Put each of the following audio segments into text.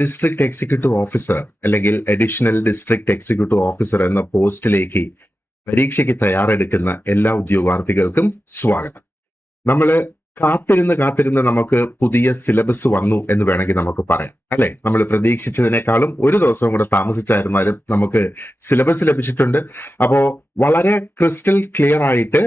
District executive officer അല്ലെങ്കിൽ additional district executive officer എന്ന പോസ്റ്റിലേക്ക് പരീക്ഷയ്ക്ക് തയ്യാറെടുക്കുന്ന എല്ലാ ഉദ്യോഗാർത്ഥികൾക്കും സ്വാഗതം. നമ്മൾ കാത്തിരുന്ന് നമുക്ക് പുതിയ സിലബസ് വന്നു എന്ന് വേണമെങ്കിൽ നമുക്ക് പറയാം, അല്ലെ? നമ്മൾ പ്രതീക്ഷിച്ചതിനേക്കാളും ഒരു ദിവസവും കൂടെ താമസിച്ചായിരുന്നാലും നമുക്ക് സിലബസ് ലഭിച്ചിട്ടുണ്ട്. അപ്പോ വളരെ ക്രിസ്റ്റൽ ക്ലിയർ ആയിട്ട്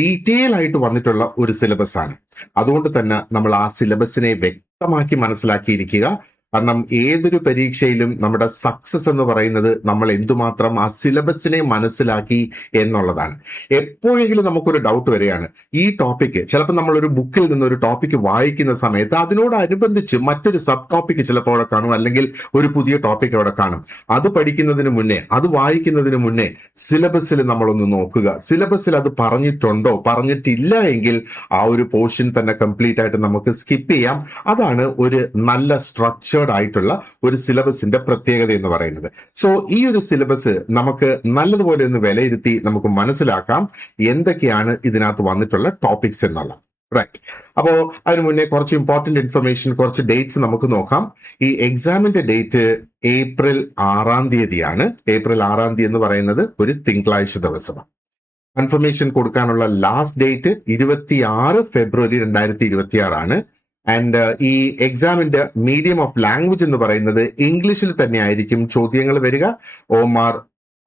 ഡീറ്റെയിൽ ആയിട്ട് വന്നിട്ടുള്ള ഒരു സിലബസ് ആണ്. അതുകൊണ്ട് തന്നെ നമ്മൾ ആ സിലബസിനെ വ്യക്തമാക്കി മനസ്സിലാക്കിയിരിക്കുക. കാരണം ഏതൊരു പരീക്ഷയിലും നമ്മുടെ സക്സസ് എന്ന് പറയുന്നത് നമ്മൾ എന്തുമാത്രം ആ സിലബസിനെ മനസ്സിലാക്കി എന്നുള്ളതാണ്. എപ്പോഴെങ്കിലും നമുക്കൊരു ഡൗട്ട് വരികയാണ്, ഈ ടോപ്പിക്ക് ചിലപ്പോൾ നമ്മളൊരു ബുക്കിൽ നിന്ന് ഒരു ടോപ്പിക്ക് വായിക്കുന്ന സമയത്ത് അതിനോടനുബന്ധിച്ച് മറ്റൊരു സബ് ടോപ്പിക്ക് ചിലപ്പോൾ അവിടെ കാണും, അല്ലെങ്കിൽ ഒരു പുതിയ ടോപ്പിക് അവിടെ കാണും. അത് പഠിക്കുന്നതിന് മുന്നേ, അത് വായിക്കുന്നതിന് മുന്നേ സിലബസിൽ നമ്മളൊന്ന് നോക്കുക. സിലബസിൽ അത് പറഞ്ഞിട്ടുണ്ടോ? പറഞ്ഞിട്ടില്ല എങ്കിൽ ആ ഒരു പോർഷൻ തന്നെ കംപ്ലീറ്റ് ആയിട്ട് നമുക്ക് സ്കിപ്പ് ചെയ്യാം. അതാണ് ഒരു നല്ല സ്ട്രക്ചർ ആയിട്ടുള്ള ഒരു സിലബസിന്റെ പ്രത്യേകത എന്ന് പറയുന്നത്. സോ ഈ ഒരു സിലബസ് നമുക്ക് നല്ലതുപോലെ ഒന്ന് വിലയിരുത്തി നമുക്ക് മനസ്സിലാക്കാം എന്തൊക്കെയാണ് ഇതിനകത്ത് വന്നിട്ടുള്ള ടോപ്പിക്സ് എന്നുള്ള. റൈറ്റ്. അപ്പോ അതിനു മുന്നേ കുറച്ച് ഇമ്പോർട്ടന്റ് ഇൻഫർമേഷൻ, കുറച്ച് ഡേറ്റ്സ് നമുക്ക് നോക്കാം. ഈ എക്സാമിന്റെ ഡേറ്റ് ഏപ്രിൽ 6-ാം തീയതിയാണ്. ഏപ്രിൽ 6-ാം തീയതി എന്ന് പറയുന്നത് ഒരു തിങ്കളാഴ്ച ദിവസമാണ്. കൺഫർമേഷൻ കൊടുക്കാനുള്ള ലാസ്റ്റ് ഡേറ്റ് 26 ഫെബ്രുവരി 2026 ആണ്. ആൻഡ് ഈ എക്സാമിന്റെ മീഡിയം ഓഫ് ലാംഗ്വേജ് എന്ന് പറയുന്നത് ഇംഗ്ലീഷിൽ തന്നെ ആയിരിക്കും ചോദ്യങ്ങൾ വരിക. OMR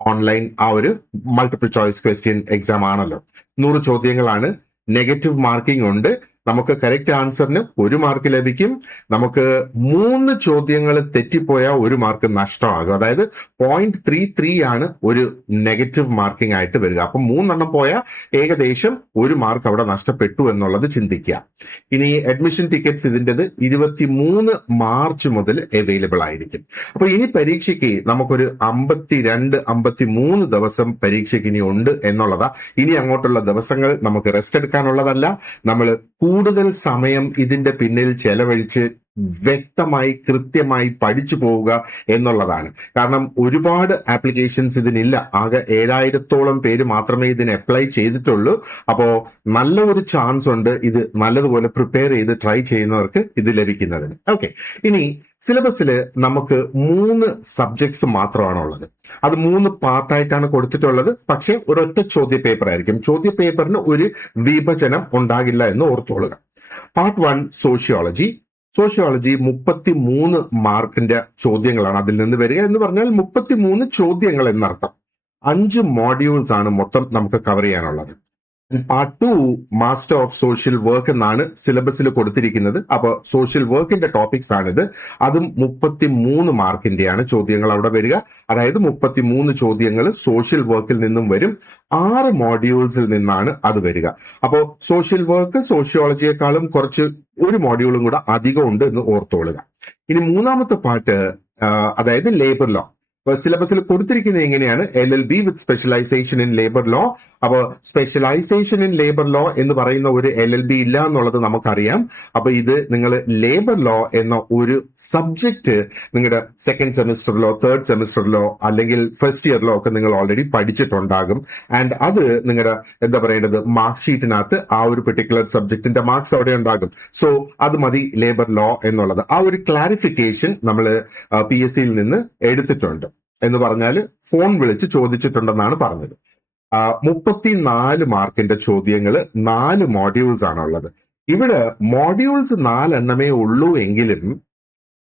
ഓൺലൈൻ ആ ഒരു മൾട്ടിപ്പിൾ ചോയ്സ് ക്വസ്റ്റ്യൻ എക്സാം ആണല്ലോ. 100 ചോദ്യങ്ങളാണ്. നെഗറ്റീവ് മാർക്കിംഗ് ഉണ്ട്. നമുക്ക് കറക്റ്റ് ആൻസറിന് 1 മാർക്ക് ലഭിക്കും. നമുക്ക് 3 ചോദ്യങ്ങൾ തെറ്റിപ്പോയാൽ 1 മാർക്ക് നഷ്ടമാകും. അതായത് 0.33 ആണ് ഒരു നെഗറ്റീവ് മാർക്കിംഗ് ആയിട്ട് വരിക. അപ്പം 3 എണ്ണം പോയാൽ ഏകദേശം 1 മാർക്ക് അവിടെ നഷ്ടപ്പെട്ടു എന്നുള്ളത് ചിന്തിക്കുക. ഇനി അഡ്മിഷൻ ടിക്കറ്റ്സ് ഇതിൻ്റെത് 23 മാർച്ച് മുതൽ അവൈലബിൾ ആയിരിക്കും. അപ്പൊ ഇനി പരീക്ഷയ്ക്ക് നമുക്കൊരു 52-53 ദിവസം പരീക്ഷയ്ക്ക് ഇനി ഉണ്ട് എന്നുള്ളതാ. ഇനി അങ്ങോട്ടുള്ള ദിവസങ്ങൾ നമുക്ക് റെസ്റ്റ് എടുക്കാനുള്ളതല്ല. നമ്മൾ കൂടുതൽ സമയം ഇതിന്റെ പിന്നിൽ ചെലവഴിച്ച് വ്യക്തമായി കൃത്യമായി പഠിച്ചു പോവുക എന്നുള്ളതാണ്. കാരണം ഒരുപാട് ആപ്ലിക്കേഷൻസ് ഇതിനില്ല. ആകെ 7000-ഓളം പേര് മാത്രമേ ഇതിന് അപ്ലൈ ചെയ്തിട്ടുള്ളൂ. അപ്പോ നല്ല ഒരു ചാൻസ് ഉണ്ട് ഇത് നല്ലതുപോലെ പ്രിപ്പയർ ചെയ്ത് ട്രൈ ചെയ്യുന്നവർക്ക് ഇത് ലഭിക്കുന്നതിന്. ഓക്കെ, ഇനി സിലബസിൽ നമുക്ക് 3 സബ്ജക്ട്സ് മാത്രമാണ് ഉള്ളത്. അത് 3 പാർട്ടായിട്ടാണ് കൊടുത്തിട്ടുള്ളത്. പക്ഷെ ഒരൊറ്റ ചോദ്യ പേപ്പർ ആയിരിക്കും. ചോദ്യ പേപ്പറിന് ഒരു വിഭജനം ഉണ്ടാകില്ല എന്ന് ഓർത്തോളുക. Part 1 sociology. 33 മാർക്കിന്റെ ചോദ്യങ്ങളാണ് അതിൽ നിന്ന് വരിക. എന്ന് പറഞ്ഞാൽ 33 ചോദ്യങ്ങൾ എന്നർത്ഥം. 5 മോഡ്യൂൾസ് ആണ് മൊത്തം നമുക്ക് കവർ ചെയ്യാനുള്ളത്. Part 2 master of social work എന്നാണ് സിലബസിൽ കൊടുത്തിരിക്കുന്നത്. അപ്പൊ സോഷ്യൽ വർക്കിന്റെ ടോപ്പിക്സ് ആണിത്. അതും 33 മാർക്കിന്റെയാണ് ചോദ്യങ്ങൾ അവിടെ വരിക. അതായത് 33 ചോദ്യങ്ങൾ സോഷ്യൽ വർക്കിൽ നിന്നും വരും. 6 മോഡ്യൂൾസിൽ നിന്നാണ് അത് വരിക. അപ്പോ സോഷ്യൽ വർക്ക് സോഷ്യോളജിയെക്കാളും കുറച്ച് 1 മോഡ്യൂളും കൂടെ അധികം ഉണ്ട് എന്ന് ഓർത്തോളുക. ഇനി 3-ാമത്തെ പാർട്ട് അതായത് ലേബർ ലോ. സിലബസിൽ കൊടുത്തിരിക്കുന്നത് എങ്ങനെയാണ്? LLB with specialisation in labour law. അപ്പോൾ സ്പെഷ്യലൈസേഷൻ ഇൻ ലേബർ ലോ എന്ന് പറയുന്ന ഒരു LLB ഇല്ല എന്നുള്ളത് നമുക്കറിയാം. അപ്പൊ ഇത് നിങ്ങൾ ലേബർ ലോ എന്ന ഒരു സബ്ജക്ട് നിങ്ങളുടെ 2nd സെമിസ്റ്ററിലോ 3rd സെമിസ്റ്ററിലോ അല്ലെങ്കിൽ ഫസ്റ്റ് ഇയറിലോ ഒക്കെ നിങ്ങൾ ഓൾറെഡി പഠിച്ചിട്ടുണ്ടാകും. ആൻഡ് അത് നിങ്ങളുടെ എന്താ പറയേണ്ടത് മാർക്ക് ഷീറ്റിനകത്ത് ആ ഒരു പെർട്ടിക്കുലർ സബ്ജക്റ്റിന്റെ മാർക്സ് അവിടെ ഉണ്ടാകും. സോ അത് മതി ലേബർ ലോ എന്നുള്ളത്. ആ ഒരു ക്ലാരിഫിക്കേഷൻ നമ്മൾ PSCയിൽ നിന്ന് എടുത്തിട്ടുണ്ട്. എന്ന് പറഞ്ഞാൽ ഫോൺ വിളിച്ച് ചോദിച്ചിട്ടുണ്ടെന്നാണ് പറഞ്ഞത്. 34 മാർക്കിന്റെ ചോദ്യങ്ങൾ 4 മോഡ്യൂൾസ് ആണുള്ളത്. ഇവിടെ മോഡ്യൂൾസ് 4 എണ്ണമേ ഉള്ളൂ എങ്കിലും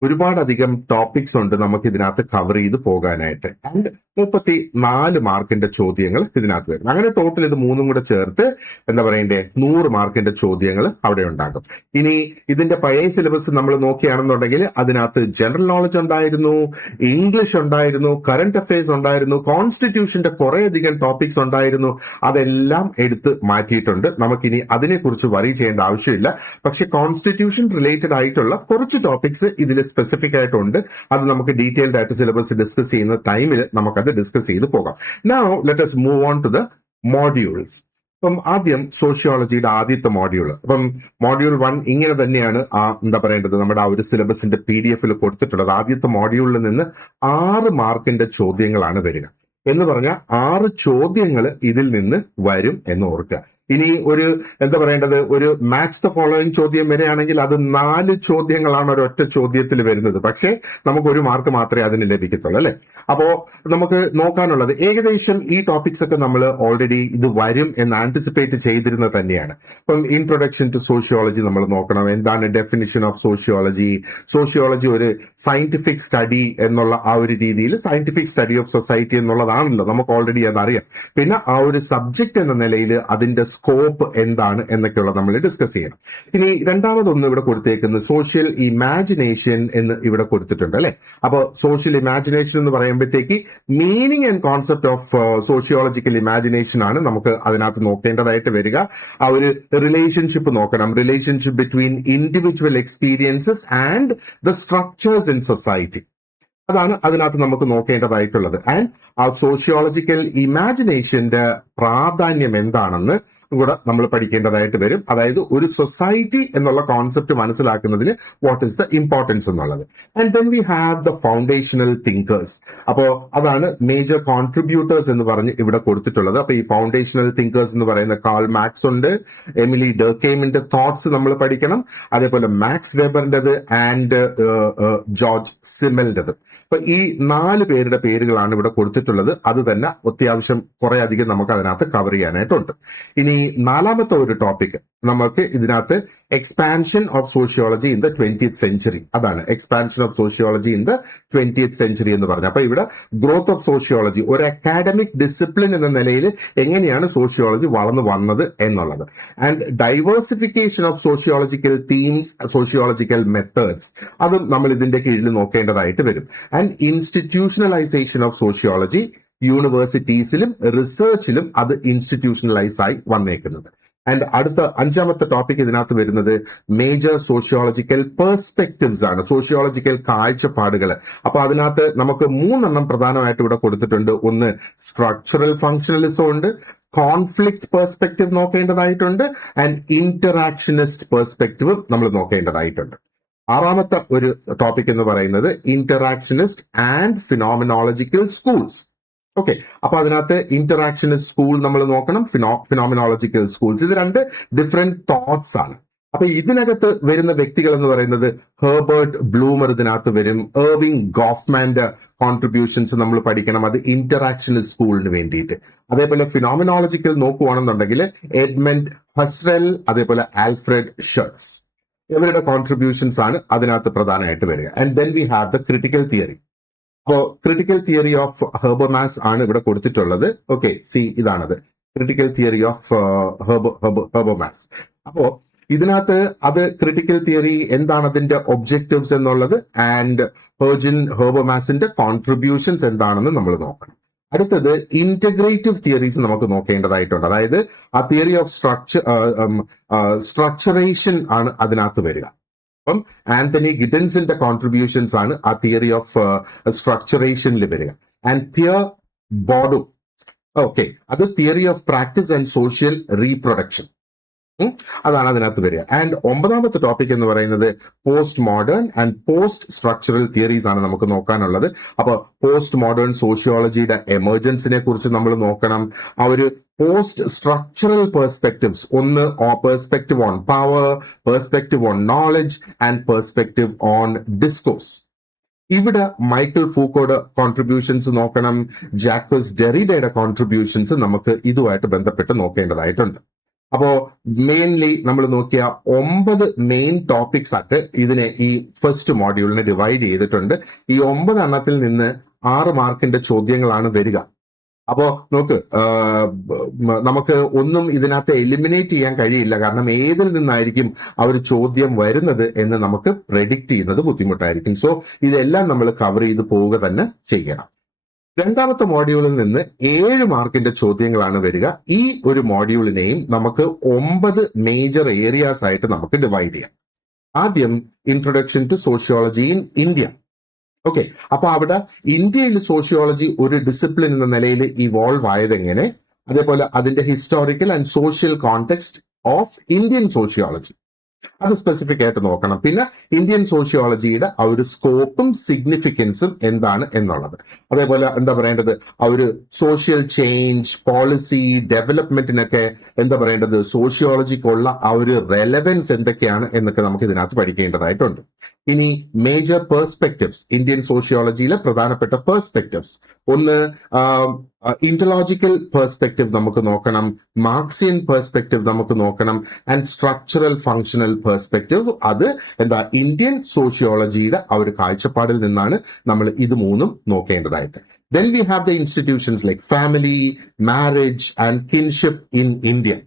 ഒരുപാടധികം ടോപ്പിക്സ് ഉണ്ട് നമുക്ക് ഇതിനകത്ത് കവർ ചെയ്ത് പോകാനായിട്ട്. ആൻഡ് 34 മാർക്കിന്റെ ചോദ്യങ്ങൾ ഇതിനകത്ത് വരുന്നു. അങ്ങനെ ടോട്ടൽ ഇത് 3 കൂടെ ചേർത്ത് എന്താ പറയണ്ടേ 100 മാർക്കിന്റെ ചോദ്യങ്ങൾ അവിടെ ഉണ്ടാകും. ഇനി ഇതിന്റെ പഴയ സിലബസ് നമ്മൾ നോക്കുകയാണെന്നുണ്ടെങ്കിൽ അതിനകത്ത് ജനറൽ നോളജ് ഉണ്ടായിരുന്നു, ഇംഗ്ലീഷ് ഉണ്ടായിരുന്നു, കറന്റ് അഫയേഴ്സ് ഉണ്ടായിരുന്നു, കോൺസ്റ്റിറ്റ്യൂഷന്റെ കുറെ അധികം ടോപ്പിക്സ് ഉണ്ടായിരുന്നു. അതെല്ലാം എടുത്ത് മാറ്റിയിട്ടുണ്ട്. നമുക്കിനി അതിനെക്കുറിച്ച് വറി ചെയ്യേണ്ട ആവശ്യമില്ല. പക്ഷെ കോൺസ്റ്റിറ്റ്യൂഷൻ റിലേറ്റഡ് ആയിട്ടുള്ള കുറച്ച് ടോപ്പിക്സ് ഇതിൽ സ്പെസിഫിക് ആയിട്ടുണ്ട്. അത് നമുക്ക് ഡീറ്റെയിൽഡ് ആയിട്ട് സിലബസ് ഡിസ്കസ് ചെയ്യുന്ന ടൈമിൽ നമുക്കത് ഡിസ്കസ് ചെയ്ത് പോകാം. Now let us move on to the modules. അപ്പം ആദ്യം സോഷ്യോളജിയുടെ ആദ്യത്തെ മോഡ്യൂൾ. അപ്പം മോഡ്യൂൾ 1 ഇങ്ങനെ തന്നെയാണ് എന്താ പറയേണ്ടത് നമ്മുടെ ആ ഒരു സിലബസിന്റെ PDF കൊടുത്തിട്ടുള്ളത്. ആദ്യത്തെ മോഡ്യൂളിൽ നിന്ന് 6 മാർക്കിന്റെ ചോദ്യങ്ങളാണ് വരിക. എന്ന് പറഞ്ഞാൽ 6 ചോദ്യങ്ങൾ ഇതിൽ നിന്ന് വരും എന്ന് ഓർക്കുക. ഇനി ഒരു എന്താ പറയേണ്ടത്, ഒരു മാച്ച് ദ ഫോളോയിങ് ചോദ്യം വരികയാണെങ്കിൽ അത് 4 ചോദ്യങ്ങളാണ് ഒരൊറ്റ ചോദ്യത്തിൽ വരുന്നത്. പക്ഷേ നമുക്ക് 1 മാർക്ക് മാത്രമേ അതിന് ലഭിക്കത്തുള്ളൂ അല്ലെ. അപ്പോ നമുക്ക് നോക്കാനുള്ളത് ഏകദേശം ഈ ടോപ്പിക്സ് ഒക്കെ നമ്മൾ ഓൾറെഡി ഇത് വരും എന്ന് ആന്റിസിപ്പേറ്റ് ചെയ്തിരുന്നത് തന്നെയാണ്. ഇപ്പം ഇൻട്രൊഡക്ഷൻ ടു സോഷ്യോളജി നമ്മൾ നോക്കണം. എന്താണ് ഡെഫിനിഷൻ ഓഫ് സോഷ്യോളജി? സോഷ്യോളജി ഒരു സയന്റിഫിക് സ്റ്റഡി എന്നുള്ള ആ ഒരു രീതിയിൽ സയന്റിഫിക് സ്റ്റഡി ഓഫ് സൊസൈറ്റി എന്നുള്ളതാണല്ലോ, നമുക്ക് ഓൾറെഡി അതറിയാം. പിന്നെ ആ ഒരു സബ്ജക്ട് എന്ന നിലയിൽ അതിന്റെ സ്കോപ്പ് എന്താണ് എന്നൊക്കെയുള്ള നമ്മൾ ഡിസ്കസ് ചെയ്യണം. ഇനി രണ്ടാമതൊന്ന് ഇവിടെ കൊടുത്തേക്കുന്നത് സോഷ്യൽ ഇമാജിനേഷൻ എന്ന് ഇവിടെ കൊടുത്തിട്ടുണ്ട് അല്ലെ. അപ്പോൾ സോഷ്യൽ ഇമാജിനേഷൻ എന്ന് പറയുമ്പോഴത്തേക്ക് meaning and concept of sociological imagination ആണ് നമുക്ക് അതിനകത്ത് നോക്കേണ്ടതായിട്ട് വരിക. ആ ഒരു റിലേഷൻഷിപ്പ് നോക്കണം, relationship between individual experiences and the structures in society. അതാണ് അതിനകത്ത് നമുക്ക് നോക്കേണ്ടതായിട്ടുള്ളത്. ആൻഡ് ആ സോഷ്യോളജിക്കൽ ഇമാജിനേഷന്റെ പ്രാധാന്യം എന്താണെന്ന് കൂടെ നമ്മൾ പഠിക്കേണ്ടതായിട്ട് വരും. അതായത് ഒരു സൊസൈറ്റി എന്നുള്ള കോൺസെപ്റ്റ് മനസ്സിലാക്കുന്നതിന് വാട്ട് ഇസ് ദ ഇമ്പോർട്ടൻസ് എന്നുള്ളത്. And then we have the foundational thinkers. അപ്പോ അതാണ് മേജർ കോൺട്രിബ്യൂട്ടേഴ്സ് എന്ന് പറഞ്ഞ് ഇവിടെ കൊടുത്തിട്ടുള്ളത്. അപ്പൊ ഈ ഫൗണ്ടേഷണൽ തിങ്കേഴ്സ് എന്ന് പറയുന്ന കാൾ മാർക്സ് ഉണ്ട്, എമിലി ഡർക്കെയിമിന്റെ തോട്ട്സ് നമ്മൾ പഠിക്കണം, അതേപോലെ മാക്സ് വെബറിന്റേത് ആൻഡ് ജോർജ് സിമലിന്റേത്. അപ്പൊ ഈ 4 പേരുടെ പേരുകളാണ് ഇവിടെ കൊടുത്തിട്ടുള്ളത്. അത് തന്നെ അത്യാവശ്യം കുറെ അധികം നമുക്ക് അതിനകത്ത് കവർ ചെയ്യാനായിട്ടുണ്ട്. ഇനി 4ാമത്തെ ഒരു ടോപ്പിക് നമുക്ക് ഇതിനകത്ത് expansion of sociology in the 20th century. അതാണ് expansion of sociology in the 20th century എന്ന് പറഞ്ഞു. അപ്പൊ ഇവിടെ ഗ്രോത്ത് ഓഫ് സോഷ്യോളജി ഒരു അക്കാഡമിക് ഡിസിപ്ലിൻ എന്ന നിലയിൽ എങ്ങനെയാണ് സോഷ്യോളജി വളർന്നു വന്നത് എന്നുള്ളത്. And diversification of sociological themes, sociological methods, അതും നമ്മൾ ഇതിന്റെ കീഴിൽ നോക്കേണ്ടതായിട്ട് വരും. ആൻഡ് ഇൻസ്റ്റിറ്റ്യൂഷണലൈസേഷൻ ഓഫ് സോഷ്യോളജി, യൂണിവേഴ്സിറ്റീസിലും റിസർച്ചിലും അത് ഇൻസ്റ്റിറ്റ്യൂഷണലൈസ് ആയി വന്നേക്കുന്നത്. ആൻഡ് അടുത്ത 5ാമത്തെ ടോപ്പിക് ഇതിനകത്ത് വരുന്നത് മേജർ സോഷ്യോളജിക്കൽ പെർസ്പെക്റ്റീവ്സ് ആണ്, സോഷ്യോളജിക്കൽ കാഴ്ചപ്പാടുകൾ. അപ്പൊ അതിനകത്ത് നമുക്ക് 3 പ്രധാനമായിട്ട് ഇവിടെ കൊടുത്തിട്ടുണ്ട്. ഒന്ന് സ്ട്രക്ചറൽ ഫങ്ഷണലിസം ഉണ്ട്, കോൺഫ്ലിക്റ്റ് പെർസ്പെക്റ്റീവ് നോക്കേണ്ടതായിട്ടുണ്ട്, ആൻഡ് ഇന്ററാക്ഷനിസ്റ്റ് പെർസ്പെക്റ്റീവ് നമ്മൾ നോക്കേണ്ടതായിട്ടുണ്ട്. 6ാമത്തെ ഒരു ടോപ്പിക് എന്ന് പറയുന്നത് ഇന്ററാക്ഷനിസ്റ്റ് ആൻഡ് ഫിനോമിനോളജിക്കൽ സ്കൂൾസ്. ഓക്കെ, അപ്പൊ അതിനകത്ത് ഇന്ററാക്ഷനിസ്റ്റ് സ്കൂൾ നമ്മൾ നോക്കണം, ഫിനോമിനോളജിക്കൽ സ്കൂൾസ്. ഇത് 2 ഡിഫറെന്റ് തോട്ട്സ് ആണ്. അപ്പൊ ഇതിനകത്ത് വരുന്ന വ്യക്തികൾ എന്ന് പറയുന്നത് ഹെർബർട്ട് ബ്ലൂമർ ഇതിനകത്ത് വരും, എർവിങ് ഗോഫ്മാന്റെ കോൺട്രിബ്യൂഷൻസ് നമ്മൾ പഠിക്കണം, അത് ഇന്ററാക്ഷനിസ്റ്റ് സ്കൂളിന് വേണ്ടിയിട്ട്. അതേപോലെ ഫിനോമിനോളജിക്കൽ നോക്കുവാണെന്നുണ്ടെങ്കിൽ എഡ്മണ്ട് ഹസ്റെൽ, അതേപോലെ ആൽഫ്രഡ് ഷർട്സ്, ഇവരുടെ കോൺട്രിബ്യൂഷൻസ് ആണ് അതിനകത്ത് പ്രധാനമായിട്ട് വരിക. And then we have the critical theory. അപ്പോ ക്രിട്ടിക്കൽ തിയറി ഓഫ് ഹെർബർമാസ് ആണ് ഇവിടെ കൊടുത്തിട്ടുള്ളത്. ഓക്കെ, സി ഇതാണത്, ക്രിട്ടിക്കൽ തിയറി ഓഫ് ഹെർബർമാസ്. അപ്പോ ഇതിനകത്ത് അത് ക്രിട്ടിക്കൽ തിയറി എന്താണ് അതിന്റെ ഒബ്ജക്റ്റീവ്സ് എന്നുള്ളത്, ആൻഡ് ഹെർബർമാസിന്റെ കോൺട്രിബ്യൂഷൻസ് എന്താണെന്ന് നമ്മൾ നോക്കണം. അടുത്തത് ഇന്റഗ്രേറ്റീവ് തിയറീസ് നമുക്ക് നോക്കേണ്ടതായിട്ടുണ്ട്. അതായത് ആ തിയറി ഓഫ് സ്ട്രക്ചറേഷൻ ആണ് അതിനകത്ത് വരിക. അപ്പം ആന്റണി ഗിഡൻസിന്റെ കോൺട്രിബ്യൂഷൻസ് ആണ് ആ തിയറി ഓഫ് സ്ട്രക്ചറേഷനിൽ വരിക. ആൻഡ് പിയർ ബോർഡു, ഓക്കെ, അത് theory of practice and social reproduction, അതാണ് അതിനകത്ത് വരിക. ആൻഡ് 9ാമത്തെ ടോപ്പിക് എന്ന് പറയുന്നത് post modern and post structural theories ആണ് നമുക്ക് നോക്കാനുള്ളത്. അപ്പൊ പോസ്റ്റ് മോഡേൺ സോഷ്യോളജിയുടെ എമർജൻസിനെ കുറിച്ച് നമ്മൾ നോക്കണം. ആ ഒരു പോസ്റ്റ് സ്ട്രക്ചറൽ പെർസ്പെക്റ്റീവ്സ്, ഒന്ന് perspective on power, perspective on knowledge and perspective on discourse. ഇവിടെ മൈക്കിൾ ഫൂക്കോയുടെ കോൺട്രിബ്യൂഷൻസ് നോക്കണം, ജാക്വസ് ഡെറിഡയുടെ കോൺട്രിബ്യൂഷൻസ് നമുക്ക് ഇതുമായിട്ട് ബന്ധപ്പെട്ട് നോക്കേണ്ടതായിട്ടുണ്ട്. അപ്പോ മെയിൻലി നമ്മൾ നോക്കിയ 9 മെയിൻ ടോപ്പിക്സ് ആയിട്ട് ഇതിനെ ഈ ഫസ്റ്റ് മോഡ്യൂളിനെ ഡിവൈഡ് ചെയ്തിട്ടുണ്ട്. ഈ 9 എണ്ണത്തിൽ നിന്ന് 6 മാർക്കിന്റെ ചോദ്യങ്ങളാണ് വരിക. അപ്പോ നോക്ക്, നമുക്ക് ഒന്നും ഇതിനകത്ത് എലിമിനേറ്റ് ചെയ്യാൻ കഴിയില്ല. കാരണം ഏതിൽ നിന്നായിരിക്കും ആ ഒരു ചോദ്യം വരുന്നത് എന്ന് നമുക്ക് പ്രെഡിക്റ്റ് ചെയ്യുന്നത് ബുദ്ധിമുട്ടായിരിക്കും. സോ ഇതെല്ലാം നമ്മൾ കവർ ചെയ്ത് പോവുക തന്നെ ചെയ്യണം. 2ാമത്തെ മോഡ്യൂളിൽ നിന്ന് 7 മാർക്കിന്റെ ചോദ്യങ്ങളാണ് വരിക. ഈ ഒരു മോഡ്യൂളിനെയും നമുക്ക് 9 മേജർ ഏരിയാസ് ആയിട്ട് നമുക്ക് ഡിവൈഡ് ചെയ്യാം. ആദ്യം introduction to sociology in India. Okay, അപ്പൊ അവിടെ ഇന്ത്യയിൽ സോഷ്യോളജി ഒരു ഡിസിപ്ലിൻ എന്ന നിലയിൽ ഇവോൾവ് ആയതെങ്ങനെ, അതേപോലെ അതിന്റെ historical and social context of Indian sociology. അത് സ്പെസിഫിക് ആയിട്ട് നോക്കണം. പിന്നെ ഇന്ത്യൻ സോഷ്യോളജിയുടെ ആ ഒരു സ്കോപ്പും സിഗ്നിഫിക്കൻസും എന്താണ് എന്നുള്ളത്. അതേപോലെ എന്താ പറയേണ്ടത്, ആ ഒരു സോഷ്യൽ ചേഞ്ച്, പോളിസി, ഡെവലപ്മെന്റിനൊക്കെ എന്താ പറയേണ്ടത്, സോഷ്യോളജിക്കുള്ള ആ ഒരു റെലവൻസ് എന്തൊക്കെയാണ് എന്നൊക്കെ നമുക്ക് ഇതിനകത്ത് പഠിക്കേണ്ടതായിട്ടുണ്ട്. ഇനി മേജർ പെർസ്പെക്റ്റീവ്സ്, ഇന്ത്യൻ സോഷ്യോളജിയിലെ പ്രധാനപ്പെട്ട പെർസ്പെക്റ്റീവ്സ്, ഒന്ന് ഇന്റർലോജിക്കൽ പെർസ്പെക്റ്റീവ് നമുക്ക് നോക്കണം, മാർക്സിയൻ പെർസ്പെക്റ്റീവ് നമുക്ക് നോക്കണം, ആൻഡ് സ്ട്രക്ചറൽ ഫങ്ഷണൽ പെർസ്പെക്റ്റീവ്. അത് എന്താ ഇന്ത്യൻ സോഷ്യോളജിയുടെ ആ ഒരു കാഴ്ചപ്പാടിൽ നിന്നാണ് നമ്മൾ ഇത് മൂന്നും നോക്കേണ്ടതായിട്ട്. Then we have the institutions like family, marriage and kinship in India.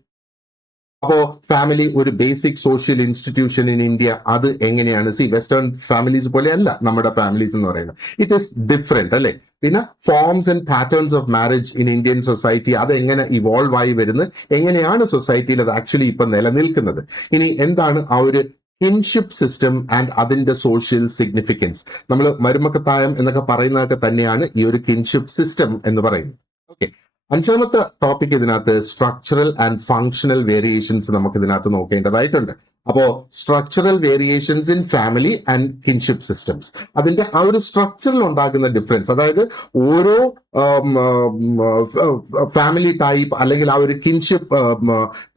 അപ്പോ ഫാമിലി ഒരു basic social institution in India. അത് എങ്ങനെയാണ്, വെസ്റ്റേൺ ഫാമിലീസ് പോലെയല്ല നമ്മുടെ ഫാമിലീസ് എന്ന് പറയുന്നത്. ഇറ്റ് ഈസ് ഡിഫറെന്റ് അല്ലെ. പിന്നെ forms and patterns of marriage in Indian society, അത് എങ്ങനെ ഇവോൾവ് ആയി വരുന്നത്, എങ്ങനെയാണ് സൊസൈറ്റിയിൽ അത് ആക്ച്വലി ഇപ്പൊ നിലനിൽക്കുന്നത്. ഇനി എന്താണ് ആ ഒരു കിൻഷിപ്പ് സിസ്റ്റം ആൻഡ് അതിന്റെ സോഷ്യൽ സിഗ്നിഫിക്കൻസ്. നമ്മൾ മരുമക്കത്തായം എന്നൊക്കെ പറയുന്നതൊക്കെ തന്നെയാണ് ഈ ഒരു കിൻഷിപ്പ് സിസ്റ്റം എന്ന് പറയുന്നത്. ഓക്കെ, അഞ്ചാമത്തെ ടോപ്പിക് ഇതിനകത്ത് സ്ട്രക്ചറൽ ആൻഡ് ഫങ്ഷണൽ വേരിയേഷൻസ് നമുക്ക് ഇതിനകത്ത് നോക്കേണ്ടതായിട്ടുണ്ട്. അപ്പോ structural variations in family and kinship systems, അതിന്റെ ആ ഒരു സ്ട്രക്ചറിൽ ഉണ്ടാകുന്ന ഡിഫറൻസ്, അതായത് ഓരോ ഫാമിലി ടൈപ്പ് അല്ലെങ്കിൽ ആ ഒരു കിൻഷിപ്പ്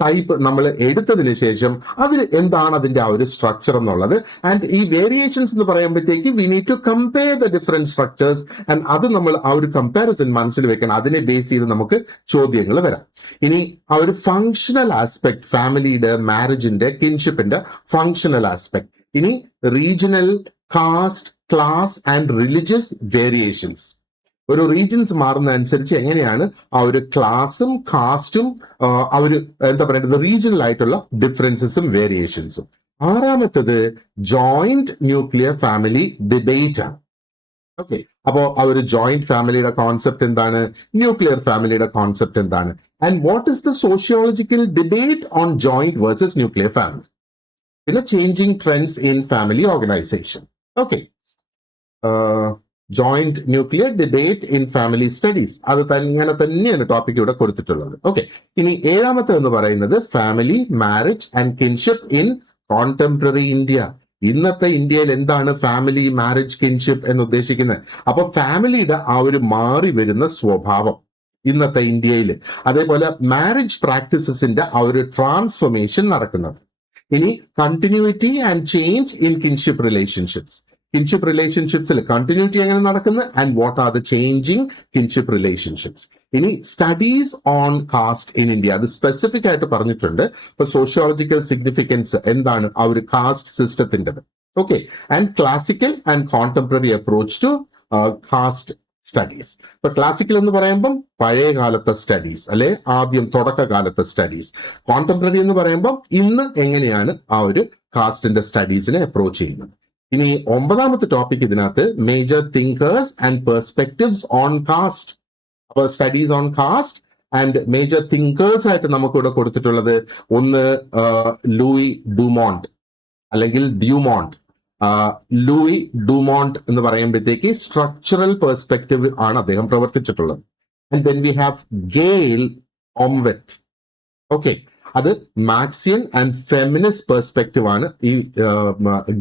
ടൈപ്പ് നമ്മൾ എടുത്തതിന് ശേഷം അതിൽ എന്താണ് അതിന്റെ ആ ഒരു സ്ട്രക്ചർ എന്നുള്ളത്. ആൻഡ് ഈ വേരിയേഷൻസ് എന്ന് പറയുമ്പോഴത്തേക്ക് we need to compare the different structures and അത് നമ്മൾ ആ ഒരു കമ്പാരിസൺ മനസ്സിൽ വെക്കണം. അതിനെ ബേസ് ചെയ്ത് നമുക്ക് ചോദ്യങ്ങൾ വരാം. ഇനി ആ ഒരു ഫങ്ഷണൽ ആസ്പെക്ട്, ഫാമിലിയുടെ, മാരേജിന്റെ, കിൻഷിപ്പിന്റെ ഫങ്ഷണൽ ആസ്പെക്ട്. ഇനി regional, caste, class and religious variations. ഒരു റീജിയൻസ് മാറുന്ന അനുസരിച്ച് എങ്ങനെയാണ് ആ ഒരു ക്ലാസും കാസ്റ്റും ആ ഒരു എന്താ പറയുന്നത് റീജിയണൽ ആയിട്ടുള്ള ഡിഫറൻസസും വേരിയേഷൻസും. ആറാമത്തത് ജോയിന്റ് ന്യൂക്ലിയർ ഫാമിലി ഡിബേറ്റ് ആണ്. ഓക്കെ, അപ്പോ ആ ഒരു ജോയിന്റ് ഫാമിലിയുടെ കോൺസെപ്റ്റ് എന്താണ്, ന്യൂക്ലിയർ ഫാമിലിയുടെ കോൺസെപ്റ്റ് എന്താണ്, and what is the sociological debate on joint versus nuclear family. പിന്നെ changing trends in family organisation. Okay, joint nuclear debate in family studies, അത് അങ്ങനെ തന്നെയാണ് ടോപ്പിക് ഇവിടെ കൊടുത്തിട്ടുള്ളത്. ഓക്കെ, ഇനി ഏഴാമത്തെ എന്ന് പറയുന്നത് family, marriage and kinship in contemporary India. ഇന്നത്തെ ഇന്ത്യയിൽ എന്താണ് ഫാമിലി, മാരേജ്, കിൻഷിപ്പ് എന്ന് ഉദ്ദേശിക്കുന്നത്. അപ്പൊ ഫാമിലിയുടെ ആ ഒരു മാറി വരുന്ന സ്വഭാവം ഇന്നത്തെ ഇന്ത്യയിൽ, അതേപോലെ മാരേജ് പ്രാക്ടീസസിന്റെ ആ ഒരു ട്രാൻസ്ഫോർമേഷൻ നടക്കുന്നത്. ഇനി continuity and change in kinship relationships. Kinship റിലേഷൻഷിപ്സിൽ കണ്ടിന്യൂറ്റി എങ്ങനെ നടക്കുന്നത് and what are the changing kinship relationships. ഇനി studies on caste in India, അത് സ്പെസിഫിക് ആയിട്ട് പറഞ്ഞിട്ടുണ്ട്. ഇപ്പൊ സോഷ്യോളജിക്കൽ സിഗ്നിഫിക്കൻസ് എന്താണ് ആ ഒരു കാസ്റ്റ് സിസ്റ്റത്തിൻ്റെത്. Okay, and classical and contemporary approach to caste studies. ഇപ്പൊ ക്ലാസിക്കൽ എന്ന് പറയുമ്പം പഴയ കാലത്തെ സ്റ്റഡീസ്, അല്ലെ ആദ്യം തുടക്കകാലത്തെ സ്റ്റഡീസ്. കോൺടെമ്പററി എന്ന് പറയുമ്പോൾ ഇന്ന് എങ്ങനെയാണ് ആ ഒരു കാസ്റ്റിന്റെ സ്റ്റഡീസിനെ അപ്രോച്ച് ചെയ്യുന്നത്. ഇനി ഒമ്പതാമത്തെ ടോപ്പിക് ഇതിനകത്ത് major thinkers and perspectives on caste. അപ്പൊ studies on caste and major thinkers ആയിട്ട് നമുക്കിവിടെ കൊടുത്തിട്ടുള്ളത് ഒന്ന് ലൂയി ഡുമോണ്ട് അല്ലെങ്കിൽ ഡ്യൂമോണ്ട്. ലൂയി ഡുമോണ്ട് എന്ന് പറയുമ്പോഴത്തേക്ക് സ്ട്രക്ചറൽ പെർസ്പെക്റ്റീവ് ആണ് അദ്ദേഹം പ്രവർത്തിച്ചിട്ടുള്ളത്. And then we have Gail Omvedt. Okay, അത് മാർക്സിയൻ ആൻഡ് ഫെമിനിസ്റ്റ് പെർസ്പെക്റ്റീവ് ആണ് ഈ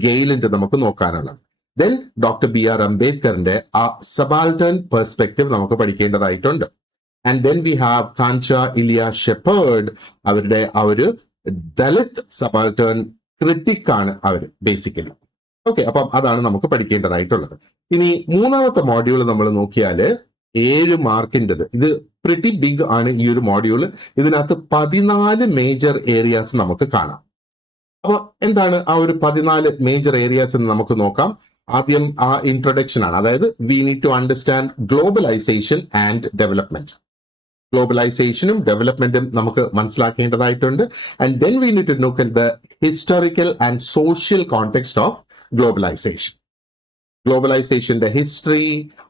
ഗെയിലിന്റെ നമുക്ക് നോക്കാനുള്ളത്. ദെൻ ഡോക്ടർ BR അംബേദ്കറിന്റെ ആ സബാൾട്ടൺ പെർസ്പെക്റ്റീവ് നമുക്ക് പഠിക്കേണ്ടതായിട്ടുണ്ട്. And then we have Kancha Ilaiah Shepherd, അവരുടെ ആ ഒരു ദലിത് സബാൾട്ടൺ ക്രിട്ടിക് ആണ് അവർ ബേസിക്കലി. ഓക്കെ, അപ്പം അതാണ് നമുക്ക് പഠിക്കേണ്ടതായിട്ടുള്ളത്. ഇനി മൂന്നാമത്തെ മോഡ്യൂൾ നമ്മൾ നോക്കിയാല് 7 മാർക്കിൻ്റെത്. ഇത് പ്രിറ്റി ബിഗ് ആണ് ഈ ഒരു മോഡ്യൂൾ. ഇതിനകത്ത് 14 മേജർ ഏരിയാസ് നമുക്ക് കാണാം. അപ്പോൾ എന്താണ് ആ ഒരു 14 മേജർ ഏരിയാസ് എന്ന് നമുക്ക് നോക്കാം. ആദ്യം ആ ഇൻട്രൊഡക്ഷൻ ആണ്, അതായത് we need to understand globalization and development. ഗ്ലോബലൈസേഷനും ഡെവലപ്മെന്റും നമുക്ക് മനസ്സിലാക്കേണ്ടതായിട്ടുണ്ട്. And then we need to look at the historical and social context of globalization. ഗ്ലോബലൈസേഷന്റെ ഹിസ്റ്ററി,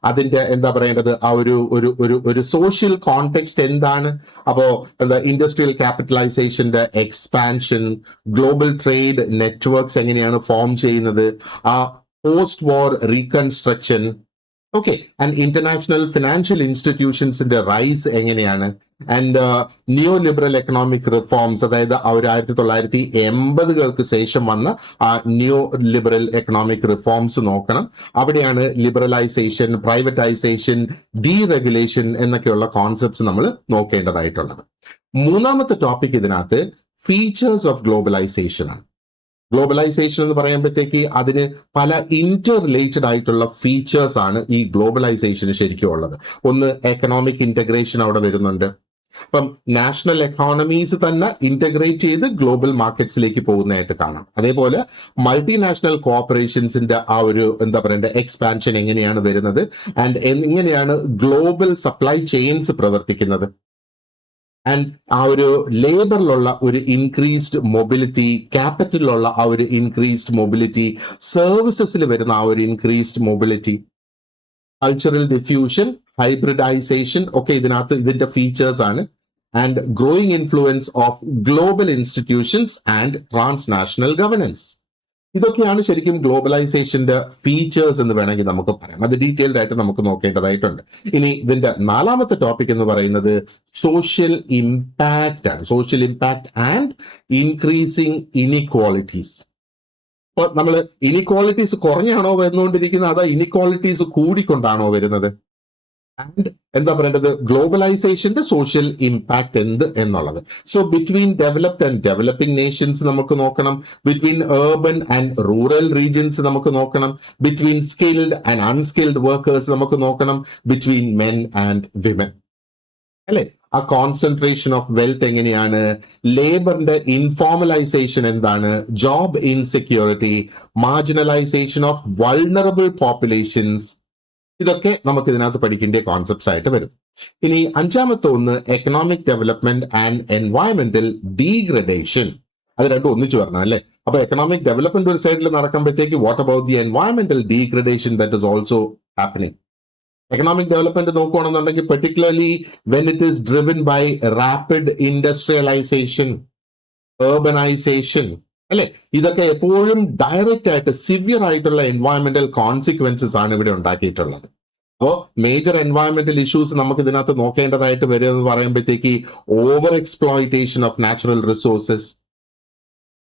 അതിന്റെ എന്താ പറയേണ്ടത് ആ ഒരു സോഷ്യൽ കോണ്ടെക്സ്റ്റ് എന്താണ്. അപ്പോ എന്താ ഇൻഡസ്ട്രിയൽ ക്യാപിറ്റലൈസേഷന്റെ എക്സ്പാൻഷൻ, ഗ്ലോബൽ ട്രേഡ് നെറ്റ്വർക്ക്സ് എങ്ങനെയാണ് ഫോം ചെയ്യുന്നത്, ആ post war reconstruction, okay, and international financial ഇൻസ്റ്റിറ്റ്യൂഷൻസിന്റെ റൈസ് എങ്ങനെയാണ്, and neo liberal economic reforms, അതായത് ആ ഒരു 1980-കൾക്ക് ശേഷം വന്ന ആ ന്യൂ ലിബറൽ എക്കണോമിക് റിഫോംസ് നോക്കണം. അവിടെയാണ് ലിബറലൈസേഷൻ, പ്രൈവറ്റൈസേഷൻ, ഡീറെഗുലേഷൻ എന്നൊക്കെയുള്ള കോൺസെപ്റ്റ്സ് നമ്മൾ നോക്കേണ്ടതായിട്ടുള്ളത്. മൂന്നാമത്തെ ടോപ്പിക് ഇതിനകത്ത് ഫീച്ചേഴ്സ് ഓഫ് ഗ്ലോബലൈസേഷൻ ആണ്. ഗ്ലോബലൈസേഷൻ എന്ന് പറയുമ്പോഴത്തേക്ക് അതിന് പല ഇന്റർ റിലേറ്റഡ് ആയിട്ടുള്ള ഫീച്ചേഴ്സ് ആണ് ഈ ഗ്ലോബലൈസേഷന് ശരിക്കും ഉള്ളത്. ഒന്ന്, എക്കണോമിക് ഇന്റഗ്രേഷൻ അവിടെ വരുന്നുണ്ട്. അപ്പം നാഷണൽ എക്കോണമീസ് തന്നെ ഇന്റഗ്രേറ്റ് ചെയ്ത് ഗ്ലോബൽ മാർക്കറ്റ്സിലേക്ക് പോകുന്നതായിട്ട് കാണാം. അതേപോലെ മൾട്ടിനാഷണൽ കോർപ്പറേഷൻസിന്റെ ആ ഒരു എന്താ പറയണ്ടേ എക്സ്പാൻഷൻ എങ്ങനെയാണ് വരുന്നത്, ആൻഡ് എങ്ങനെയാണ് ഗ്ലോബൽ സപ്ലൈ ചെയിൻസ് പ്രവർത്തിക്കുന്നത്, ആൻഡ് ആ ഒരു ലേബറിലുള്ള ഒരു ഇൻക്രീസ്ഡ് മൊബിലിറ്റി, ക്യാപിറ്റലിലുള്ള ആ ഒരു ഇൻക്രീസ്ഡ് മൊബിലിറ്റി, സർവീസസിൽ വരുന്ന ആ ഒരു increased mobility, cultural diffusion, hybridisation ഒക്കെ ഇതിന്റെ ഫീച്ചേഴ്സ് ആണ്. And growing influence of global institutions and transnational governance. ഇതൊക്കെയാണ് ശരിക്കും ഗ്ലോബലൈസേഷന്റെ ഫീച്ചേഴ്സ് എന്ന് വേണമെങ്കിൽ നമുക്ക് പറയാം. അത് ഡീറ്റെയിൽഡ് ആയിട്ട് നമുക്ക് നോക്കേണ്ടതായിട്ടുണ്ട്. ഇനി ഇതിന്റെ നാലാമത്തെ ടോപ്പിക് എന്ന് പറയുന്നത് സോഷ്യൽ ഇമ്പാക്റ്റ് ആണ്. Social impact and increasing inequalities. അപ്പൊ നമ്മൾ ഇനിക്വാളിറ്റീസ് കുറഞ്ഞാണോ വന്നുകൊണ്ടിരിക്കുന്നത്, അതോ ഇനിക്വാളിറ്റീസ് കൂടിക്കൊണ്ടാണോ വരുന്നത്? ആൻഡ് എന്താ പറയേണ്ടത്, ഗ്ലോബലൈസേഷന്റെ സോഷ്യൽ ഇമ്പാക്ട് എന്ത് എന്നുള്ളത്. So between developed and developing Nations നമുക്ക് നോക്കണം, between urban and rural regions നമുക്ക് നോക്കണം, between skilled and unskilled workers നമുക്ക് നോക്കണം, ബിറ്റ്വീൻ മെൻ ആൻഡ് വിമൻ. അല്ലെ, ആ കോൺസെൻട്രേഷൻ ഓഫ് വെൽത്ത് എങ്ങനെയാണ്, ലേബറിന്റെ ഇൻഫോർമലൈസേഷൻ എന്താണ്, job insecurity, marginalisation of vulnerable populations, ഇതൊക്കെ നമുക്ക് ഇതിനകത്ത് പഠിക്കേണ്ട കോൺസെപ്റ്റ്സ് ആയിട്ട് വരും. ഇനി അഞ്ചാമത്തെ ഒന്ന് economic development and environmental degradation. അത് രണ്ടും ഒന്നിച്ചു വരണം അല്ലെ. അപ്പൊ എക്കണോമിക് ഡെവലപ്മെന്റ് ഒരു സൈഡിൽ നടക്കുമ്പോഴത്തേക്ക് what about the environmental degradation that is also happening. Economic development നോക്കുകയാണെന്നുണ്ടെങ്കിൽ particularly when it is driven by rapid industrialization, urbanization, അല്ലെ, ഇതൊക്കെ എപ്പോഴും ഡയറക്റ്റ് ആയിട്ട് സിവിയർ ആയിട്ടുള്ള എൻവയറമെന്റൽ കോൺസിക്വൻസസ് ആണ് ഇവിടെ ഉണ്ടാക്കിയിട്ടുള്ളത്. അപ്പോൾ മേജർ എൻവയറമെന്റൽ ഇഷ്യൂസ് നമുക്ക് ഇതിനകത്ത് നോക്കേണ്ടതായിട്ട് വരിക എന്ന് പറയുമ്പോഴത്തേക്ക് over exploitation of natural resources,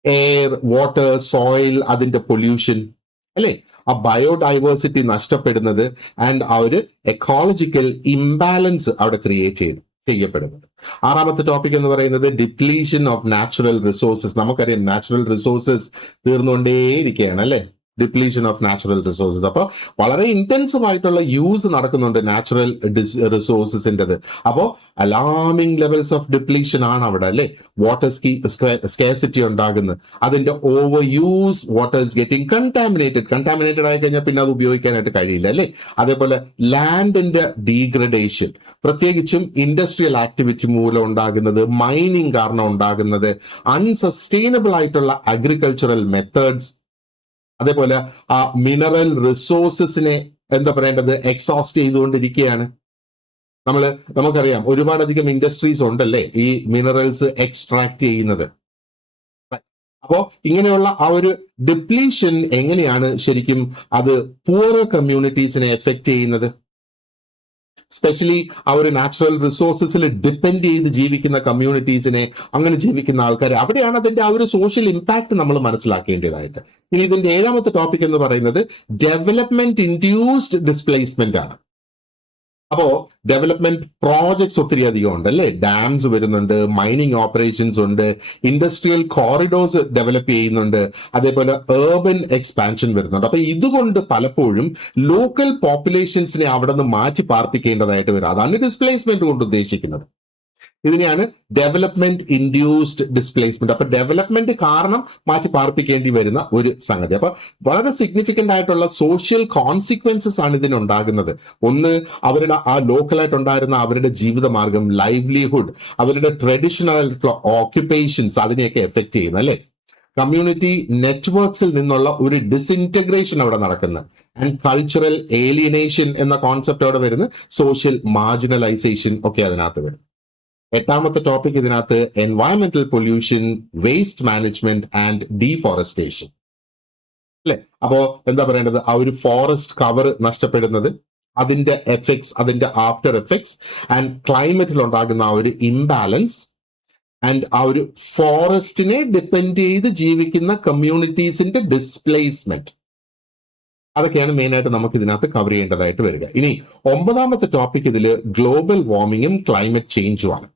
air, water, soil, അതിന്റെ പൊല്യൂഷൻ, അല്ലെ, ആ ബയോഡൈവേഴ്സിറ്റി നഷ്ടപ്പെടുന്നത്, ആൻഡ് ആ ഒരു എക്കോളജിക്കൽ ഇംബാലൻസ് അവിടെ ക്രിയേറ്റ് ചെയ്യപ്പെടുന്നത്. ആറാമത്തെ ടോപ്പിക് എന്ന് പറയുന്നത് ഡിപ്ലീഷൻ ഓഫ് നാച്ചുറൽ റിസോഴ്സസ്. നമുക്കറിയാം നാച്ചുറൽ റിസോഴ്സസ് തീർന്നുകൊണ്ടേയിരിക്കുകയാണ് അല്ലെ, ഡിപ്ലീഷൻ ഓഫ് നാച്ചുറൽ റിസോഴ്സസ്. അപ്പോൾ വളരെ ഇന്റൻസീവ് ആയിട്ടുള്ള യൂസ് നടക്കുന്നുണ്ട് നാച്ചുറൽ റിസോഴ്സസിൻ്റെത്. അപ്പോൾ അലാമിംഗ് ലെവൽസ് ഓഫ് ഡിപ്ലീഷൻ ആണ് അവിടെ അല്ലെ. വാട്ടർ സ്കേസിറ്റി ഉണ്ടാകുന്നത്, അതിന്റെ over use, water is getting contaminated ആയി കഴിഞ്ഞാൽ പിന്നെ അത് ഉപയോഗിക്കാനായിട്ട് കഴിയില്ല അല്ലെ. അതേപോലെ ലാൻഡിന്റെ ഡീഗ്രഡേഷൻ, പ്രത്യേകിച്ചും ഇൻഡസ്ട്രിയൽ ആക്ടിവിറ്റി മൂലം ഉണ്ടാകുന്നത്, മൈനിങ് കാരണം ഉണ്ടാകുന്നത്, അൺസസ്റ്റൈനബിൾ ആയിട്ടുള്ള അഗ്രികൾച്ചറൽ മെത്തേഡ്സ്, അതേപോലെ ആ മിനറൽ റിസോഴ്സസിനെ എന്താ പറയേണ്ടത് എക്സോസ്റ്റ് ചെയ്തുകൊണ്ടിരിക്കുകയാണ്. നമുക്കറിയാം ഒരുപാടധികം ഇൻഡസ്ട്രീസ് ഉണ്ടല്ലേ ഈ മിനറൽസ് എക്സ്ട്രാക്ട് ചെയ്യുന്നത്. അപ്പോ ഇങ്ങനെയുള്ള ആ ഒരു ഡിപ്ലീഷൻ എങ്ങനെയാണ് ശരിക്കും അത് പൂവർ കമ്മ്യൂണിറ്റീസിനെ എഫക്ട് ചെയ്യുന്നത്? സ്പെഷ്യലി ആ ഒരു നാച്ചുറൽ റിസോഴ്സസിൽ ഡിപ്പെൻഡ് ചെയ്ത് ജീവിക്കുന്ന കമ്മ്യൂണിറ്റീസിനെ, അങ്ങനെ ജീവിക്കുന്ന ആൾക്കാരെ, അവിടെയാണ് അതിന്റെ ആ ഒരു സോഷ്യൽ ഇമ്പാക്ട് നമ്മൾ മനസ്സിലാക്കേണ്ടതായിട്ട്. ഇനി ഇതിന്റെ ഏഴാമത്തെ ടോപ്പിക് എന്ന് പറയുന്നത് ഡെവലപ്മെന്റ് ഇൻഡ്യൂസ്ഡ് ഡിസ്പ്ലേസ്മെന്റ് ആണ്. അപ്പോ ഡെവലപ്മെന്റ് പ്രോജക്ട്സ് ഒത്തിരി അധികം ഉണ്ട് അല്ലെ. ഡാംസ് വരുന്നുണ്ട്, മൈനിങ് ഓപ്പറേഷൻസ് ഉണ്ട്, ഇൻഡസ്ട്രിയൽ കോറിഡോർസ് ഡെവലപ്പ് ചെയ്യുന്നുണ്ട്, അതേപോലെ ഏർബൻ എക്സ്പാൻഷൻ വരുന്നുണ്ട്. അപ്പൊ ഇതുകൊണ്ട് പലപ്പോഴും ലോക്കൽ പോപ്പുലേഷൻസിനെ അവിടെ നിന്ന് മാറ്റി പാർപ്പിക്കേണ്ടതായിട്ട് വരും. അതാണ് ഡിസ്പ്ലേസ്മെന്റ് കൊണ്ട് ഉദ്ദേശിക്കുന്നത്. ഇതിനെയാണ് ഡെവലപ്മെന്റ് ഇൻഡ്യൂസ്ഡ് ഡിസ്പ്ലേസ്മെന്റ്. അപ്പൊ ഡെവലപ്മെന്റ് കാരണം മാറ്റി പാർപ്പിക്കേണ്ടി വരുന്ന ഒരു സംഗതി. അപ്പൊ വളരെ സിഗ്നിഫിക്കന്റ് ആയിട്ടുള്ള സോഷ്യൽ കോൺസിക്വൻസസ് ആണ് ഇതിനുണ്ടാകുന്നത്. ഒന്ന്, അവരുടെ ആ ലോക്കലായിട്ട് ഉണ്ടായിരുന്ന അവരുടെ ജീവിതമാർഗം, ലൈവ്ലിഹുഡ്, അവരുടെ ട്രഡീഷണൽ ആയിട്ടുള്ള ഓക്യുപ്പേഷൻസ്, അതിനെയൊക്കെ എഫക്ട് ചെയ്യുന്നു അല്ലെ. കമ്മ്യൂണിറ്റി നെറ്റ്വർക്സിൽ നിന്നുള്ള ഒരു ഡിസിൻറ്റഗ്രേഷൻ അവിടെ നടക്കുന്നത്, ആൻഡ് കൾച്ചറൽ ഏലിയനേഷൻ എന്ന കോൺസെപ്റ്റ് അവിടെ വരുന്നു, സോഷ്യൽ മാർജിനലൈസേഷൻ ഒക്കെ അതിനകത്ത് വരുന്നു. എട്ടാമത്തെ ടോപ്പിക് ഇതിനകത്ത് environmental pollution, waste management and deforestation അല്ലെ. അപ്പോ എന്താ പറയേണ്ടത്, ആ ഒരു ഫോറസ്റ്റ് കവർ നഷ്ടപ്പെടുന്നത്, അതിന്റെ എഫക്ട്സ്, അതിന്റെ ആഫ്റ്റർ എഫക്ട്സ് ആൻഡ് ക്ലൈമറ്റിൽ ഉണ്ടാകുന്ന ആ ഒരു ഇംബാലൻസ് ആൻഡ് ആ ഒരു ഫോറസ്റ്റിനെ ഡിപ്പെൻഡ് ചെയ്ത് ജീവിക്കുന്ന കമ്മ്യൂണിറ്റീസിന്റെ ഡിസ്പ്ലേസ്മെന്റ്, അതൊക്കെയാണ് മെയിൻ ആയിട്ട് നമുക്ക് ഇതിനകത്ത് കവർ ചെയ്യേണ്ടതായിട്ട് വരിക. ഇനി 9ാമത്തെ ടോപ്പിക് ഇതിൽ ഗ്ലോബൽ വാർമിങ്ങും ക്ലൈമറ്റ് ചേഞ്ചുമാണ്.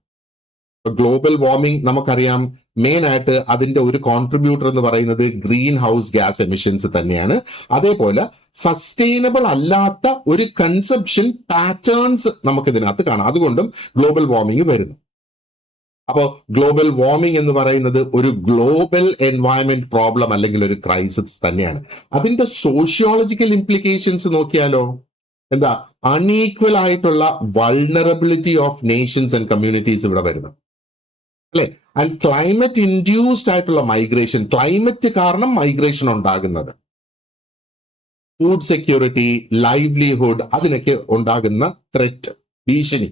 ഗ്ലോബൽ വാർമിംഗ് നമുക്കറിയാം, മെയിൻ ആയിട്ട് അതിന്റെ ഒരു കോൺട്രിബ്യൂട്ടർ എന്ന് പറയുന്നത് ഗ്രീൻ ഹൗസ് ഗ്യാസ് എമിഷൻസ് തന്നെയാണ്. അതേപോലെ സസ്റ്റൈനബിൾ അല്ലാത്ത ഒരു കൺസപ്ഷൻ പാറ്റേൺസ് നമുക്ക് ഇതിനകത്ത് കാണാം. അതുകൊണ്ടും ഗ്ലോബൽ വാർമിംഗ് വരുന്നു. അപ്പോൾ ഗ്ലോബൽ വാർമിംഗ് എന്ന് പറയുന്നത് ഒരു ഗ്ലോബൽ എൻവയൺമെന്റ് പ്രോബ്ലം അല്ലെങ്കിൽ ഒരു ക്രൈസിസ് തന്നെയാണ്. അതിന്റെ സോഷ്യോളജിക്കൽ ഇംപ്ലിക്കേഷൻസ് നോക്കിയാലോ, എന്താ അൺഈക്വൽ ആയിട്ടുള്ള vulnerability of Nations and communities ഇവിടെ വരുന്നു, അല്ലെ? ആൻഡ് ക്ലൈമറ്റ് ഇൻഡ്യൂസ്ഡ് ആയിട്ടുള്ള മൈഗ്രേഷൻ, ക്ലൈമറ്റ് കാരണം മൈഗ്രേഷൻ ഉണ്ടാകുന്നത്, ഫുഡ് സെക്യൂരിറ്റി, ലൈവ്ലിഹുഡ്, അതിനൊക്കെ ഉണ്ടാകുന്ന ത്രെറ്റ്, ഭീഷണി,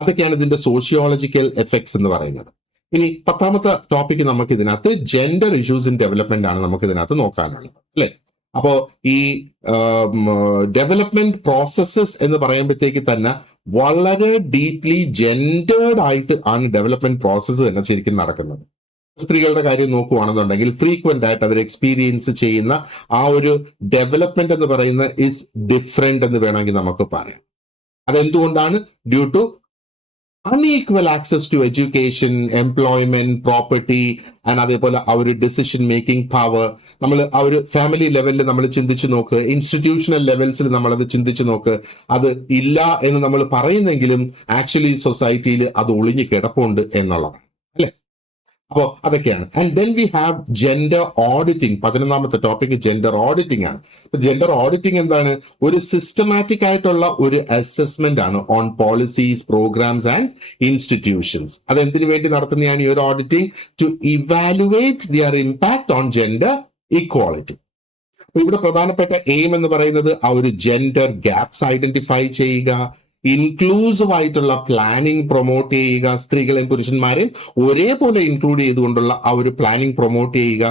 അതൊക്കെയാണ് ഇതിന്റെ സോഷ്യോളജിക്കൽ എഫക്ട്സ് എന്ന് പറയുന്നത്. ഇനി 10ാമത്തെ ടോപ്പിക് നമുക്ക് ഇതിനകത്ത് ജെൻഡർ ഇഷ്യൂസ് ഇൻ ഡെവലപ്മെന്റ് ആണ് നമുക്ക് ഇതിനകത്ത് നോക്കാനുള്ളത്, അല്ലെ? അപ്പോ ഈ ഡെവലപ്മെന്റ് പ്രോസസ്സസ് എന്ന് പറയുമ്പോഴത്തേക്ക് തന്നെ വളരെ ഡീപ്ലി ജെൻഡേർഡ് ആയിട്ട് ആണ് ഡെവലപ്മെന്റ് പ്രോസസ്സ് തന്നെ ശരിക്കും നടക്കുന്നത്. സ്ത്രീകളുടെ കാര്യം നോക്കുകയാണെന്നുണ്ടെങ്കിൽ ഫ്രീക്വന്റ് ആയിട്ട് അവർ എക്സ്പീരിയൻസ് ചെയ്യുന്ന ആ ഒരു ഡെവലപ്മെന്റ് എന്ന് പറയുന്നത് ഇസ് ഡിഫറെന്റ് എന്ന് വേണമെങ്കിൽ നമുക്ക് പറയാം. അതെന്തുകൊണ്ടാണ്? Due to unequal access to education, employment, property, and അതേപോലെ ആ ഒരു ഡിസിഷൻ മേക്കിംഗ് പവർ. നമ്മൾ ആ ഒരു ഫാമിലി ലെവലിൽ നമ്മൾ ചിന്തിച്ചു നോക്ക്, ഇൻസ്റ്റിറ്റ്യൂഷണൽ ലെവൽസിൽ നമ്മളത് ചിന്തിച്ചു നോക്ക്. അത് ഇല്ല എന്ന് നമ്മൾ പറയുന്നെങ്കിലും ആക്ച്വലി സൊസൈറ്റിയിൽ അത് ഒളിഞ്ഞു കിടപ്പുണ്ട് എന്നുള്ളതാണ്, അല്ലെ? അപ്പോൾ അതൊക്കെയാണ്. And then we have gender auditing. 11ാമത്തെ ടോപ്പിക് ജെൻഡർ ഓഡിറ്റിംഗ് ആണ്. ജെൻഡർ ഓഡിറ്റിംഗ് എന്താണ്? ഒരു സിസ്റ്റമാറ്റിക് ആയിട്ടുള്ള ഒരു അസസ്മെന്റ് ആണ് on policies, programmes and institutions. അതെന്തിനു വേണ്ടി നടത്തുന്നതാണ് ഈ ഒരു auditing? To evaluate their impact on gender equality. ഇവിടെ പ്രധാനപ്പെട്ട എയിം എന്ന് പറയുന്നത് ആ ഒരു ജെൻഡർ ഗ്യാപ്സ് ഐഡന്റിഫൈ ചെയ്യുക, ഇൻക്ലൂസീവ് ആയിട്ടുള്ള പ്ലാനിങ് പ്രൊമോട്ട് ചെയ്യുക, സ്ത്രീകളെയും പുരുഷന്മാരെയും ഒരേപോലെ ഇൻക്ലൂഡ് ചെയ്തുകൊണ്ടുള്ള ആ ഒരു പ്ലാനിങ് പ്രൊമോട്ട് ചെയ്യുക,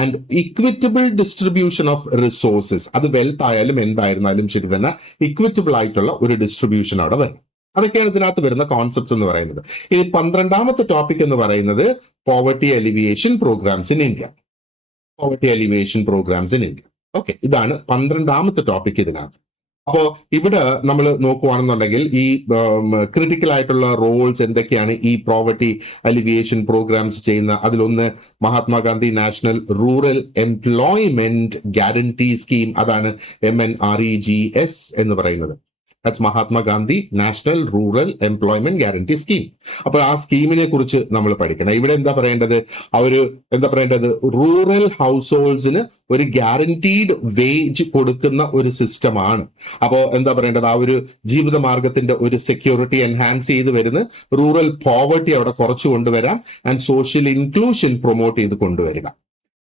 and equitable distribution of resources. അത് വെൽത്ത് ആയാലും എന്തായിരുന്നാലും ശരി തന്നെ ഇക്വിറ്റബിൾ ആയിട്ടുള്ള ഒരു ഡിസ്ട്രിബ്യൂഷൻ അവിടെ വരും. അതൊക്കെയാണ് ഇതിനകത്ത് വരുന്ന കോൺസെപ്റ്റ്സ് എന്ന് പറയുന്നത്. ഇനി 12ാമത്തെ ടോപ്പിക് എന്ന് പറയുന്നത് poverty alleviation programmes in India. Poverty alleviation programmes in India. Okay, ഇതാണ് 12ാമത്തെ ടോപ്പിക് ഇതിനകത്ത്. അപ്പോ ഇവിടെ നമ്മൾ നോക്കുകയാണെന്നുണ്ടെങ്കിൽ ഈ ക്രിട്ടിക്കൽ ആയിട്ടുള്ള റോൾസ് എന്തൊക്കെയാണ് ഈ പോവർട്ടി അലിവിയേഷൻ പ്രോഗ്രാംസ് ചെയ്യുന്ന, അതിലൊന്ന് Mahatma Gandhi national rural employment guarantee scheme, അതാണ് MNREGS എന്ന് പറയുന്നത്. That's Mahatma Gandhi national rural employment guarantee scheme. അപ്പോൾ ആ സ്കീമിനെ കുറിച്ച് നമ്മൾ പഠിക്കണം. ഇവിടെ എന്താ പറയേണ്ടത്? റൂറൽ ഹൗസ് ഹോൾഡ്സിന് ഒരു ഗ്യാരണ്ടീഡ് വേജ് കൊടുക്കുന്ന ഒരു സിസ്റ്റമാണ്. അപ്പോൾ എന്താ പറയേണ്ടത്? ആ ഒരു ജീവിതമാർഗത്തിന്റെ ഒരു സെക്യൂരിറ്റി എൻഹാൻസ് ചെയ്ത് വരുന്ന, റൂറൽ പോവർട്ടി അവിടെ കുറച്ചു കൊണ്ടുവരാം, ആൻഡ് സോഷ്യൽ ഇൻക്ലൂഷൻ പ്രൊമോട്ട് ചെയ്ത് കൊണ്ടുവരിക.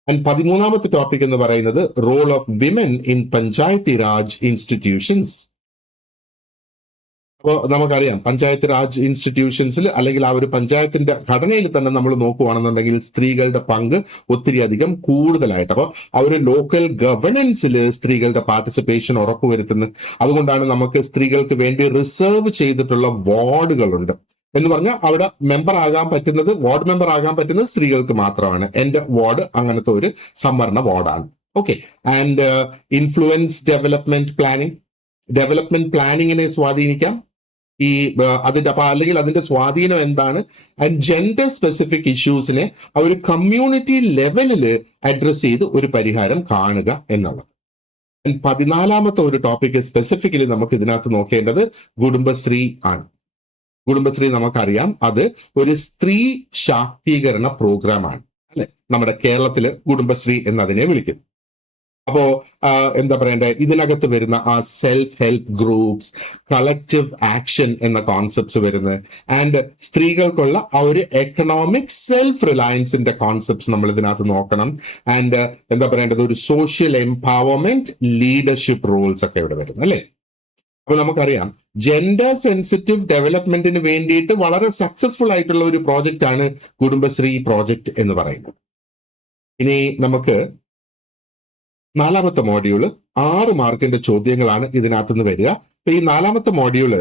ആൻഡ് 13ാമത്തെ ടോപ്പിക് എന്ന് പറയുന്നത് role of women in Panchayati Raj institutions. അപ്പോൾ നമുക്കറിയാം പഞ്ചായത്ത് രാജ് ഇൻസ്റ്റിറ്റ്യൂഷൻസിൽ അല്ലെങ്കിൽ ആ ഒരു പഞ്ചായത്തിന്റെ ഘടനയിൽ തന്നെ നമ്മൾ നോക്കുകയാണെന്നുണ്ടെങ്കിൽ സ്ത്രീകളുടെ പങ്ക് ഒത്തിരി അധികം കൂടുതലായിട്ട്, അപ്പോൾ ആ ഒരു ലോക്കൽ ഗവർണൻസിൽ സ്ത്രീകളുടെ പാർട്ടിസിപ്പേഷൻ ഉറപ്പുവരുത്തുന്നു. അതുകൊണ്ടാണ് നമുക്ക് സ്ത്രീകൾക്ക് വേണ്ടി റിസർവ് ചെയ്തിട്ടുള്ള വാർഡുകളുണ്ട്. എന്ന് പറഞ്ഞാൽ അവിടെ മെമ്പർ ആകാൻ പറ്റുന്നത്, വാർഡ് മെമ്പർ ആകാൻ പറ്റുന്നത് സ്ത്രീകൾക്ക് മാത്രമാണ്. എന്റെ വാർഡ് അങ്ങനത്തെ ഒരു സംവരണ വാർഡാണ്. Okay, and influence development planning. Development പ്ലാനിങ്ങിനെ സ്വാധീനിക്കാം ഈ അതിന്റെ അല്ലെങ്കിൽ അതിന്റെ സ്വാധീനം എന്താണ്? ആൻഡ് ജെൻഡർ സ്പെസിഫിക് ഇഷ്യൂസിനെ ആ ഒരു കമ്മ്യൂണിറ്റി ലെവലിൽ അഡ്രസ് ചെയ്ത് ഒരു പരിഹാരം കാണുക എന്നുള്ളത്. 14ാമത്തെ ഒരു ടോപ്പിക് സ്പെസിഫിക്കലി നമുക്ക് ഇതിനകത്ത് നോക്കേണ്ടത് കുടുംബശ്രീ ആണ്. കുടുംബശ്രീ നമുക്കറിയാം അത് ഒരു സ്ത്രീ ശാക്തീകരണ പ്രോഗ്രാം ആണ്, അല്ലെ? നമ്മുടെ കേരളത്തില് കുടുംബശ്രീ എന്നതിനെ വിളിക്കുന്നു. അപ്പോ എന്താ പറയണ്ടേ, ഇതിനകത്ത് വരുന്ന ആ self help groups, collective action എന്ന കോൺസെപ്റ്റ്സ് വരുന്നത്, ആൻഡ് സ്ത്രീകൾക്കുള്ള ആ ഒരു എക്കണോമിക് സെൽഫ് റിലയൻസിന്റെ കോൺസെപ്റ്റ്സ് നമ്മൾ ഇതിനകത്ത് നോക്കണം. ആൻഡ് എന്താ പറയേണ്ടത്, ഒരു സോഷ്യൽ എംപവർമെന്റ്, ലീഡർഷിപ്പ് റോൾസ് ഒക്കെ ഇവിടെ വരുന്നു, അല്ലെ? അപ്പൊ നമുക്കറിയാം ജെൻഡർ സെൻസിറ്റീവ് ഡെവലപ്മെന്റിന് വേണ്ടിയിട്ട് വളരെ സക്സസ്ഫുൾ ആയിട്ടുള്ള ഒരു പ്രോജക്റ്റ് ആണ് കുടുംബശ്രീ പ്രോജക്റ്റ് എന്ന് പറയുന്നത്. ഇനി നമുക്ക് നാലാമത്തെ മോഡ്യൂള് 6 മാർക്കിന്റെ ചോദ്യങ്ങളാണ് ഇതിനകത്തുനിന്ന് വരിക. അപ്പൊ ഈ നാലാമത്തെ മോഡ്യൂള്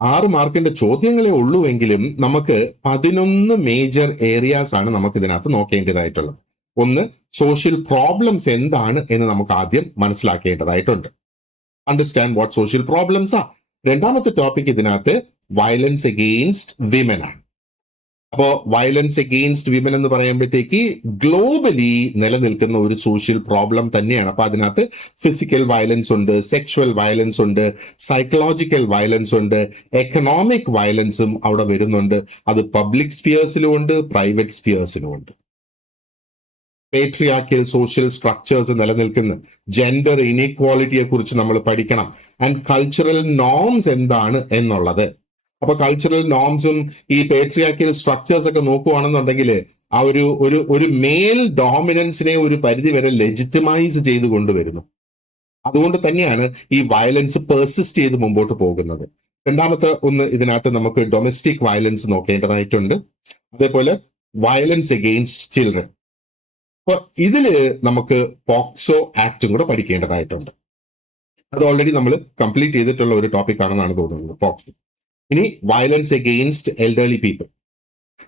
6 മാർക്കിന്റെ ചോദ്യങ്ങളെ ഉള്ളൂ എങ്കിലും നമുക്ക് 11 മേജർ ഏരിയാസ് ആണ് നമുക്ക് ഇതിനകത്ത് നോക്കേണ്ടതായിട്ടുള്ളത്. ഒന്ന്, സോഷ്യൽ പ്രോബ്ലംസ് എന്താണ് എന്ന് നമുക്ക് ആദ്യം മനസ്സിലാക്കേണ്ടതായിട്ടുണ്ട്. അണ്ടർസ്റ്റാൻഡ് വാട്ട് സോഷ്യൽ പ്രോബ്ലംസ് ആ. രണ്ടാമത്തെ ടോപ്പിക് ഇതിനകത്ത് വയലൻസ് അഗെയിൻസ്റ്റ് വിമൻ ആണ്. അപ്പോ വയലൻസ് അഗെയിൻസ്റ്റ് വിമൻ എന്ന് പറയുമ്പോഴത്തേക്ക് ഗ്ലോബലി നിലനിൽക്കുന്ന ഒരു സോഷ്യൽ പ്രോബ്ലം തന്നെയാണ്. അപ്പൊ അതിനകത്ത് ഫിസിക്കൽ വയലൻസ് ഉണ്ട്, സെക്ഷുവൽ വയലൻസ് ഉണ്ട്, സൈക്കോളജിക്കൽ വയലൻസ് ഉണ്ട്, എക്കണോമിക് വയലൻസും അവിടെ വരുന്നുണ്ട്. അത് പബ്ലിക് സ്പിയേഴ്സിലും ഉണ്ട്, പ്രൈവറ്റ് സ്പിയേഴ്സിലും ഉണ്ട്. പേട്രിയാർക്കൽ സോഷ്യൽ സ്ട്രക്ചേഴ്സ് നിലനിൽക്കുന്ന ജെൻഡർ ഇനീക്വാളിറ്റിയെ കുറിച്ച് നമ്മൾ പഠിക്കണം. ആൻഡ് കൾച്ചറൽ നോംസ് എന്താണ് എന്നുള്ളത്. അപ്പൊ കൾച്ചറൽ നോംസും ഈ പേട്രിയാർക്കൽ സ്ട്രക്ചേഴ്സ് ഒക്കെ നോക്കുകയാണെന്നുണ്ടെങ്കിൽ ആ ഒരു മെയിൽ ഡോമിനൻസിനെ ഒരു പരിധി വരെ ലെജിറ്റിമൈസ് ചെയ്ത് കൊണ്ടുവരുന്നു. അതുകൊണ്ട് തന്നെയാണ് ഈ വയലൻസ് പെർസിസ്റ്റ് ചെയ്ത് മുമ്പോട്ട് പോകുന്നത്. രണ്ടാമത്തെ ഒന്ന് ഇതിനകത്ത് നമുക്ക് ഡൊമസ്റ്റിക് വയലൻസ് നോക്കേണ്ടതായിട്ടുണ്ട്. അതേപോലെ വയലൻസ് അഗെയിൻസ്റ്റ് ചിൽഡ്രൻ. അപ്പൊ ഇതില് നമുക്ക് പോക്സോ ആക്ടും കൂടെ പഠിക്കേണ്ടതായിട്ടുണ്ട്. അത് ഓൾറെഡി നമ്മൾ കംപ്ലീറ്റ് ചെയ്തിട്ടുള്ള ഒരു ടോപ്പിക് ആണെന്നാണ് തോന്നുന്നത്, പോക്സോ. ഇനി വയലൻസ് അഗെയിൻസ്റ്റ് എൽഡർലി പീപ്പിൾ,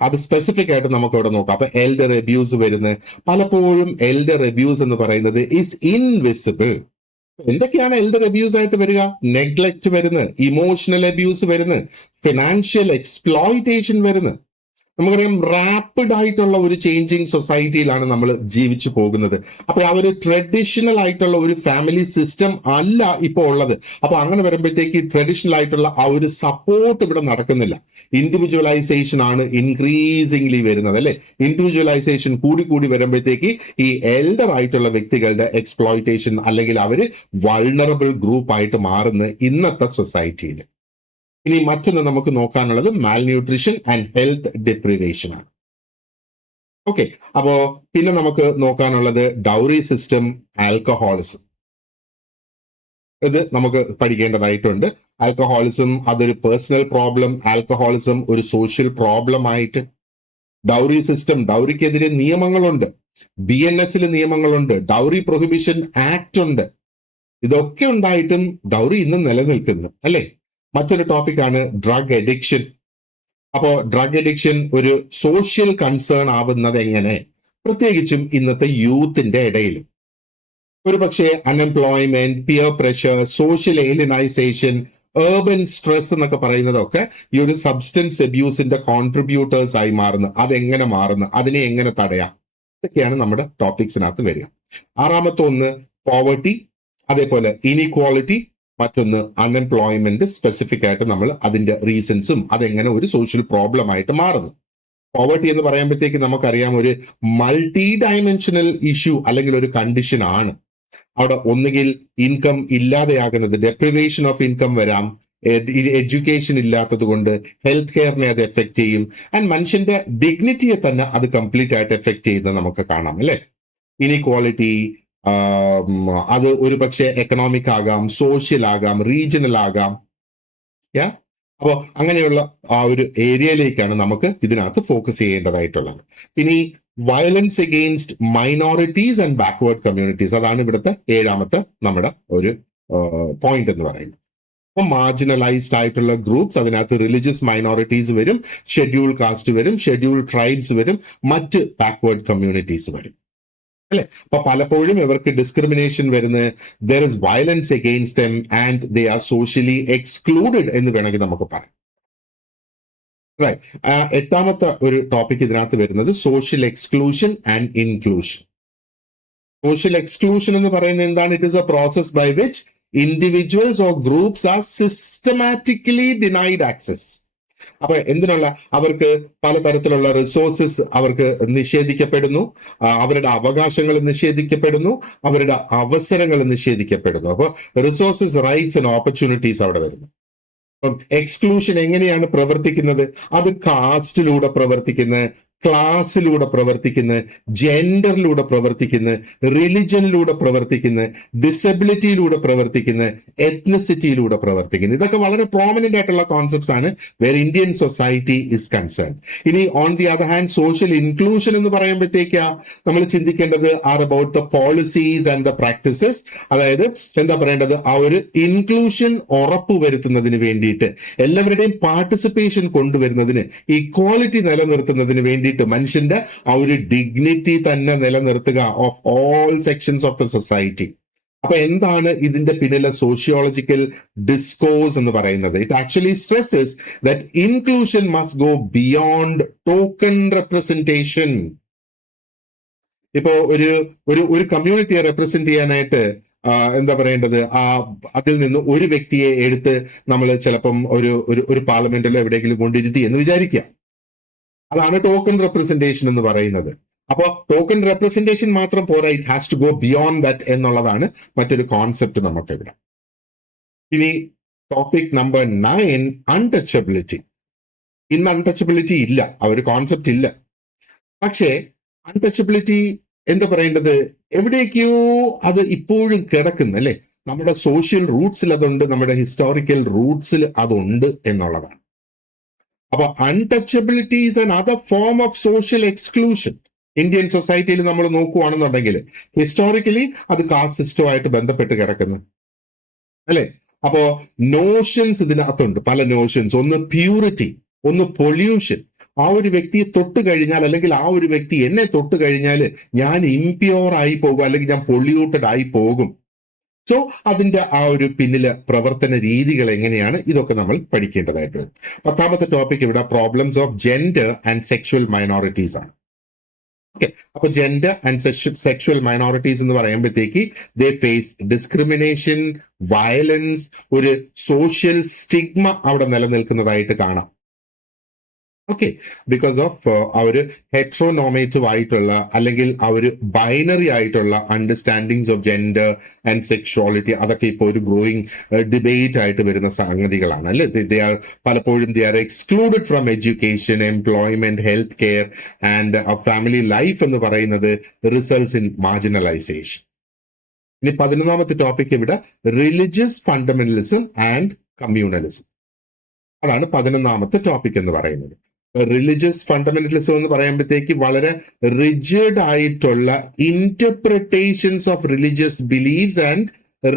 അത് സ്പെസിഫിക് ആയിട്ട് നമുക്ക് ഇവിടെ നോക്കാം. അപ്പൊ എൽഡർ അബ്യൂസ് വരുന്നത്, പലപ്പോഴും എൽഡർ അബ്യൂസ് എന്ന് പറയുന്നത് ഈസ് ഇൻവിസിബിൾ. എന്തൊക്കെയാണ് എൽഡർ അബ്യൂസ് ആയിട്ട് വരിക? നെഗ്ലക്ട് വരുന്നത്, ഇമോഷണൽ അബ്യൂസ് വരുന്നത്, ഫിനാൻഷ്യൽ എക്സ്പ്ലോയിറ്റേഷൻ വരുന്നത്. നമുക്കറിയാം റാപ്പിഡ് ആയിട്ടുള്ള ഒരു ചേഞ്ചിങ് സൊസൈറ്റിയിലാണ് നമ്മൾ ജീവിച്ചു പോകുന്നത്. അപ്പൊ ആ ഒരു ട്രഡീഷണൽ ആയിട്ടുള്ള ഒരു ഫാമിലി സിസ്റ്റം അല്ല ഇപ്പോൾ ഉള്ളത്. അപ്പൊ അങ്ങനെ വരുമ്പോഴത്തേക്ക് ട്രഡീഷണൽ ആയിട്ടുള്ള ആ ഒരു സപ്പോർട്ട് ഇവിടെ നടക്കുന്നില്ല. ഇൻഡിവിജ്വലൈസേഷൻ ആണ് ഇൻക്രീസിംഗ്ലി വരുന്നത്, അല്ലെ? ഇൻഡിവിജ്വലൈസേഷൻ കൂടി വരുമ്പോഴത്തേക്ക് ഈ എൽഡർ ആയിട്ടുള്ള വ്യക്തികളുടെ എക്സ്പ്ലോയിറ്റേഷൻ അല്ലെങ്കിൽ അവര് വൾണറബിൾ ഗ്രൂപ്പ് ആയിട്ട് മാറുന്ന ഇന്നത്തെ സൊസൈറ്റിയിൽ. ഇനി മറ്റൊന്ന് നമുക്ക് നോക്കാനുള്ളത് മാൽന്യൂട്രീഷൻ ആൻഡ് ഹെൽത്ത് ഡിപ്രിവേഷൻ ആണ്. ഓക്കെ, അപ്പോ പിന്നെ നമുക്ക് നോക്കാനുള്ളത് ഡൗറി സിസ്റ്റം, ആൽക്കഹോളിസം. ഇത് നമുക്ക് പഠിക്കേണ്ടതായിട്ടുണ്ട്. ആൽക്കഹോളിസം അതൊരു പേഴ്സണൽ പ്രോബ്ലം, ആൽക്കഹോളിസം ഒരു സോഷ്യൽ പ്രോബ്ലം ആയിട്ട്. ഡൗറി സിസ്റ്റം, ഡൗറിക്കെതിരെ നിയമങ്ങളുണ്ട്, BNS നിയമങ്ങളുണ്ട്, ഡൗറി പ്രൊഹിബിഷൻ ആക്ട് ഉണ്ട്. ഇതൊക്കെ ഉണ്ടായിട്ടും ഡൗറി ഇന്ന് നിലനിൽക്കുന്നു, അല്ലെ? മറ്റൊരു ടോപ്പിക്കാണ് ഡ്രഗ് അഡിക്ഷൻ. അപ്പോ ഡ്രഗ് അഡിക്ഷൻ ഒരു സോഷ്യൽ കൺസേൺ ആവുന്നത് എങ്ങനെ, പ്രത്യേകിച്ചും ഇന്നത്തെ യൂത്തിന്റെ ഇടയിൽ. ഒരു പക്ഷേ unemployment, peer pressure, social alienation, urban stress എന്നൊക്കെ പറയുന്നതൊക്കെ ഈ ഒരു സബ്സ്റ്റൻസ് അബ്യൂസിന്റെ കോൺട്രിബ്യൂട്ടേഴ്സ് ആയി മാറുന്നു. അതെങ്ങനെ മാറുന്നു, അതിനെ എങ്ങനെ തടയാം, ഇതൊക്കെയാണ് നമ്മുടെ ടോപ്പിക്സിനകത്ത് വരിക. ആറാമത്തെ ഒന്ന് പോവർട്ടി, അതേപോലെ ഇനീക്വാളിറ്റി, മറ്റൊന്ന് അൺഎംപ്ലോയ്മെന്റ്. സ്പെസിഫിക് ആയിട്ട് നമ്മൾ അതിന്റെ റീസൺസും അതെങ്ങനെ ഒരു സോഷ്യൽ പ്രോബ്ലം ആയിട്ട് മാറുന്നു. പോവർട്ടി എന്ന് പറയുമ്പോഴത്തേക്ക് നമുക്കറിയാം ഒരു മൾട്ടി ഡയമെൻഷനൽ ഇഷ്യൂ അല്ലെങ്കിൽ ഒരു കണ്ടീഷൻ ആണ്. അവിടെ ഒന്നുകിൽ ഇൻകം ഇല്ലാതെയാകുന്നത്, ഡെപ്രിവേഷൻ ഓഫ് ഇൻകം വരാം, എഡ്യൂക്കേഷൻ ഇല്ലാത്തത് കൊണ്ട് ഹെൽത്ത് കെയറിനെ അത് എഫക്ട് ചെയ്യും, ആൻഡ് മനുഷ്യന്റെ ഡിഗ്നിറ്റിയെ തന്നെ അത് കംപ്ലീറ്റ് ആയിട്ട് എഫക്ട് ചെയ്യുന്നത് നമുക്ക് കാണാം, അല്ലെ? ഇനീക്വാളിറ്റി അത് ഒരു പക്ഷേ എക്കണോമിക് ആകാം, സോഷ്യൽ ആകാം, റീജിയണൽ ആകാം. അപ്പോൾ അങ്ങനെയുള്ള ആ ഒരു ഏരിയയിലേക്കാണ് നമുക്ക് ഇതിനകത്ത് ഫോക്കസ് ചെയ്യേണ്ടതായിട്ടുള്ളത്. ഇനി violence against minorities and backward communities, അതാണ് ഇവിടുത്തെ ഏഴാമത്തെ നമ്മുടെ ഒരു പോയിന്റ് എന്ന് പറയുന്നത്. അപ്പൊ മാർജിനലൈസ്ഡ് ആയിട്ടുള്ള ഗ്രൂപ്പ്സ്, അതിനകത്ത് റിലീജിയസ് മൈനോറിറ്റീസ് വരും, ഷെഡ്യൂൾ കാസ്റ്റ് വരും, ഷെഡ്യൂൾ ട്രൈബ്സ് വരും, മറ്റ് ബാക്ക്വേർഡ് കമ്മ്യൂണിറ്റീസ് വരും, അല്ലെ? അപ്പൊ പലപ്പോഴും ഇവർക്ക് ഡിസ്ക്രിമിനേഷൻ വരുന്നത്, there is violence against them and they are socially excluded എന്ന് വേണമെങ്കിൽ നമുക്ക് പറയാം. റൈറ്റ്. എട്ടാമത്തെ ഒരു ടോപ്പിക് ഇതിനകത്ത് വരുന്നത് social exclusion and inclusion. Social exclusion എന്ന് പറയുന്നത് എന്താണ്? It is a process by which individuals or groups are systematically denied access. അപ്പൊ എന്തിനുള്ള, അവർക്ക് പലതരത്തിലുള്ള റിസോഴ്സസ് അവർക്ക് നിഷേധിക്കപ്പെടുന്നു, അവരുടെ അവകാശങ്ങൾ നിഷേധിക്കപ്പെടുന്നു, അവരുടെ അവസരങ്ങൾ നിഷേധിക്കപ്പെടുന്നു. അപ്പൊ റിസോഴ്സസ്, റൈറ്റ്സ് ആൻഡ് ഓപ്പർച്യൂണിറ്റീസ് അവിടെ വരുന്നു. അപ്പം എക്സ്ക്ലൂഷൻ എങ്ങനെയാണ് പ്രവർത്തിക്കുന്നത്? അത് കാസ്റ്റിലൂടെ പ്രവർത്തിക്കുന്നത്, ക്ലാസ്സിലൂടെ പ്രവർത്തിക്കുന്ന, ജെൻഡറിലൂടെ പ്രവർത്തിക്കുന്ന, റിലിജനിലൂടെ പ്രവർത്തിക്കുന്ന, ഡിസബിലിറ്റിയിലൂടെ പ്രവർത്തിക്കുന്ന, എത്നിസിറ്റിയിലൂടെ പ്രവർത്തിക്കുന്ന. ഇതൊക്കെ വളരെ പ്രോമിനന്റ് ആയിട്ടുള്ള കോൺസെപ്റ്റ്സ് ആണ് where Indian society is concern. ഇനി on the other hand social inclusion എന്ന് പറയുമ്പോഴത്തേക്കാ നമ്മൾ ചിന്തിക്കേണ്ടത് are about the policies and the practices. അതായത് എന്താ പറയേണ്ടത്, ആ ഒരു ഇൻക്ലൂഷൻ ഉറപ്പുവരുത്തുന്നതിന് വേണ്ടിയിട്ട്, എല്ലാവരുടെയും പാർട്ടിസിപ്പേഷൻ കൊണ്ടുവരുന്നതിന്, ഇക്വാലിറ്റി നിലനിർത്തുന്നതിന് വേണ്ടിയിട്ട്, മനുഷ്യന്റെ ആ ഒരു ഡിഗ്നിറ്റി തന്നെ നിലനിർത്തുക of all sections of the society. അപ്പൊ എന്താണ് ഇതിന്റെ പിന്നിലെ സോഷ്യോളജിക്കൽ ഡിസ്കോഴ്സ് എന്ന് പറയുന്നത്? It actually stresses that inclusion must go beyond token representation. ഇപ്പോ ഒരു കമ്മ്യൂണിറ്റിയെ റെപ്രസെന്റ് ചെയ്യാനായിട്ട് എന്താ പറയേണ്ടത്, അതിൽ നിന്ന് ഒരു വ്യക്തിയെ എടുത്ത് നമ്മൾ ചിലപ്പം ഒരു പാർലമെന്റിലോ എവിടെയെങ്കിലും കൊണ്ടിരുത്തി എന്ന് വിചാരിക്കുക. അതാണ് ടോക്കൺ റെപ്രസെന്റേഷൻ എന്ന് പറയുന്നത്. അപ്പൊ ടോക്കൺ റെപ്രസെന്റേഷൻ മാത്രം പോരാ, it has to go beyond that എന്നുള്ളതാണ് മറ്റൊരു കോൺസെപ്റ്റ് നമുക്ക് ഇവിടെ. ഇനി ടോപ്പിക് നമ്പർ 9, അൺടച്ചബിലിറ്റി. ഇന്ന് അൺടച്ചബിലിറ്റി ഇല്ല, ആ ഒരു കോൺസെപ്റ്റ് ഇല്ല. പക്ഷേ അൺടച്ചബിലിറ്റി എന്താ പറയേണ്ടത്, എവിടേക്കോ അത് ഇപ്പോഴും കിടക്കുന്നു അല്ലെ. നമ്മുടെ സോഷ്യൽ റൂട്ട്സിൽ അതുണ്ട്, നമ്മുടെ ഹിസ്റ്റോറിക്കൽ റൂട്ട്സിൽ അതുണ്ട് എന്നുള്ളതാണ്. അപ്പൊ untouchability is an other form of social exclusion. Indian സൊസൈറ്റിയിൽ നമ്മൾ നോക്കുവാണെന്നുണ്ടെങ്കിൽ ഹിസ്റ്റോറിക്കലി അത് കാസ്റ്റ് സിസ്റ്റവുമായിട്ട് ബന്ധപ്പെട്ട് കിടക്കുന്നു അല്ലെ. അപ്പോ നോഷൻസ് ഇതിനകത്തുണ്ട്, പല നോഷൻസ്. ഒന്ന് പ്യൂരിറ്റി, ഒന്ന് പൊല്യൂഷൻ. ആ ഒരു വ്യക്തിയെ തൊട്ട് കഴിഞ്ഞാൽ, അല്ലെങ്കിൽ ആ ഒരു വ്യക്തി എന്നെ തൊട്ട് കഴിഞ്ഞാൽ ഞാൻ ഇംപ്യൂർ ആയി പോകും, അല്ലെങ്കിൽ ഞാൻ പൊല്യൂട്ടഡ് ആയി പോകും. സോ അതിന്റെ ആ ഒരു പിന്നിലെ പ്രവർത്തന രീതികൾ എങ്ങനെയാണ്, ഇതൊക്കെ നമ്മൾ പഠിക്കേണ്ടതായിട്ട് വരും. 10ാമത്തെ ടോപ്പിക് ഇവിടെ problems of gender and sexual minorities ആണ്. ഓക്കെ, അപ്പൊ ജെൻഡർ ആൻഡ് സെക്ഷുവൽ മൈനോറിറ്റീസ് എന്ന് പറയുമ്പോഴത്തേക്ക് ദേ ഫേസ് ഡിസ്ക്രിമിനേഷൻ, വയലൻസ്, ഒരു സോഷ്യൽ സ്റ്റിഗ്മ അവിടെ നിലനിൽക്കുന്നതായിട്ട് കാണാം. ഓക്കെ, ബിക്കോസ് ഓഫ് ആ ഒരു ഹെട്രോനോമേറ്റീവ് ആയിട്ടുള്ള, അല്ലെങ്കിൽ ആ ഒരു ബൈനറി ആയിട്ടുള്ള understandings of gender and sexuality, അതൊക്കെ ഇപ്പോൾ ഒരു ഗ്രോയിങ് ഡിബേറ്റ് ആയിട്ട് വരുന്ന സംഗതികളാണ് അല്ലെ. പലപ്പോഴും they are excluded from education, employment, health care and family life എന്ന് പറയുന്നത് റിസൾട്ട്സ് ഇൻ മാർജിനലൈസേഷൻ. ഇനി 11ാമത്തെ ടോപ്പിക് ഇവിടെ റിലിജിയസ് ഫണ്ടമെന്റലിസം ആൻഡ് കമ്മ്യൂണലിസം. അതാണ് 11ാമത്തെ ടോപ്പിക് എന്ന് പറയുന്നത്. റിലിജിയസ് ഫണ്ടമെന്റലിസം എന്ന് പറയുമ്പോഴത്തേക്ക് വളരെ റിജിഡ് ആയിട്ടുള്ള interpretations of religious beliefs and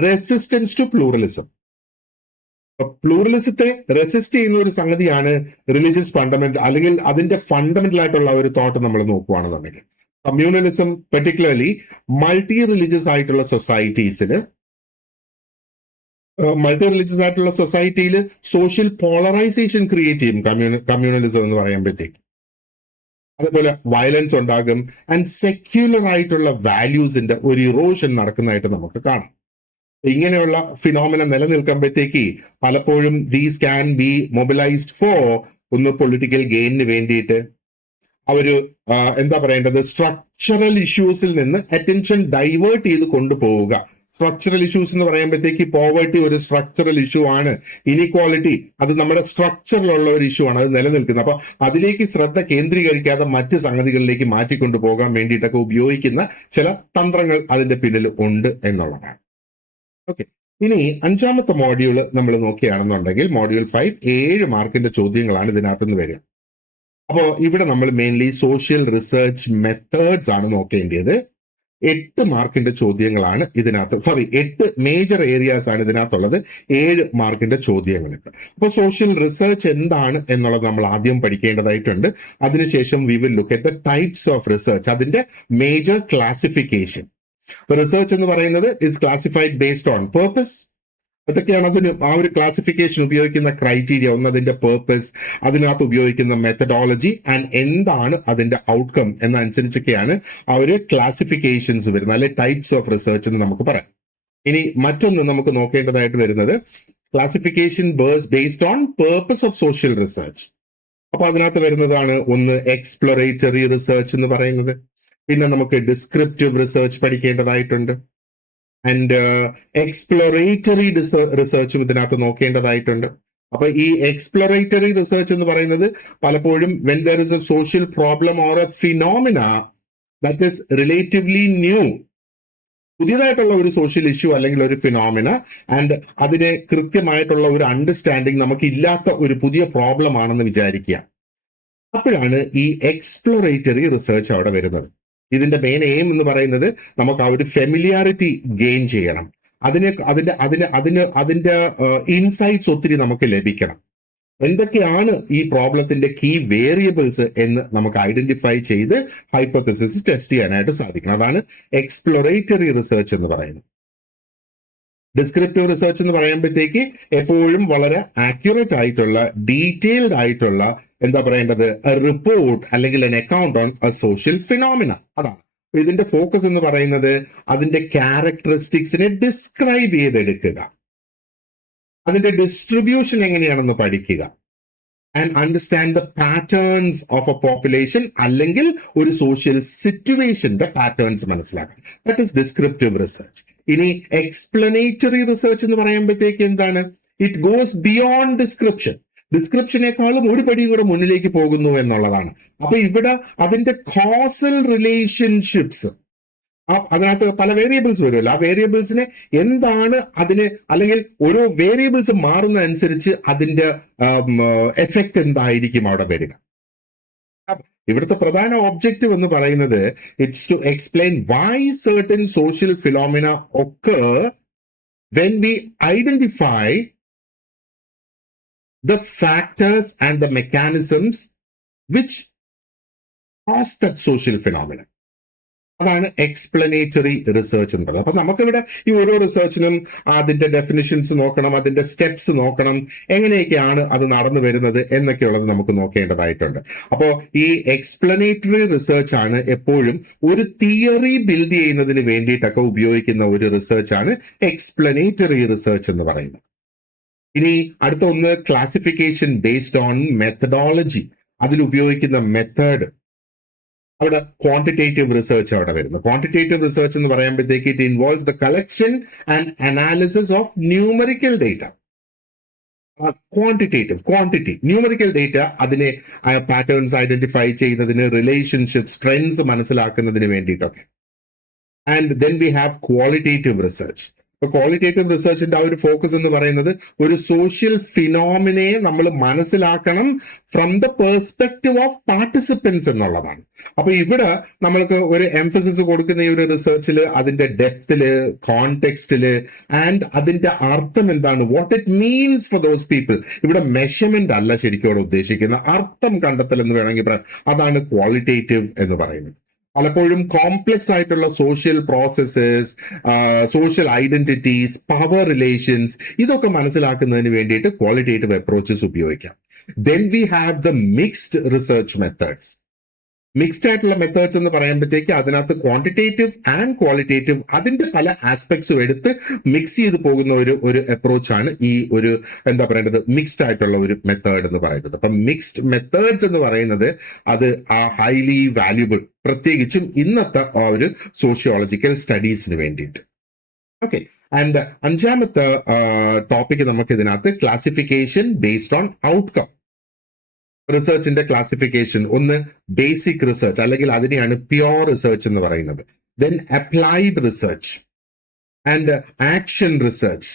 resistance to pluralism. പ്ലൂറലിസത്തെ റെസിസ്റ്റ് ചെയ്യുന്ന ഒരു സംഗതിയാണ് റിലിജിയസ് ഫണ്ടമെന്റൽ, അല്ലെങ്കിൽ അതിന്റെ ഫണ്ടമെന്റൽ ആയിട്ടുള്ള ഒരു തോട്ട് നമ്മൾ നോക്കുകയാണെന്നുണ്ടെങ്കിൽ. കമ്മ്യൂണലിസം പെർട്ടിക്കുലർലി മൾട്ടി റിലിജിയസ് ആയിട്ടുള്ള സൊസൈറ്റീസിൽ, മൾട്ടി റിലിജിയസ് ആയിട്ടുള്ള സൊസൈറ്റിയിൽ സോഷ്യൽ പോളറൈസേഷൻ ക്രിയേറ്റ് ചെയ്യും കമ്മ്യൂണലിസം എന്ന് പറയുമ്പോഴത്തേക്ക്. അതുപോലെ വയലൻസ് ഉണ്ടാകും ആൻഡ് സെക്യുലർ ആയിട്ടുള്ള വാല്യൂസിന്റെ ഒരു ഇറോഷൻ നടക്കുന്നതായിട്ട് നമുക്ക് കാണാം. ഇങ്ങനെയുള്ള ഫിനോമിന നിലനിൽക്കുമ്പോഴത്തേക്ക് പലപ്പോഴും these can be mobilised for ഒന്ന് പൊളിറ്റിക്കൽ ഗെയിനിന് വേണ്ടിയിട്ട്. അവര് എന്താ പറയേണ്ടത്, സ്ട്രക്ചറൽ ഇഷ്യൂസിൽ നിന്ന് അറ്റൻഷൻ ഡൈവേർട്ട് ചെയ്ത് കൊണ്ടുപോവുക. സ്ട്രക്ചറൽ ഇഷ്യൂസ് എന്ന് പറയുമ്പോഴത്തേക്ക് പോവർട്ടി ഒരു സ്ട്രക്ചറൽ ഇഷ്യൂ ആണ്, ഇനീക്വാളിറ്റി അത് നമ്മുടെ സ്ട്രക്ചറിലുള്ള ഒരു ഇഷ്യൂ ആണ്, അത് നിലനിൽക്കുന്നത്. അപ്പൊ അതിലേക്ക് ശ്രദ്ധ കേന്ദ്രീകരിക്കാതെ മറ്റ് സംഗതികളിലേക്ക് മാറ്റിക്കൊണ്ടു പോകാൻ വേണ്ടിയിട്ടൊക്കെ ഉപയോഗിക്കുന്ന ചില തന്ത്രങ്ങൾ അതിന്റെ പിന്നിൽ ഉണ്ട് എന്നുള്ളതാണ്. ഓക്കെ, ഇനി 5ാമത്തെ മോഡ്യൂൾ നമ്മൾ നോക്കുകയാണെന്നുണ്ടെങ്കിൽ മോഡ്യൂൾ 5 7 മാർക്കിന്റെ ചോദ്യങ്ങളാണ് ഇതിനകത്ത് നിന്ന് വരിക. അപ്പോൾ ഇവിടെ നമ്മൾ മെയിൻലി സോഷ്യൽ റിസർച്ച് മെത്തേഡ്സ് ആണ് നോക്കേണ്ടത്. 8 മാർക്കിന്റെ ചോദ്യങ്ങളാണ് ഇതിനകത്ത്, 8 മേജർ ഏരിയാസ് ആണ് ഇതിനകത്തുള്ളത്, 7 മാർക്കിന്റെ ചോദ്യങ്ങളുണ്ട്. അപ്പൊ സോഷ്യൽ റിസർച്ച് എന്താണ് എന്നുള്ളത് നമ്മൾ ആദ്യം പഠിക്കേണ്ടതായിട്ടുണ്ട്. അതിനുശേഷം V will look at the types of research, അതിന്റെ മേജർ ക്ലാസിഫിക്കേഷൻ. റിസർച്ച് എന്ന് പറയുന്നത് is classified based on purpose. അതൊക്കെയാണ് അതിന് ആ ഒരു ക്ലാസിഫിക്കേഷൻ ഉപയോഗിക്കുന്ന ക്രൈറ്റീരിയ. ഒന്ന് അതിന്റെ പേർപ്പസ്, അതിനകത്ത് ഉപയോഗിക്കുന്ന മെത്തഡോളജി ആൻഡ് എന്താണ് അതിന്റെ ഔട്ട്കം എന്നനുസരിച്ചൊക്കെയാണ് ആ ഒരു ക്ലാസിഫിക്കേഷൻസ് വരുന്നത്, അല്ലെ ടൈപ്സ് ഓഫ് റിസർച്ച് എന്ന് നമുക്ക് പറയാം. ഇനി മറ്റൊന്ന് നമുക്ക് നോക്കേണ്ടതായിട്ട് വരുന്നത് classification based on purpose of social research. അപ്പൊ അതിനകത്ത് വരുന്നതാണ് ഒന്ന് എക്സ്പ്ലോറേറ്ററി റിസർച്ച് എന്ന് പറയുന്നത്. പിന്നെ നമുക്ക് ഡിസ്ക്രിപ്റ്റീവ് റിസർച്ച് പഠിക്കേണ്ടതായിട്ടുണ്ട്. ആൻഡ് എക്സ്പ്ലോറേറ്ററി റിസർച്ചും ഇതിനകത്ത് നോക്കേണ്ടതായിട്ടുണ്ട്. അപ്പൊ ഈ എക്സ്പ്ലോറേറ്ററി റിസർച്ച് എന്ന് പറയുന്നത് പലപ്പോഴും when there is a social problem or a phenomena that is relatively new, പുതിയതായിട്ടുള്ള ഒരു സോഷ്യൽ ഇഷ്യൂ അല്ലെങ്കിൽ ഒരു ഫിനോമിന, ആൻഡ് അതിന് കൃത്യമായിട്ടുള്ള ഒരു അണ്ടർസ്റ്റാൻഡിങ് നമുക്ക് ഇല്ലാത്ത ഒരു പുതിയ പ്രോബ്ലം ആണെന്ന് വിചാരിക്കുക. അപ്പോഴാണ് ഈ എക്സ്പ്ലോറേറ്ററി റിസർച്ച് അവിടെ വരുന്നത്. ഇതിന്റെ മെയിൻ എയിം എന്ന് പറയുന്നത് നമുക്ക് ആ ഒരു ഫെമിലിയാരിറ്റി ഗെയിൻ ചെയ്യണം, അതിന്റെ ഇൻസൈറ്റ്സ് ഒത്തിരി നമുക്ക് ലഭിക്കണം. എന്തൊക്കെയാണ് ഈ പ്രോബ്ലത്തിന്റെ കീ വേരിയബിൾസ് എന്ന് നമുക്ക് ഐഡന്റിഫൈ ചെയ്ത് ഹൈപ്പോത്തസിസ് ടെസ്റ്റ് ചെയ്യാനായിട്ട് സാധിക്കണം. അതാണ് എക്സ്പ്ലോറേറ്ററി റിസർച്ച് എന്ന് പറയുന്നത്. ഡിസ്ക്രിപ്റ്റീവ് റിസർച്ച് എന്ന് പറയുമ്പോഴത്തേക്ക് എപ്പോഴും വളരെ ആക്യുറേറ്റ് ആയിട്ടുള്ള ഡീറ്റെയിൽഡ് ആയിട്ടുള്ള എന്താ പറയേണ്ടത് റിപ്പോർട്ട് അല്ലെങ്കിൽ an account on a social phenomena. അതാണ് ഇതിന്റെ ഫോക്കസ് എന്ന് പറയുന്നത്. അതിന്റെ ക്യാരക്ടറിസ്റ്റിക്സിനെ ഡിസ്ക്രൈബ് ചെയ്തെടുക്കുക, അതിന്റെ ഡിസ്ട്രിബ്യൂഷൻ എങ്ങനെയാണെന്ന് പഠിക്കുക, and understand the patterns of a population അല്ലെങ്കിൽ ഒരു സോഷ്യൽ സിറ്റുവേഷന്റെ പാറ്റേൺസ് മനസ്സിലാക്കാം. That is descriptive research. ഇനി എക്സ്പ്ലനേറ്ററി റിസർച്ച് എന്ന് പറയുമ്പോഴത്തേക്ക് എന്താണ്? It goes beyond description. ഡിസ്ക്രിപ്ഷനേക്കാളും ഒരു പടിയും കൂടെ മുന്നിലേക്ക് പോകുന്നു എന്നുള്ളതാണ്. അപ്പൊ ഇവിടെ അതിന്റെ കോസൽ റിലേഷൻഷിപ്സ്, അതിനകത്ത് പല വേരിയബിൾസ് വരുമല്ലോ, ആ വേരിയബിൾസിനെ എന്താണ് അതിന്, അല്ലെങ്കിൽ ഓരോ വേരിയബിൾസ് മാറുന്ന അനുസരിച്ച് അതിന്റെ എഫക്റ്റ് എന്തായിരിക്കും അവിടെ വരിക. ഇവിടുത്തെ പ്രധാന ഒബ്ജക്റ്റീവ് എന്ന് പറയുന്നത് it's to explain why certain social phenomena occur when we identify the factors and the mechanisms which cause that social phenomenon. അതാണ് എക്സ്പ്ലനേറ്ററി റിസർച്ച് എന്ന് പറയുന്നത്. അപ്പൊ നമുക്കിവിടെ ഈ ഓരോ റിസർച്ചിനും അതിന്റെ ഡെഫിനിഷൻസ് നോക്കണം, അതിന്റെ സ്റ്റെപ്സ് നോക്കണം, എങ്ങനെയൊക്കെയാണ് അത് നടന്നു വരുന്നത് എന്നൊക്കെയുള്ളത് നമുക്ക് നോക്കേണ്ടതായിട്ടുണ്ട്. അപ്പോൾ ഈ എക്സ്പ്ലനേറ്ററി റിസർച്ച് ആണ് എപ്പോഴും ഒരു തിയറി ബിൽഡ് ചെയ്യുന്നതിന് വേണ്ടിയിട്ടൊക്കെ ഉപയോഗിക്കുന്ന ഒരു റിസർച്ചാണ് എക്സ്പ്ലനേറ്ററി റിസർച്ച് എന്ന് പറയുന്നത്. ഇനി അടുത്ത ഒന്ന് ക്ലാസിഫിക്കേഷൻ ബേസ്ഡ് ഓൺ മെത്തഡോളജി. അതിൽ ഉപയോഗിക്കുന്ന മെത്തേഡ്, അവിടെ ക്വാണ്ടിറ്റേറ്റീവ് റിസർച്ച് അവിടെ വരുന്നു. ക്വാണ്ടിറ്റേറ്റീവ് റിസർച്ച് എന്ന് പറയുമ്പോഴത്തേക്ക് it involves the collection and analysis of numerical data. Quantity numerical data, അതിനെ പാറ്റേൺസ് ഐഡന്റിഫൈ ചെയ്യുന്നതിന്, റിലേഷൻഷിപ്സ്, ട്രെൻഡ്സ് മനസ്സിലാക്കുന്നതിന് വേണ്ടിയിട്ടൊക്കെ. And then we have qualitative research. Qualitative റിസർച്ചിന്റെ ആ ഒരു ഫോക്കസ് എന്ന് പറയുന്നത് ഒരു സോഷ്യൽ ഫിനോമിനെ നമ്മൾ മനസ്സിലാക്കണം from the perspective of participants എന്നുള്ളതാണ്. അപ്പൊ ഇവിടെ നമ്മൾക്ക് ഒരു എംഫസിസ് കൊടുക്കുന്ന ഈ ഒരു റിസർച്ചിൽ അതിന്റെ ഡെപ്തില്, കോണ്ടെക്സ്റ്റില്, ആൻഡ് അതിന്റെ അർത്ഥം എന്താണ്, what it means for those people. ഇവിടെ മെഷർമെന്റ് അല്ല ശരിക്കും അവിടെ ഉദ്ദേശിക്കുന്ന, അർത്ഥം കണ്ടെത്തൽ എന്ന് വേണമെങ്കിൽ പറയാം. അതാണ് ക്വാളിറ്റേറ്റീവ് എന്ന് പറയുന്നത്. പലപ്പോഴും കോംപ്ലക്സ് ആയിട്ടുള്ള social processes, social identities, power relations, ഇതൊക്കെ മനസ്സിലാക്കുന്നതിന് വേണ്ടിയിട്ട് ക്വാളിറ്റേറ്റീവ് അപ്രോച്ചസ് ഉപയോഗിക്കാം. Then we have the mixed research methods. Mixed ആയിട്ടുള്ള മെത്തേഡ്സ് എന്ന് പറയുമ്പോഴത്തേക്ക് അതിനകത്ത് ക്വാണ്ടിറ്റേറ്റീവ് ആൻഡ് ക്വാളിറ്റേറ്റീവ് അതിന്റെ പല ആസ്പെക്ട്സും എടുത്ത് മിക്സ് ചെയ്ത് പോകുന്ന ഒരു അപ്രോച്ചാണ് ഈ ഒരു എന്താ പറയേണ്ടത് മിക്സ്ഡ് ആയിട്ടുള്ള ഒരു മെത്തേഡ് എന്ന് പറയുന്നത്. അപ്പം മിക്സ്ഡ് മെത്തേഡ്സ് എന്ന് പറയുന്നത് അത് ഹൈലി വാല്യുബിൾ, പ്രത്യേകിച്ചും ഇന്നത്തെ ആ ഒരു സോഷ്യോളജിക്കൽ സ്റ്റഡീസിന് വേണ്ടിയിട്ട്. ഓക്കെ, ആൻഡ് അഞ്ചാമത്തെ ടോപ്പിക് നമുക്ക് ഇതിനകത്ത് ക്ലാസിഫിക്കേഷൻ ബേസ്ഡ് ഓൺ ഔട്ട്കം. റിസർച്ചിന്റെ ക്ലാസിഫിക്കേഷൻ, ഒന്ന് ബേസിക് റിസർച്ച് അല്ലെങ്കിൽ അതിനെയാണ് പ്യോർ റിസർച്ച് എന്ന് പറയുന്നത്. Then applied research and action research,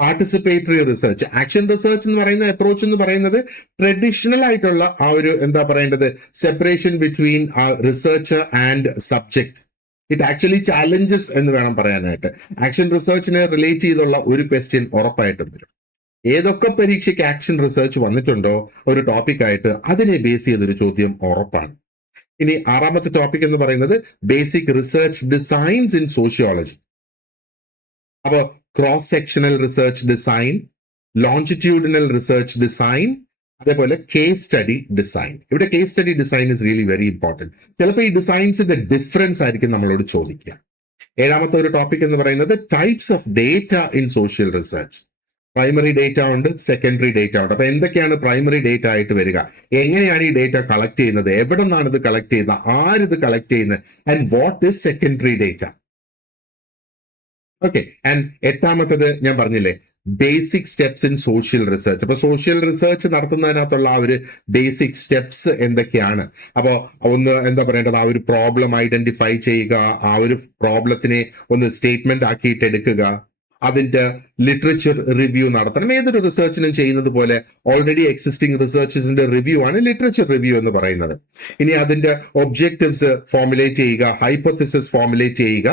participatory research. Action research എന്ന് പറയുന്ന അപ്രോച്ച് എന്ന് പറയുന്നത് ട്രഡീഷണൽ ആയിട്ടുള്ള ആ ഒരു എന്താ പറയേണ്ടത് separation between researcher and subject. It actually challenges എന്ന് വേണം പറയാനായിട്ട്. ആക്ഷൻ റിസർച്ചിനെ റിലേറ്റ് ചെയ്തുള്ള ഒരു ക്വസ്റ്റ്യൻ ഉറപ്പായിട്ടും വരും. ഏതൊക്കെ പരീക്ഷയ്ക്ക് ആക്ഷൻ റിസർച്ച് വന്നിട്ടുണ്ടോ ഒരു ടോപ്പിക്കായിട്ട്, അതിനെ ബേസ് ചെയ്തൊരു ചോദ്യം ഉറപ്പാണ്. ഇനി ആറാമത്തെ ടോപ്പിക് എന്ന് പറയുന്നത് basic research designs in sociology. അപ്പൊ cross sectional research design, longitudinal research design, അതേപോലെ കേസ് സ്റ്റഡി ഡിസൈൻ. ഇവിടെ case study design is really very important. ചിലപ്പോൾ ഈ ഡിസൈൻസിന്റെ ഡിഫറൻസ് ആയിരിക്കും നമ്മളോട് ചോദിക്കുക. ഏഴാമത്തെ ഒരു ടോപ്പിക് എന്ന് പറയുന്നത് types of data in social research. Primary data ഉണ്ട്, സെക്കൻഡറി ഡേറ്റ ഉണ്ട്. അപ്പൊ എന്തൊക്കെയാണ് പ്രൈമറി ഡേറ്റ ആയിട്ട് വരിക, എങ്ങനെയാണ് ഈ ഡേറ്റ കളക്ട് ചെയ്യുന്നത്, എവിടെ നിന്നാണ് ഇത് കളക്ട് ചെയ്യുന്നത്, ആരിത് കളക്ട് ചെയ്യുന്നത്, and what is secondary data. Okay, and എട്ടാമത്തത് ഞാൻ പറഞ്ഞില്ലേ basic steps in social research. അപ്പൊ സോഷ്യൽ റിസർച്ച് നടത്തുന്നതിനകത്തുള്ള ആ ഒരു ബേസിക് സ്റ്റെപ്സ് എന്തൊക്കെയാണ്? അപ്പോൾ ഒന്ന് എന്താ പറയേണ്ടത്, ആ ഒരു പ്രോബ്ലം ഐഡന്റിഫൈ ചെയ്യുക, ആ ഒരു പ്രോബ്ലത്തിനെ ഒന്ന് സ്റ്റേറ്റ്മെന്റ് ആക്കിയിട്ട് എടുക്കുക, അതിന്റെ ലിറ്ററേച്ചർ റിവ്യൂ നടത്തണം. ഏതൊരു റിസർച്ചിനും ചെയ്യുന്നത് പോലെ ഓൾറെഡി എക്സിസ്റ്റിംഗ് റിസർച്ചസിന്റെ റിവ്യൂ ആണ് ലിറ്ററേച്ചർ റിവ്യൂ എന്ന് പറയുന്നത്. ഇനി അതിന്റെ ഒബ്ജക്റ്റീവ്സ് ഫോർമുലേറ്റ് ചെയ്യുക, ഹൈപ്പോത്തിസിസ് ഫോർമുലേറ്റ് ചെയ്യുക,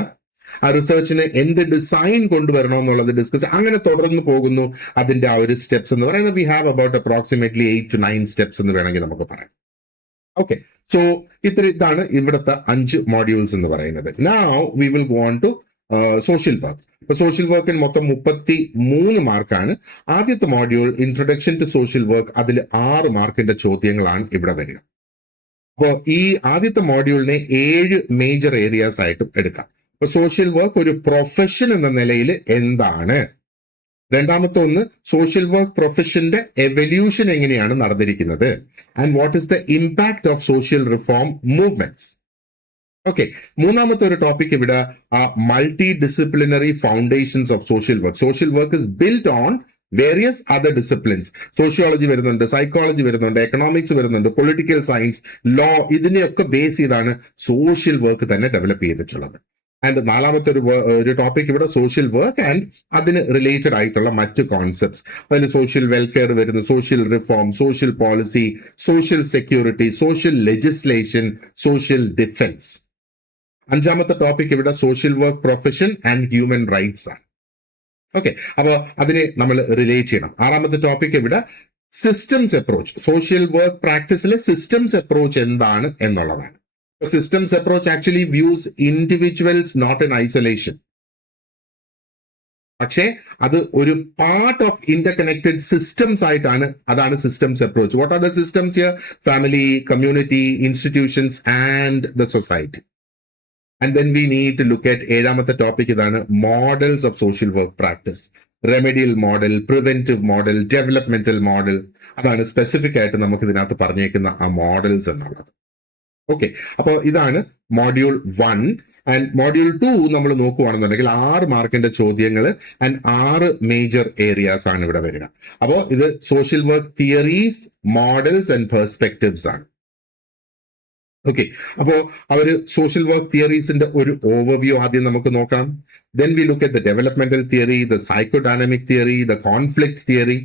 ആ റിസർച്ചിന് എന്ത് ഡിസൈൻ കൊണ്ടുവരണം എന്നുള്ളത് ഡിസ്കസ്, അങ്ങനെ തുടർന്ന് പോകുന്നു അതിന്റെ ആ ഒരു സ്റ്റെപ്സ് എന്ന് പറയുന്നത്. We have about approximately 8 to 9 steps എന്ന് വേണമെങ്കിൽ നമുക്ക് പറയാം. ഓക്കെ, സോ ഇതാണ് ഇവിടുത്തെ 5 മോഡ്യൂൾസ് എന്ന് പറയുന്നത്. Now we will go on to social work. ഇപ്പൊ സോഷ്യൽ വർക്കിന് മൊത്തം 33 മാർക്കാണ്. ആദ്യത്തെ module introduction to social work, അതിൽ 6 മാർക്കിന്റെ ചോദ്യങ്ങളാണ് ഇവിടെ വരിക. അപ്പോൾ ഈ ആദ്യത്തെ മോഡ്യൂളിനെ 7 മേജർ ഏരിയാസ് ആയിട്ടും എടുക്കാം. അപ്പൊ സോഷ്യൽ വർക്ക് ഒരു പ്രൊഫഷൻ എന്ന നിലയിൽ എന്താണ്? രണ്ടാമത്തെ ഒന്ന്, സോഷ്യൽ വർക്ക് പ്രൊഫഷന്റെ എവല്യൂഷൻ എങ്ങനെയാണ് നടന്നിരിക്കുന്നത്, and what is the impact of social reform movements. Okay, മൂന്നാമത്തെ ഒരു ടോപ്പിക് ഇവിടെ multi disciplinary foundations of social work. Social work is build on various other disciplines. Sociology വരുന്നുണ്ട്, സൈക്കോളജി വരുന്നുണ്ട്, എക്കണോമിക്സ് വരുന്നുണ്ട്, political science, law, ഇതിനെയൊക്കെ base ചെയ്താണ് social work തന്നെ develop ചെയ്തിട്ടുള്ളത്. ആൻഡ് നാലാമത്തെ ഒരു ടോപ്പിക് ഇവിടെ സോഷ്യൽ വർക്ക് ആൻഡ് അതിന് റിലേറ്റഡ് ആയിട്ടുള്ള മറ്റു കോൺസെപ്റ്റ്സ്. അതിൽ സോഷ്യൽ വെൽഫെയർ വരുന്നു, social reform, social policy, social security, social legislation, social defence. അഞ്ചാമത്തെ ടോപ്പിക് ഇവിടെ social work profession and human rights ആണ്. ഓക്കെ, അപ്പൊ അതിനെ നമ്മൾ റിലേറ്റ് ചെയ്യണം. ആറാമത്തെ ടോപ്പിക് ഇവിടെ സിസ്റ്റംസ് അപ്രോച്ച്, സോഷ്യൽ വർക്ക് പ്രാക്ടീസിലെ സിസ്റ്റംസ് അപ്രോച്ച് എന്താണ് എന്നുള്ളതാണ്. Systems approach actually views individuals not in isolation, പക്ഷേ അത് ഒരു പാർട്ട് ഓഫ് ഇന്റർകണക്റ്റഡ് സിസ്റ്റംസ് ആയിട്ടാണ്. അതാണ് systems approach. What are the systems here? Family, community, institutions and the society. And then we need to look at ഏഴാമത്തെ topic ഇതാണ്, models of social work practice. Remedial model, preventive model, developmental model, അതാണ് specific ആയിട്ട് നമുക്ക് ഇതിനകത്ത് പറഞ്ഞേക്കുന്ന ആ models എന്നുള്ളത്. Okay, അപ്പോൾ ഇതാണ് മോഡ്യൂൾ 1. ആൻഡ് മോഡ്യൂൾ 2 നമ്മൾ നോക്കുകയാണെന്നുണ്ടെങ്കിൽ 6 മാർക്കിന്റെ ചോദ്യങ്ങൾ ആൻഡ് 6 മേജർ ഏരിയാസ് ആണ് ഇവിടെ വരിക. അപ്പോൾ ഇത് social work theories, models and perspectives ആണ്. ഓക്കെ, അപ്പോ അവര് സോഷ്യൽ വർക്ക് തിയറീസിന്റെ ഒരു ഓവർവ്യൂ ആദ്യം നമുക്ക് നോക്കാം. Then we look at the developmental theory, the psychodynamic theory, the conflict theory.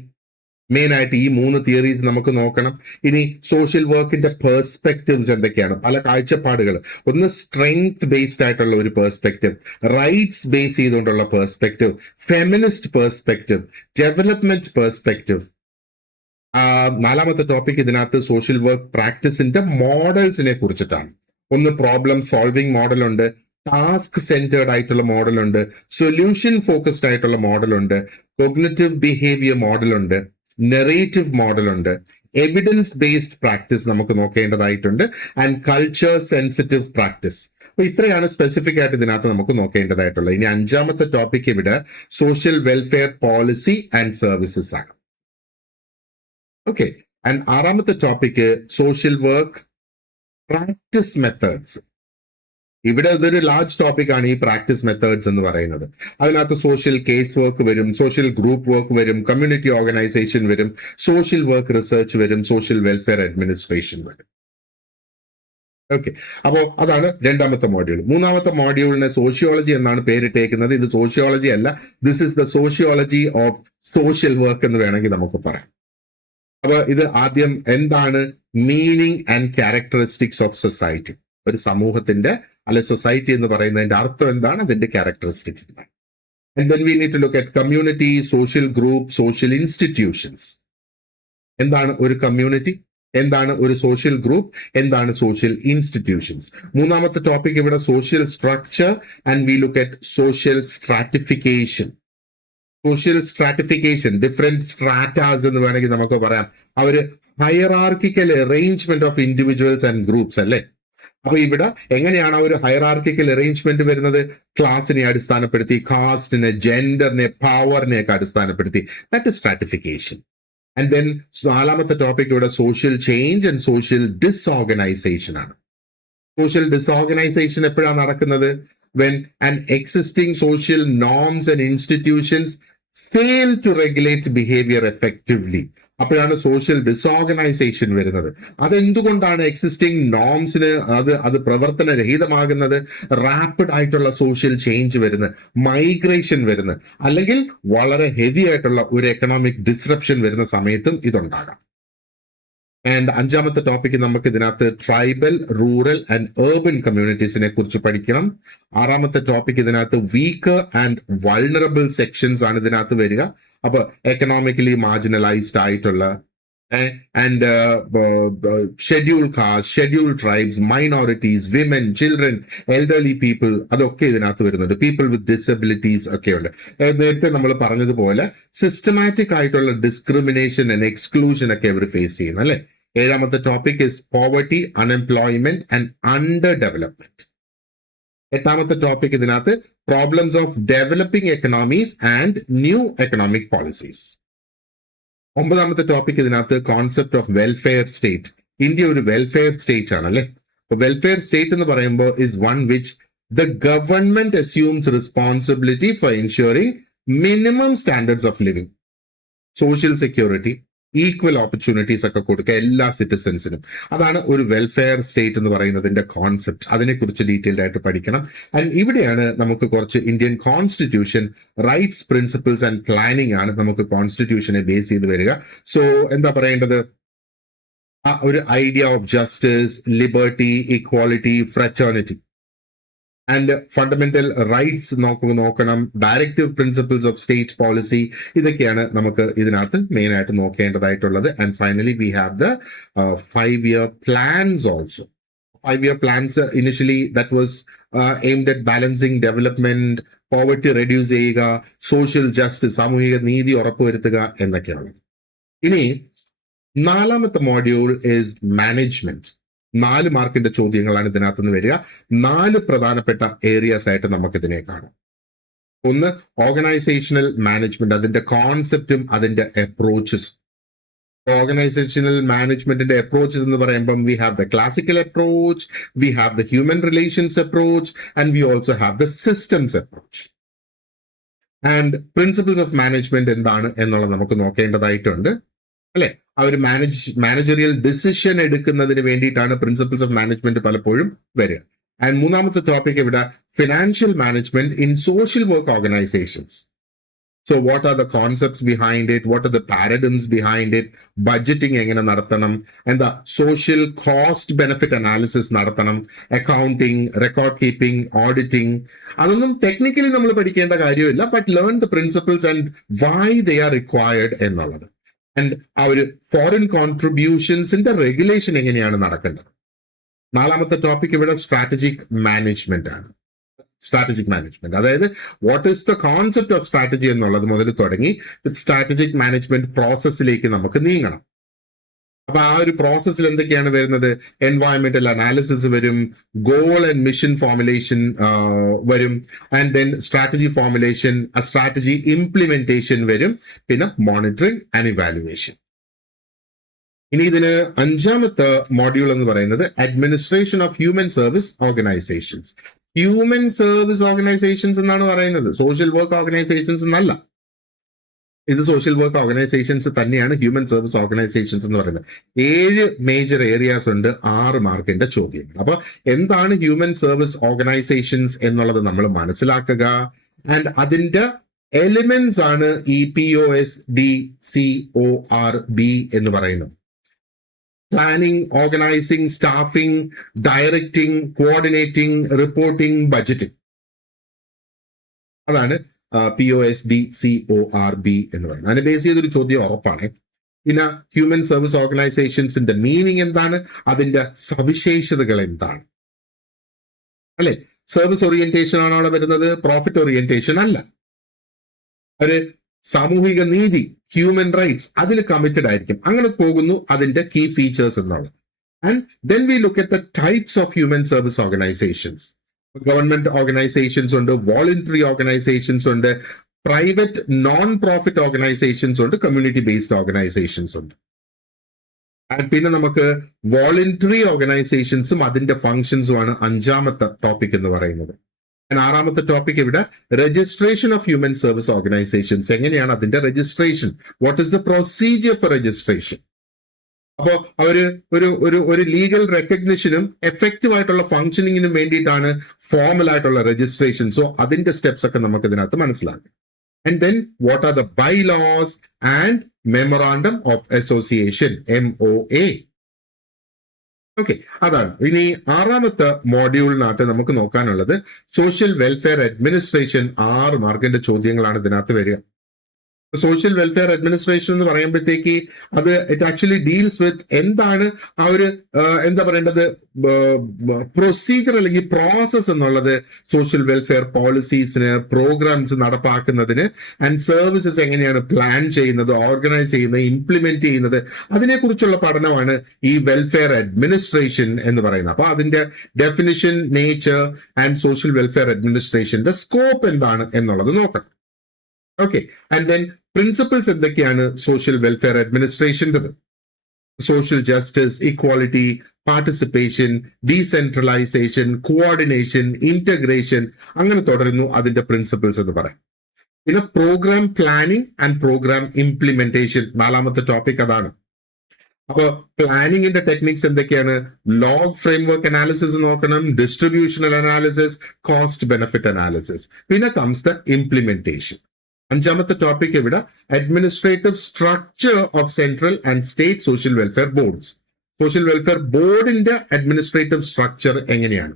Main ആയിട്ട് ഈ 3 തിയറീസ് നമുക്ക് നോക്കണം. ഇനി സോഷ്യൽ വർക്കിന്റെ പെർസ്പെക്റ്റീവ്സ് എന്തൊക്കെയാണ്? പല കാഴ്ചപ്പാടുകൾ. ഒന്ന് സ്ട്രെങ്ത് ബേസ്ഡ് ആയിട്ടുള്ള ഒരു പെർസ്പെക്റ്റീവ്, റൈറ്റ്സ് ബേസ് ചെയ്തുകൊണ്ടുള്ള perspective, feminist perspective, development perspective. നാലാമത്തെ ടോപ്പിക് ഇതിനകത്ത് സോഷ്യൽ വർക്ക് പ്രാക്ടീസിന്റെ മോഡൽസിനെ കുറിച്ചിട്ടാണ്. ഒന്ന് പ്രോബ്ലം സോൾവിംഗ് മോഡലുണ്ട്, ടാസ്ക് സെന്റേർഡ് ആയിട്ടുള്ള മോഡലുണ്ട്, സൊല്യൂഷൻ ഫോക്കസ്ഡ് ആയിട്ടുള്ള മോഡലുണ്ട്, കോഗ്നിറ്റീവ് ബിഹേവിയർ മോഡലുണ്ട്, നെറേറ്റീവ് മോഡലുണ്ട്, എവിഡൻസ് ബേസ്ഡ് പ്രാക്ടീസ് നമുക്ക് നോക്കേണ്ടതായിട്ടുണ്ട്, ആൻഡ് കൾച്ചർ സെൻസിറ്റീവ് പ്രാക്ടീസ്. അപ്പൊ ഇത്രയാണ് സ്പെസിഫിക് ആയിട്ട് ഇതിനകത്ത് നമുക്ക് നോക്കേണ്ടതായിട്ടുള്ളത്. ഇനി അഞ്ചാമത്തെ ടോപ്പിക് ഇവിടെ social welfare policy and services ആണ്. ഓക്കെ, ആൻഡ് ആറാമത്തെ topic social work practice methods. ഇവിടെ ഇതൊരു ലാർജ് ടോപ്പിക് ആണ് ഈ പ്രാക്ടീസ് മെത്തേഡ്സ് എന്ന് പറയുന്നത്. അതിനകത്ത് സോഷ്യൽ കേസ് വർക്ക് വരും, സോഷ്യൽ ഗ്രൂപ്പ് വർക്ക് വരും, കമ്മ്യൂണിറ്റി ഓർഗനൈസേഷൻ വരും, സോഷ്യൽ വർക്ക് റിസർച്ച് വരും, സോഷ്യൽ വെൽഫെയർ അഡ്മിനിസ്ട്രേഷൻ വരും. ഓക്കെ, അപ്പോ അതാണ് രണ്ടാമത്തെ മോഡ്യൂൾ. മൂന്നാമത്തെ മോഡ്യൂളിന് സോഷ്യോളജി എന്നാണ് പേരിട്ടേക്കുന്നത്. ഇത് സോഷ്യോളജി അല്ല, this is the sociology of social work എന്ന് വേണമെങ്കിൽ നമുക്ക് പറയാം. അപ്പൊ ഇത് ആദ്യം എന്താണ് meaning and characteristics of society, ഒരു സമൂഹത്തിന്റെ അല്ലെ സൊസൈറ്റി എന്ന് പറയുന്നതിന്റെ അർത്ഥം എന്താണ്, അതിന്റെ ക്യാരക്ടറിസ്റ്റിക്സ് എന്താണ്. And then we need to look at community, social group, social institutions. എന്താണ് ഒരു കമ്മ്യൂണിറ്റി, എന്താണ് ഒരു സോഷ്യൽ ഗ്രൂപ്പ്, എന്താണ് സോഷ്യൽ ഇൻസ്റ്റിറ്റ്യൂഷൻസ്. മൂന്നാമത്തെ ടോപ്പിക് ഇവിടെ social structure and we look at social stratification. Social stratification, different stratas എന്ന് വേണമെങ്കിൽ നമുക്ക് പറയാം. അവര് hierarchical arrangement of individuals and groups അല്ലേ. അപ്പൊ ഇവിടെ എങ്ങനെയാണ് ഒരു ഹയറാർക്കിക്കൽ അറേഞ്ച്മെന്റ് വരുന്നത്? ക്ലാസിനെ അടിസ്ഥാനപ്പെടുത്തി, കാസ്റ്റിനെ, ജെൻഡറിനെ, പവറിനെ ഒക്കെ അടിസ്ഥാനപ്പെടുത്തി. That is stratification. And then നാലാമത്തെ ടോപ്പിക് ഇവിടെ social change and social disorganisation ആണ്. സോഷ്യൽ ഡിസോർഗനൈസേഷൻ എപ്പോഴാണ് നടക്കുന്നത്? When an existing social norms and institutions fail to regulate behaviour effectively. അപ്പോഴാണ് സോഷ്യൽ ഡിസോർഗനൈസേഷൻ വരുന്നത്. അതെന്തുകൊണ്ടാണ് എക്സിസ്റ്റിംഗ് നോംസിന് അത് പ്രവർത്തനരഹിതമാകുന്നത്? റാപ്പിഡ് ആയിട്ടുള്ള സോഷ്യൽ ചേഞ്ച് വരുന്നത്, മൈഗ്രേഷൻ വരുന്നത്, അല്ലെങ്കിൽ വളരെ ഹെവി ആയിട്ടുള്ള ഒരു എക്കണോമിക് ഡിസ്റപ്ഷൻ വരുന്ന സമയത്തും ഇതുണ്ടാകാം. ആൻഡ് അഞ്ചാമത്തെ ടോപ്പിക്ക് നമുക്ക് ഇതിനകത്ത് ട്രൈബൽ, റൂറൽ ആൻഡ് ഏർബൻ കമ്മ്യൂണിറ്റീസിനെ കുറിച്ച് പഠിക്കണം. ആറാമത്തെ ടോപ്പിക് ഇതിനകത്ത് വീക്കർ ആൻഡ് വൾണറബിൾ സെക്ഷൻസ് ആണ് ഇതിനകത്ത് വരിക. അപ്പൊ എക്കണോമിക്കലി മാർജിനലൈസ്ഡ് ആയിട്ടുള്ള and schedule caste, schedule tribes, minorities, women, children, elderly people, അതൊക്കെ ഇതിനകത്ത് വരുന്നുണ്ട്. പീപ്പിൾ വിത്ത് ഡിസബിലിറ്റീസ് ഒക്കെ ഉണ്ട്. നേരത്തെ നമ്മൾ പറഞ്ഞതുപോലെ സിസ്റ്റമാറ്റിക് ആയിട്ടുള്ള ഡിസ്ക്രിമിനേഷൻ ആൻഡ് എക്സ്ക്ലൂഷൻ ഒക്കെ അവർ ഫേസ് ചെയ്യുന്നു, അല്ലെ? ഏഴാമത്തെ topic is poverty, unemployment and under development. എട്ടാമത്തെ ടോപ്പിക് ഇതിനകത്ത് problems of developing economies and new economic policies. ഒമ്പതാമത്തെ ടോപ്പിക് ഇതിനകത്ത് concept of welfare state. India ഒരു വെൽഫെയർ സ്റ്റേറ്റ് ആണ്, അല്ലെ? വെൽഫെയർ സ്റ്റേറ്റ് എന്ന് പറയുമ്പോൾ is one which the government assumes responsibility for ensuring minimum standards of living, social security, equal opportunities ഒക്കെ കൊടുക്കുക എല്ലാ സിറ്റിസൺസിനും. അതാണ് ഒരു വെൽഫെയർ സ്റ്റേറ്റ് എന്ന് പറയുന്നതിന്റെ കോൺസെപ്റ്റ്. അതിനെക്കുറിച്ച് ഡീറ്റെയിൽഡ് ആയിട്ട് പഠിക്കണം. ആൻഡ് ഇവിടെയാണ് നമുക്ക് കുറച്ച് Indian constitution rights, principles and planning ആണ് നമുക്ക് കോൺസ്റ്റിറ്റ്യൂഷനെ ബേസ് ചെയ്ത് വരിക. സോ എന്താ പറയേണ്ടത്? ഒരു idea of justice, liberty, equality, fraternity and fundamental rights നോക്കണം. Directive principles of state policy, ഇതൊക്കെയാണ് നമുക്ക് ഇതിനകത്ത് മെയിൻ ആയിട്ട് നോക്കേണ്ടതായിട്ടുള്ളത്. And finally we have the 5-year plans also. 5-year plans initially that was aimed at balancing development, poverty reduce ചെയ്യുക, social justice, സാമൂഹിക നീതി ഉറപ്പുവരുത്തുക എന്നൊക്കെയാണ്. ഇനി നാലാമത്തെ മോഡ്യൂൾ ഈസ് മാനേജ്മെന്റ്. 4 മാർക്കിന്റെ ചോദ്യങ്ങളാണ് ഇതിനകത്ത് നിന്ന് വരിക. 4 പ്രധാനപ്പെട്ട ഏരിയാസ് ആയിട്ട് നമുക്ക് ഇതിനെ കാണാം. ഒന്ന് ഓർഗനൈസേഷണൽ മാനേജ്മെന്റ്, അതിന്റെ കോൺസെപ്റ്റും അതിന്റെ അപ്രോച്ചസ്. ഓർഗനൈസേഷണൽ മാനേജ്മെന്റിന്റെ അപ്രോച്ചസ് എന്ന് പറയുമ്പം V have the classical approach, V have the human relations approach and we also have the systems approach. And principles of management എന്താണ് എന്നുള്ളത് നമുക്ക് നോക്കേണ്ടതായിട്ടുണ്ട്, അല്ലെ? ആ ഒരു മാനേജറിയൽ ഡിസിഷൻ എടുക്കുന്നതിന് വേണ്ടിയിട്ടാണ് പ്രിൻസിപ്പിൾസ് ഓഫ് മാനേജ്മെന്റ് പലപ്പോഴും വരിക. ആൻഡ് മൂന്നാമത്തെ ടോപ്പിക് ഇവിടെ financial management in social work organisations. So what are the concepts behind it, what are the paradigms behind it, budgeting എങ്ങനെ നടത്തണം, എന്താ സോഷ്യൽ കോസ്റ്റ് ബെനിഫിറ്റ് അനാലിസിസ് നടത്തണം, അക്കൗണ്ടിങ്, റെക്കോർഡ് കീപ്പിംഗ്, ഓഡിറ്റിംഗ്. അതൊന്നും technically നമ്മൾ പഠിക്കേണ്ട കാര്യമില്ല, but learn the principles and why they are required എന്നുള്ളത്. And ആ ഒരു ഫോറിൻ കോൺട്രിബ്യൂഷൻസിന്റെ റെഗുലേഷൻ എങ്ങനെയാണ് നടക്കേണ്ടത്. നാലാമത്തെ ടോപ്പിക് ഇവിടെ സ്ട്രാറ്റജിക് മാനേജ്മെന്റ് ആണ്. സ്ട്രാറ്റജിക് മാനേജ്മെന്റ്, അതായത് what is the concept of strategy എന്നുള്ളത് മുതൽ തുടങ്ങി സ്ട്രാറ്റജിക് മാനേജ്മെന്റ് പ്രോസസ്സിലേക്ക് നമുക്ക് നീങ്ങണം. അപ്പൊ ആ ഒരു പ്രോസസ്സിൽ എന്തൊക്കെയാണ് വരുന്നത്? എൻവയോൺമെന്റൽ അനാലിസിസ് വരും, ഗോൾ ആൻഡ് മിഷൻ ഫോർമുലേഷൻ വരും, and then strategy formulation, strategy implementation വരും, പിന്നെ മോണിറ്ററിംഗ് ആൻഡ് ഇവാലുവേഷൻ. ഇനി ഇതിന് 5ാമത്തെ മോഡ്യൂൾ എന്ന് പറയുന്നത് administration of human service organisations. Human service organisations എന്നാണ് പറയുന്നത്, സോഷ്യൽ വർക്ക് ഓർഗനൈസേഷൻസ് എന്നല്ല. ഇത് സോഷ്യൽ വർക്ക് ഓർഗനൈസേഷൻസ് തന്നെയാണ് ഹ്യൂമൻ സർവീസ് ഓർഗനൈസേഷൻസ് എന്ന് പറയുന്നത്. 7 മേജർ ഏരിയാസ് ഉണ്ട്, 6 മാർക്കിന്റെ ചോദ്യങ്ങൾ. അപ്പൊ എന്താണ് ഹ്യൂമൻ സർവീസ് ഓർഗനൈസേഷൻസ് എന്നുള്ളത് നമ്മൾ മനസ്സിലാക്കുക. ആൻഡ് അതിന്റെ എലിമെന്റ്സ് ആണ് ഈ POSDCORB എന്ന് പറയുന്നത്. Planning, organising, staffing, directing, coordinating, reporting, budgeting. അതാണ് POSDCORB എന്ന് പറയുന്നത്. അതിനെ ബേസ് ചെയ്തൊരു ചോദ്യം ഉറപ്പാണ്. പിന്നെ ഹ്യൂമൻ സർവീസ് ഓർഗനൈസേഷൻസിന്റെ മീനിങ് എന്താണ്, അതിന്റെ സവിശേഷതകൾ എന്താണ്, അല്ലെ? സർവീസ് ഓറിയന്റേഷൻ ആണ് അവിടെ വരുന്നത്, പ്രോഫിറ്റ് ഓറിയന്റേഷൻ അല്ല. ഒരു സാമൂഹിക നീതി, ഹ്യൂമൻ റൈറ്റ്സ്, അതിൽ കമ്മിറ്റഡ് ആയിരിക്കും. അങ്ങനെ പോകുന്നു അതിന്റെ കീ ഫീച്ചേഴ്സ് എന്നുള്ളത്. And then we look at the types of human service organisations. Government organisations ഉണ്ട്, വോളണ്ടറി ഓർഗനൈസേഷൻസ് ഉണ്ട്, പ്രൈവറ്റ് നോൺ പ്രോഫിറ്റ് ഓർഗനൈസേഷൻസ് ഉണ്ട്, കമ്മ്യൂണിറ്റി ബേസ്ഡ് ഓർഗനൈസേഷൻസ് ഉണ്ട്. ആൻഡ് പിന്നെ നമുക്ക് വോളണ്ടറി ഓർഗനൈസേഷൻസും അതിന്റെ ഫങ്ഷൻസും ആണ് 5ാമത്തെ ടോപ്പിക് എന്ന് പറയുന്നത്. ആറാമത്തെ ടോപ്പിക് ഇവിടെ registration of human service organisations. എങ്ങനെയാണ് അതിന്റെ registration, what is the procedure for registration. അപ്പോൾ അവര് ഒരു ലീഗൽ റെക്കഗ്നിഷനും എഫക്റ്റീവ് ആയിട്ടുള്ള ഫംഗ്ഷനിങ്ങിനും വേണ്ടിയിട്ടാണ് ഫോർമൽ ആയിട്ടുള്ള രജിസ്ട്രേഷൻ. സോ അതിന്റെ സ്റ്റെപ്സ് ഒക്കെ നമുക്ക് ഇതിനകത്ത് മനസ്സിലാക്കാം. And then what are the bylaws and memorandum of association, MOA. Okay, അതാണ് ഇനി ആറാമത്തെ മോഡ്യൂളിനകത്ത് നമുക്ക് നോക്കാനുള്ളത് സോഷ്യൽ വെൽഫെയർ അഡ്മിനിസ്ട്രേഷൻ. 6 മാർക്കിന്റെ ചോദ്യങ്ങളാണ് ഇതിനകത്ത് വരിക. സോഷ്യൽ വെൽഫെയർ അഡ്മിനിസ്ട്രേഷൻ എന്ന് പറയുമ്പോഴത്തേക്ക് അത് ഇറ്റ് ആക്ച്വലി ഡീൽസ് വിത്ത് എന്താണ് ആ ഒരു എന്താ പറയേണ്ടത് പ്രൊസീജിയർ അല്ലെങ്കിൽ പ്രോസസ് എന്നുള്ളത്. സോഷ്യൽ വെൽഫെയർ പോളിസീസിന്, പ്രോഗ്രാംസ് നടപ്പാക്കുന്നതിന് ആൻഡ് സർവീസസ് എങ്ങനെയാണ് പ്ലാൻ ചെയ്യുന്നത്, ഓർഗനൈസ് ചെയ്യുന്നത്, ഇംപ്ലിമെന്റ് ചെയ്യുന്നത്, അതിനെക്കുറിച്ചുള്ള പഠനമാണ് ഈ വെൽഫെയർ അഡ്മിനിസ്ട്രേഷൻ എന്ന് പറയുന്നത്. അപ്പൊ അതിന്റെ definition, nature and social welfare അഡ്മിനിസ്ട്രേഷന്റെ സ്കോപ്പ് എന്താണ് എന്നുള്ളത് നോക്കണം. ഓക്കെ, ആൻഡ് ദെൻ പ്രിൻസിപ്പിൾസ് എന്തൊക്കെയാണ് സോഷ്യൽ വെൽഫെയർ അഡ്മിനിസ്ട്രേഷൻ്റെത്. Social justice, equality, participation, decentralization, coordination, integration, അങ്ങനെ തുടരുന്നു അതിന്റെ പ്രിൻസിപ്പിൾസ് എന്ന് പറയാം. പിന്നെ programme planning and programme implementation, 4ാമത്തെ ടോപ്പിക് അതാണ്. അപ്പൊ പ്ലാനിങ്ങിന്റെ ടെക്നിക്സ് എന്തൊക്കെയാണ്? ലോഗ് ഫ്രെയിംവർക്ക് അനാലിസിസ് നോക്കണം, distributional analysis, cost benefit analysis. പിന്നെ കംസ് ദ ഇംപ്ലിമെന്റേഷൻ. 5ാമത്തെ ടോപ്പിക് ഇവിടെ administrative structure of central and state social welfare boards. Social welfare ബോർഡിന്റെ അഡ്മിനിസ്ട്രേറ്റീവ് സ്ട്രക്ചർ എങ്ങനെയാണ്,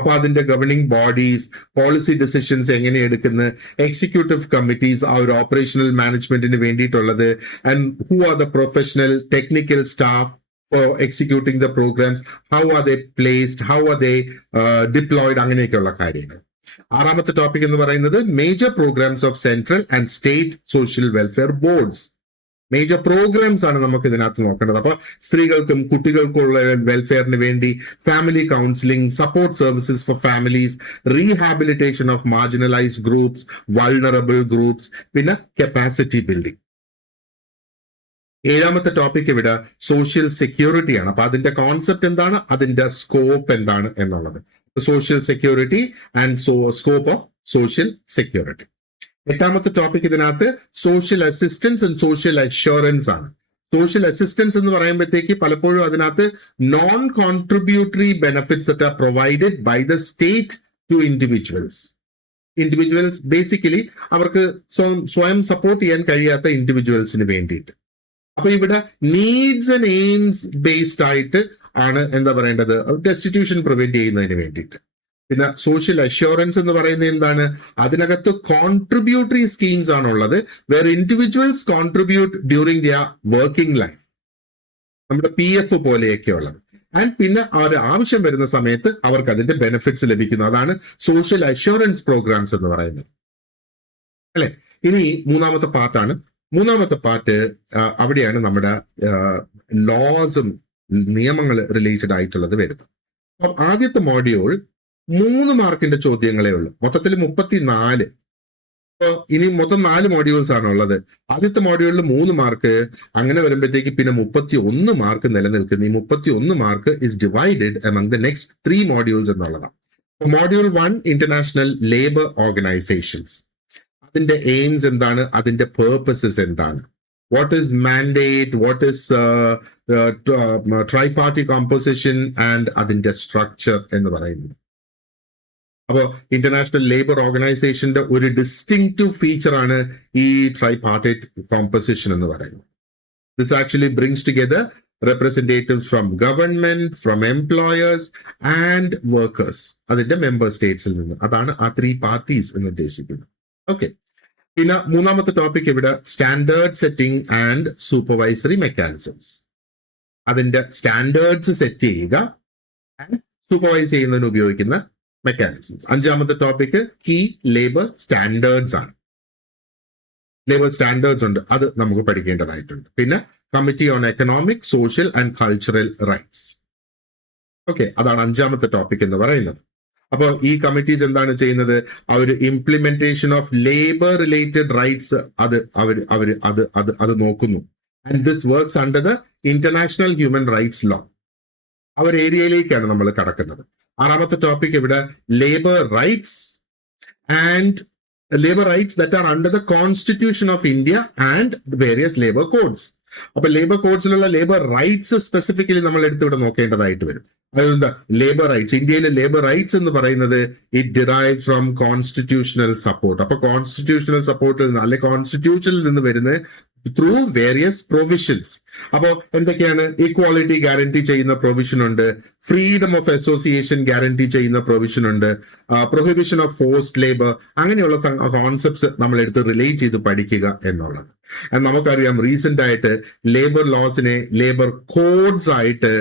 അപ്പൊ അതിന്റെ ഗവർണിംഗ് ബോഡീസ്, പോളിസി ഡിസിഷൻസ് എങ്ങനെ എടുക്കുന്നത്, എക്സിക്യൂട്ടീവ് കമ്മിറ്റീസ് ആ ഒരു ഓപ്പറേഷണൽ മാനേജ്മെന്റിന് വേണ്ടിയിട്ടുള്ളത്, and who are the professional technical staff for executing the programmes, how are they placed, how are they deployed, അങ്ങനെയൊക്കെയുള്ള കാര്യങ്ങൾ. 6ാമത്തെ ടോപ്പിക് എന്ന് പറയുന്നത് major programmes of central and state social welfare boards. Major programmes ആണ് നമുക്ക് ഇതിനകത്ത് നോക്കേണ്ടത്. അപ്പൊ സ്ത്രീകൾക്കും കുട്ടികൾക്കുള്ള വെൽഫെയറിന് വേണ്ടി family counselling, support services for families, rehabilitation of marginalized groups, vulnerable groups, പിന്നെ കപ്പാസിറ്റി ബിൽഡിംഗ്. 7ാമത്തെ ടോപ്പിക് ഇവിടെ സോഷ്യൽ സെക്യൂരിറ്റി ആണ്. അപ്പൊ അതിന്റെ കോൺസെപ്റ്റ് എന്താണ്, അതിന്റെ സ്കോപ്പ് എന്താണ് എന്നുള്ളത്. Social security and scope of social security. 8ാമത്തെ ടോപ്പിക് ഇതിനകത്ത് social assistance and social assurance ആണ്. സോഷ്യൽ അസിസ്റ്റൻസ് എന്ന് പറയുമ്പോഴത്തേക്ക് പലപ്പോഴും അതിനകത്ത് non contributory benefits that are provided by the state to individuals basically അവർക്ക് സ്വയം സപ്പോർട്ട് ചെയ്യാൻ കഴിയാത്ത ഇൻഡിവിജ്വൽസിന് വേണ്ടിയിട്ട്. അപ്പൊ ഇവിടെ നീഡ്സ് ആൻഡ് എയിംസ് ബേസ്ഡ് ആയിട്ട് ആണ് എന്താ പറയേണ്ടത്, ഡെസ്റ്റിറ്റ്യൂഷൻ പ്രിവെന്റ് ചെയ്യുന്നതിന് വേണ്ടിയിട്ട്. പിന്നെ സോഷ്യൽ അഷ്യൂറൻസ് എന്ന് പറയുന്നത് എന്താണ്, അതിനകത്ത് കോൺട്രിബ്യൂട്ടറി സ്കീംസ് ആണുള്ളത്, where individuals contribute during their working life, നമ്മുടെ PF പോലെയൊക്കെ ഉള്ളത്. ആൻഡ് പിന്നെ അവർ ആവശ്യം വരുന്ന സമയത്ത് അവർക്ക് അതിന്റെ ബെനിഫിറ്റ്സ് ലഭിക്കുന്നു. അതാണ് സോഷ്യൽ അഷ്യൂറൻസ് പ്രോഗ്രാംസ് എന്ന് പറയുന്നത്, അല്ലെ. ഇനി 3ാമത്തെ പാർട്ടാണ്. 3ാമത്തെ പാർട്ട് അവിടെയാണ് നമ്മുടെ ലോസും നിയമങ്ങൾ റിലേറ്റഡ് ആയിട്ടുള്ളത് വരുന്നത്. അപ്പം ആദ്യത്തെ മോഡ്യൂൾ 3 മാർക്കിന്റെ ചോദ്യങ്ങളേ ഉള്ളൂ, മൊത്തത്തിൽ 34. അപ്പോൾ ഇനി മൊത്തം 4 മോഡ്യൂൾസ് ആണ് ഉള്ളത്. ആദ്യത്തെ മോഡ്യൂളിൽ 3 മാർക്ക്, അങ്ങനെ വരുമ്പോഴത്തേക്ക് പിന്നെ 31 മാർക്ക് നിലനിൽക്കുന്നു. ഈ 31 mark is divided among the next 3 modules എന്നുള്ളതാണ്. മോഡ്യൂൾ 1 ഇന്റർനാഷണൽ ലേബർ ഓർഗനൈസേഷൻസ്, അതിന്റെ എയിംസ് എന്താണ്, അതിന്റെ പേർപ്പസസ് എന്താണ്, what is mandate, what is tripartite composition and അതിന്റെ സ്ട്രക്ചർ എന്ന് പറയുന്നത്. അപ്പോൾ ഇന്റർനാഷണൽ ലേബർ ഓർഗനൈസേഷന്റെ ഒരു ഡിസ്റ്റിങ്ക്റ്റീവ് ഫീച്ചർ ആണ് ഈ ട്രൈപാർട്ടൈറ്റ് കോമ്പോസിഷൻ എന്ന് പറയുന്നത്. This actually brings together representatives from government, from employers and workers, അതിന്റെ മെമ്പർ സ്റ്റേറ്റ്സിൽ നിന്ന്. അതാണ് ആ 3 പാർട്ടീസ് എന്ന് ഉദ്ദേശിക്കുന്നത്. ഓക്കെ, പിന്നെ 3ാമത്തെ ടോപ്പിക് ഇവിടെ standard setting and supervisory mechanisms, അതിന്റെ സ്റ്റാൻഡേർഡ്സ് സെറ്റ് ചെയ്യുക ആൻഡ് സൂപ്പർവൈസ് ചെയ്യുന്നതിന് ഉപയോഗിക്കുന്ന മെക്കാനിസംസ്. 5ാമത്തെ ടോപ്പിക് കീ ലേബർ സ്റ്റാൻഡേർഡ്സ് ആണ്. ലേബർ സ്റ്റാൻഡേർഡ്സ് ഉണ്ട്, അത് നമുക്ക് പഠിക്കേണ്ടതായിട്ടുണ്ട്. പിന്നെ committee on economic, social and cultural rights. Okay, അതാണ് 5ാമത്തെ ടോപ്പിക് എന്ന് പറയുന്നത്. അപ്പോൾ ഈ കമ്മിറ്റീസ് എന്താണ് ചെയ്യുന്നത്, അവർ implementation of labour related rights അത് നോക്കുന്നു. And this works under the international human rights law. ആ ഒരു ഏരിയയിലേക്കാണ് നമ്മൾ കടക്കുന്നത്. ആറാമത്തെ ടോപ്പിക് ഇവിടെ labour rights and labour rights that are under the constitution of India and various labour codes. അപ്പൊ ലേബർ കോഡ്സിലുള്ള ലേബർ റൈറ്റ്സ് സ്പെസിഫിക്കലി നമ്മൾ എടുത്തിവിടെ നോക്കേണ്ടതായിട്ട് വരും. അതുകൊണ്ട് ലേബർ റൈറ്റ്സ്, ഇന്ത്യയിലെ ലേബർ റൈറ്റ്സ് എന്ന് പറയുന്നത് it derive from constitutional support. അപ്പൊ കോൺസ്റ്റിറ്റ്യൂഷണൽ സപ്പോർട്ടിൽ നിന്ന് അല്ലെ കോൺസ്റ്റിറ്റ്യൂഷനിൽ നിന്ന് വരുന്നത് ത്രൂ വേരിയസ് പ്രൊവിഷൻസ്. അപ്പോ എന്തൊക്കെയാണ്? ഈക്വാളിറ്റി ഗ്യാരണ്ടി ചെയ്യുന്ന പ്രൊവിഷൻ ഉണ്ട്, ഫ്രീഡം ഓഫ് അസോസിയേഷൻ ഗ്യാരണ്ടി ചെയ്യുന്ന പ്രൊവിഷൻ ഉണ്ട്, പ്രൊഹിബിഷൻ ഓഫ് ഫോഴ്സ്ഡ് ലേബർ, അങ്ങനെയുള്ള കോൺസെപ്റ്റ്സ് നമ്മൾ എടുത്ത് റിലേറ്റ് ചെയ്ത് പഠിക്കുക എന്നുള്ളത്. നമുക്കറിയാം റീസെന്റ് ആയിട്ട് ലേബർ ലോസിനെ ലേബർ കോഡ്സ് ആയിട്ട്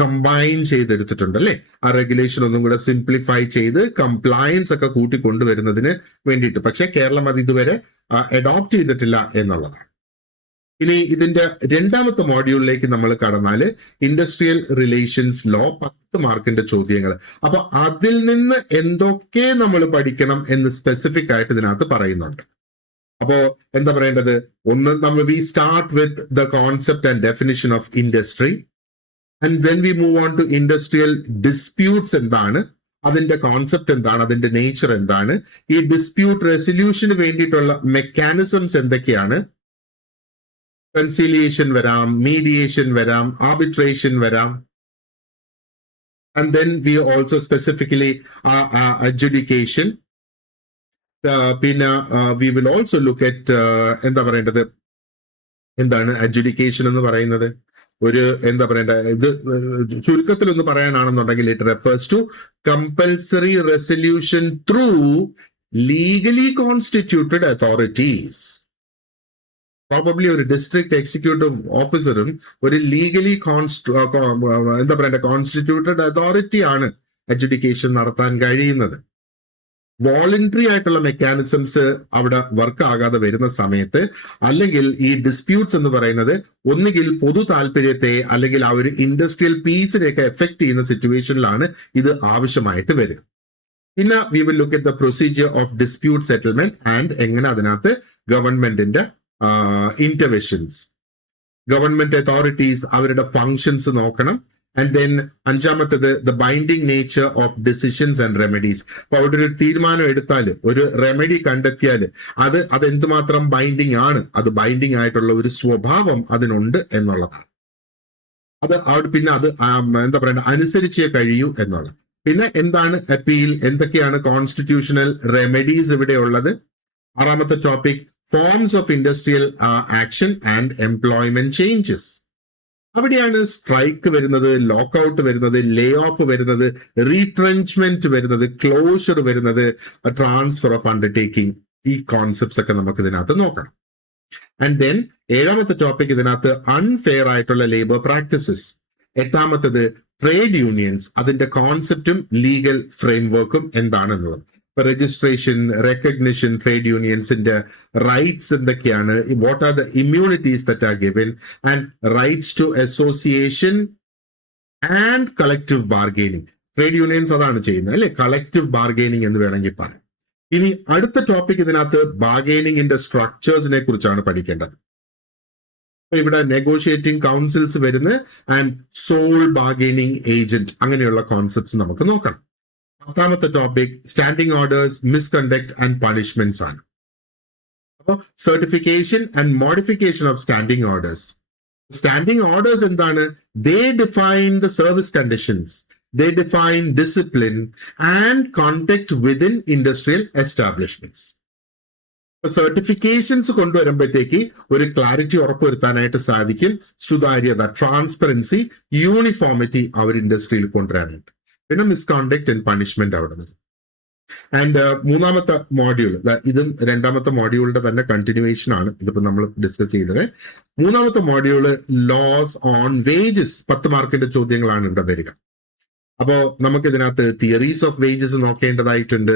കമ്പൈൻ ചെയ്തെടുത്തിട്ടുണ്ട് അല്ലെ. ആ റെഗുലേഷൻ ഒന്നും കൂടെ സിംപ്ലിഫൈ ചെയ്ത് കംപ്ലയൻസ് ഒക്കെ കൂട്ടിക്കൊണ്ടുവരുന്നതിന് വേണ്ടിയിട്ട്. പക്ഷെ കേരളം അത് ഇതുവരെ അഡോപ്റ്റ് ചെയ്തിട്ടില്ല എന്നുള്ളതാണ്. ഇനി ഇതിന്റെ രണ്ടാമത്തെ മോഡ്യൂളിലേക്ക് നമ്മൾ കടന്നാല് ഇൻഡസ്ട്രിയൽ റിലേഷൻസ് ലോ 10 മാർക്കിന്റെ ചോദ്യങ്ങൾ. അപ്പൊ അതിൽ നിന്ന് എന്തൊക്കെ നമ്മൾ പഠിക്കണം എന്ന് സ്പെസിഫിക് ആയിട്ട് ഇതിനകത്ത് പറയുന്നുണ്ട്. അപ്പോ എന്താ പറയേണ്ടത്? ഒന്ന്, നമ്മൾ we start with the concept and definition of industry and then we move on to industrial disputes. എന്താണ് അതിന്റെ കോൺസെപ്റ്റ്, എന്താണ് അതിന്റെ നേച്ചർ, എന്താണ് ഈ ഡിസ്പ്യൂട്ട് റെസൊല്യൂഷന് വേണ്ടിയിട്ടുള്ള മെക്കാനിസംസ് എന്തൊക്കെയാണ്. കൺസിലിയേഷൻ വരാം, മീഡിയേഷൻ വരാം, ആർബിട്രേഷൻ വരാം. And then we also specifically adjudication. പിന്നെ we will also look at എന്താ പറയേണ്ടത്, എന്താണ് അഡ്ജുഡിക്കേഷൻ എന്ന് പറയുന്നത്. ഒരു എന്താ പറയേണ്ട, ഇത് ചുരുക്കത്തിൽ ഒന്ന് പറയാനാണെന്നുണ്ടെങ്കിൽ it refers to compulsory resolution through legally constituted authorities. Probably ഒരു ഡിസ്ട്രിക്ട് എക്സിക്യൂട്ടീവ് ഓഫീസറും ഒരു ലീഗലി എന്താ പറയണ്ട കോൺസ്റ്റിറ്റ്യൂട്ടഡ് അതോറിറ്റി ആണ് അഡ്ജുഡിക്കേഷൻ നടത്താൻ കഴിയുന്നത്. വോളണ്ടറി ആയിട്ടുള്ള മെക്കാനിസംസ് അവിടെ വർക്ക് ആകാതെ വരുന്ന സമയത്ത്, അല്ലെങ്കിൽ ഈ ഡിസ്പ്യൂട്ട്സ് എന്ന് പറയുന്നത് ഒന്നുകിൽ പൊതു താല്പര്യത്തെ അല്ലെങ്കിൽ ആ ഒരു ഇൻഡസ്ട്രിയൽ പീസിനെയൊക്കെ എഫക്ട് ചെയ്യുന്ന സിറ്റുവേഷനിലാണ് ഇത് ആവശ്യമായിട്ട് വരിക. പിന്നെ we will look at the procedure of dispute settlement and എങ്ങനെ അതിനകത്ത് ഗവൺമെന്റിന്റെ ഇന്റർവെൻഷൻസ്, ഗവൺമെന്റ് അതോറിറ്റീസ് അവരുടെ ഫങ്ഷൻസ് നോക്കണം. ആൻഡ് ദെൻ അഞ്ചാമത്തത് the binding nature of decisions and remedies. അപ്പൊ അവിടെ ഒരു തീരുമാനം എടുത്താൽ, ഒരു റെമഡി കണ്ടെത്തിയാൽ അത് എന്തുമാത്രം ബൈൻഡിങ് ആണ്, അത് ബൈൻഡിങ് ആയിട്ടുള്ള ഒരു സ്വഭാവം അതിനുണ്ട് എന്നുള്ളതാണ്. പിന്നെ അത് എന്താ പറയണ്ട അനുസരിച്ചേ കഴിയൂ എന്നുള്ളത്. പിന്നെ എന്താണ് അപ്പീൽ, എന്തൊക്കെയാണ് കോൺസ്റ്റിറ്റ്യൂഷണൽ റെമഡീസ് ഇവിടെ ഉള്ളത്. ആറാമത്തെ topic forms of industrial action and employment changes. അവിടെയാണ് സ്ട്രൈക്ക് വരുന്നത്, ലോക്കൌട്ട് വരുന്നത്, ലേ ഓഫ് വരുന്നത്, റീട്രെഞ്ച്മെന്റ് വരുന്നത്, ക്ലോഷർ വരുന്നത്, ട്രാൻസ്ഫർ ഓഫ് അണ്ടർടേക്കിംഗ്. ഈ കോൺസെപ്റ്റ്സ് ഒക്കെ നമുക്ക് ഇതിനകത്ത് നോക്കണം. ആൻഡ് ദെൻ ഏഴാമത്തെ ടോപ്പിക് ഇതിനകത്ത് അൺഫെയർ ആയിട്ടുള്ള ലേബർ പ്രാക്ടീസസ്. എട്ടാമത്തത് ട്രേഡ് യൂണിയൻസ്, അതിന്റെ കോൺസെപ്റ്റും ലീഗൽ ഫ്രെയിംവർക്കും എന്താണെന്നുള്ളത്. രജിസ്ട്രേഷൻ, റെക്കഗ്നിഷൻ, ട്രേഡ് യൂണിയൻസിന്റെ റൈറ്റ്സ് എന്തൊക്കെയാണ്, what are the immunities that are given, and rights to association and collective bargaining. Trade unions അതാണ് ചെയ്യുന്നത് അല്ലെ, കളക്റ്റീവ് ബാർഗെയിനിങ് എന്ന് വേണമെങ്കിൽ പറയാം. ഇനി അടുത്ത ടോപ്പിക് ഇതിനകത്ത് ബാർഗെയിനിങ്ങിന്റെ സ്ട്രക്ചേഴ്സിനെ കുറിച്ചാണ് പഠിക്കേണ്ടത്. ഇവിടെ നെഗോഷിയേറ്റിംഗ് കൗൺസിൽസ് വരുന്നത് ആൻഡ് സോൾ ബാർഗെയിനിങ് ഏജന്റ്, അങ്ങനെയുള്ള കോൺസെപ്റ്റ്സ് നമുക്ക് നോക്കണം. പത്താമത്തെ topic standing orders, misconduct and punishments ആണ്. അപ്പോൾ certification and modification of standing orders. Standing orders എന്താണ്? They define the service conditions, they define discipline and conduct within industrial establishments. Certifications കൊണ്ടുവരുമ്പോഴത്തേക്ക് ഒരു clarity ഉറപ്പുവരുത്താനായിട്ട് സാധിക്കും, സുതാര്യത, ട്രാൻസ്പെറൻസി, യൂണിഫോമിറ്റി അവർ ഇൻഡസ്ട്രിയിൽ കൊണ്ടുവരാനായിട്ട്. പിന്നെ മിസ്കോണ്ടക്ട് ആൻഡ് പണിഷ്മെന്റ് അവിടെ വരുന്നത്. ആൻഡ് മൂന്നാമത്തെ മോഡ്യൂൾ, ഇതും രണ്ടാമത്തെ മോഡ്യൂളിന്റെ തന്നെ കണ്ടിന്യൂവേഷൻ ആണ്, ഇതിപ്പോ നമ്മൾ ഡിസ്കസ് ചെയ്തത്. മൂന്നാമത്തെ മോഡ്യൂള് ലോസ് ഓൺ വേജസ്, 10 മാർക്കിന്റെ ചോദ്യങ്ങളാണ് ഇവിടെ വരിക. അപ്പോ നമുക്ക് ഇതിനകത്ത് തിയറീസ് ഓഫ് വേജസ് നോക്കേണ്ടതായിട്ടുണ്ട്.